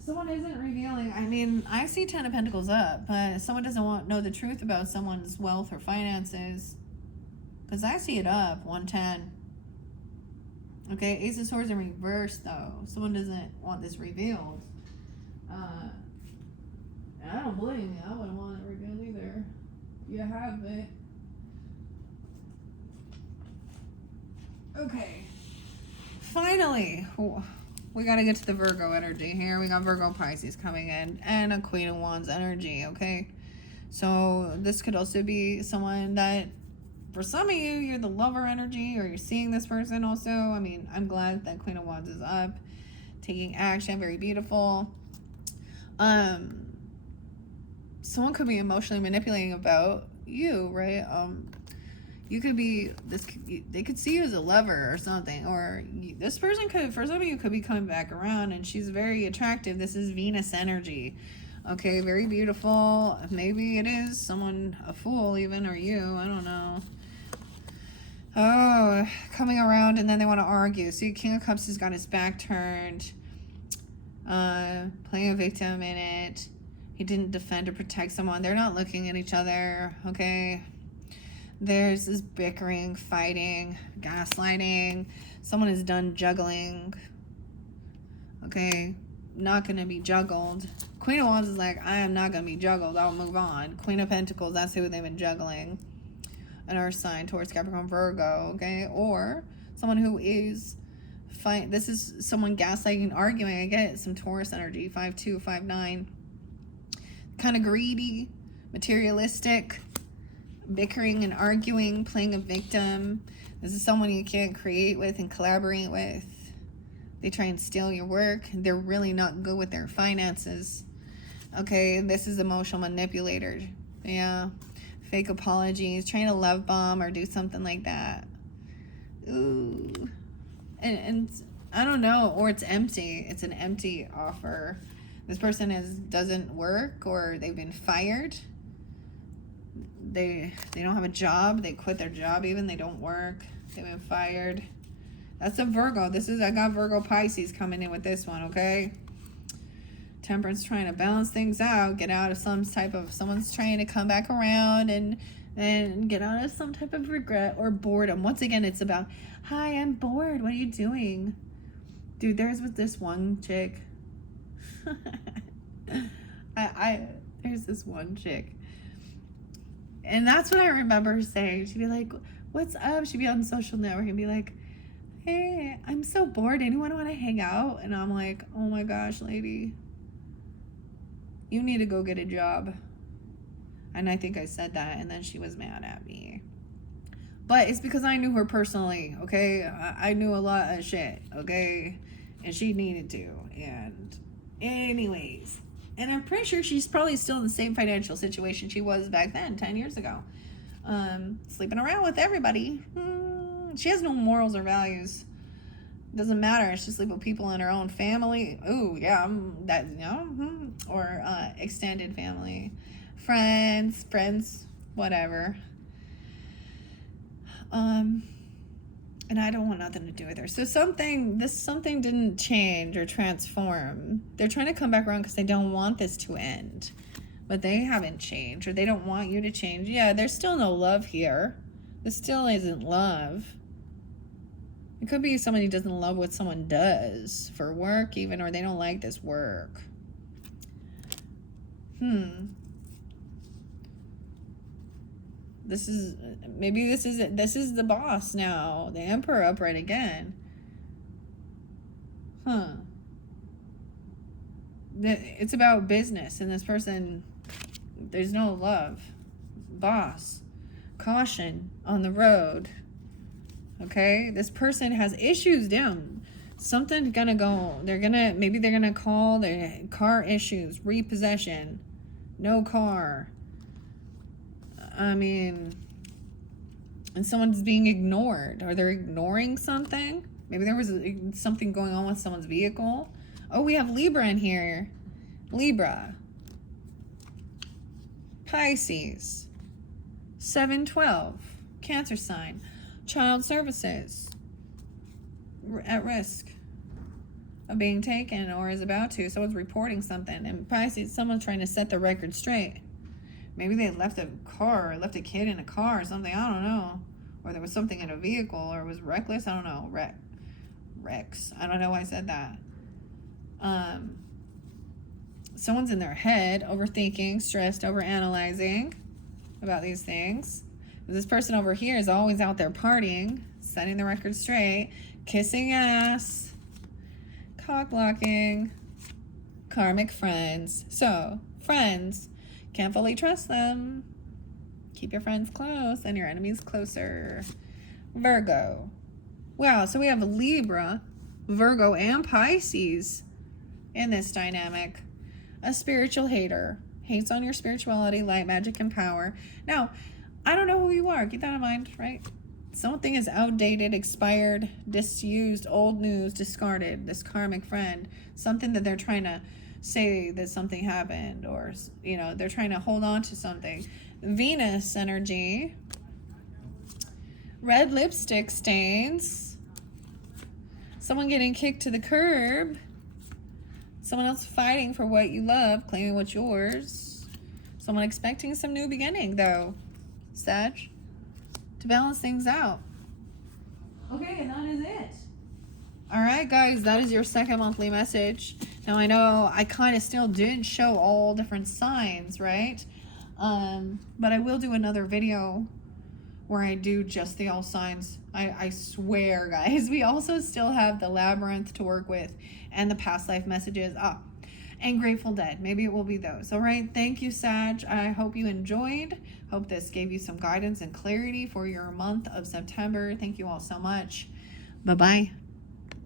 Someone isn't revealing. I mean, I see 10 of Pentacles up, but someone doesn't know the truth about someone's wealth or finances. Because I see it up, 110. Okay, Ace of Swords in reverse, though. Someone doesn't want this revealed. I don't blame you. I wouldn't want it revealed either. You have it. Okay. Finally, we got to get to the Virgo energy here. We got Virgo Pisces coming in and a Queen of Wands energy, okay? So this could also be someone that, for some of you, you're the lover energy or you're seeing this person also. I mean, I'm glad that Queen of Wands is up, taking action, very beautiful. Someone could be emotionally manipulating about you, right? You could be they could see you as a lover or something, or this person could, for some of you, could be coming back around, and she's very attractive. This is Venus energy, okay? Very beautiful. Maybe it is someone, a fool even, or you, I don't know. Oh, coming around, and then they want to argue. See, King of Cups has got his back turned, playing a victim in it. He didn't defend or protect someone. They're not looking at each other, okay? There's this bickering, fighting, gaslighting. Someone is done juggling, okay? Not going to be juggled. Queen of Wands is like, I am not going to be juggled. I'll move on. Queen of Pentacles, that's who they've been juggling. An earth sign towards Capricorn, Virgo, okay? Or someone who is fight. This is someone gaslighting, arguing. I get some Taurus energy, 5'2", 5'9". Kind of greedy, materialistic, bickering and arguing, playing a victim. This is someone you can't create with and collaborate with. They try and steal your work. They're really not good with their finances. Okay, this is emotional manipulator. Yeah, fake apologies, trying to love bomb or do something like that. Ooh, and I don't know, or it's empty. It's an empty offer. This person doesn't work, or they've been fired. They don't have a job. They quit their job even. They don't work. They've been fired. That's a Virgo. I got Virgo Pisces coming in with this one, okay? Temperance trying to balance things out, get out of someone's trying to come back around and get out of some type of regret or boredom. Once again, it's about, hi, I'm bored. What are you doing? Dude, there's with this one chick. There's this one chick. And that's what I remember her saying. She'd be like, what's up? She'd be on social network and be like, hey, I'm so bored. Anyone want to hang out? And I'm like, oh my gosh, lady, you need to go get a job. And I think I said that, and then she was mad at me. But it's because I knew her personally, okay? I knew a lot of shit, okay? And she needed to. And anyways, and I'm pretty sure she's probably still in the same financial situation she was back then, 10 years ago. Sleeping around with everybody. She has no morals or values. Doesn't matter. She sleeps with people in her own family. Ooh, yeah, or extended family, friends, whatever. And I don't want nothing to do with her. So something didn't change or transform. They're trying to come back around because they don't want this to end. But they haven't changed, or they don't want you to change. Yeah, there's still no love here. This still isn't love. It could be somebody doesn't love what someone does for work even, or they don't like this work. This is the boss now. The Emperor upright again. It's about business, and this person, there's no love. Boss. Caution on the road. Okay? This person has issues down. Something's gonna go. Maybe they're gonna call their car issues, repossession, no car. I mean, and someone's being ignored, or they're ignoring something. Maybe there was something going on with someone's vehicle. Oh, we have Libra in here. Libra. Pisces. 7/12. Cancer sign. Child services. At risk of being taken or is about to. Someone's reporting something. And Pisces, someone's trying to set the record straight. Maybe they left a car or left a kid in a car or something. I don't know. Or there was something in a vehicle or it was reckless. I don't know. Rex. I don't know why I said that. Someone's in their head, overthinking, stressed, overanalyzing about these things. This person over here is always out there partying, setting the record straight, kissing ass, cock blocking, karmic friends. So, friends, can't fully trust them. Keep your friends close and your enemies closer. Virgo. Wow, so we have Libra, Virgo, and Pisces in this dynamic. A spiritual hater. Hates on your spirituality, light, magic, and power. Now, I don't know who you are. Keep that in mind, right? Something is outdated, expired, disused, old news, discarded. This karmic friend. Something that they're trying to say that something happened, or, you know, they're trying to hold on to something. Venus energy. Red lipstick stains. Someone getting kicked to the curb. Someone else fighting for what you love, claiming what's yours. Someone expecting some new beginning, though, Sag, to balance things out. Okay, and that is it. All right, guys, that is your second monthly message. Now, I know I kind of still did show all different signs, right? But I will do another video where I do just the all signs. I swear, guys. We also still have the labyrinth to work with and the past life messages. And Grateful Dead. Maybe it will be those. All right. Thank you, Sag. I hope you enjoyed. Hope this gave you some guidance and clarity for your month of September. Thank you all so much. Bye-bye.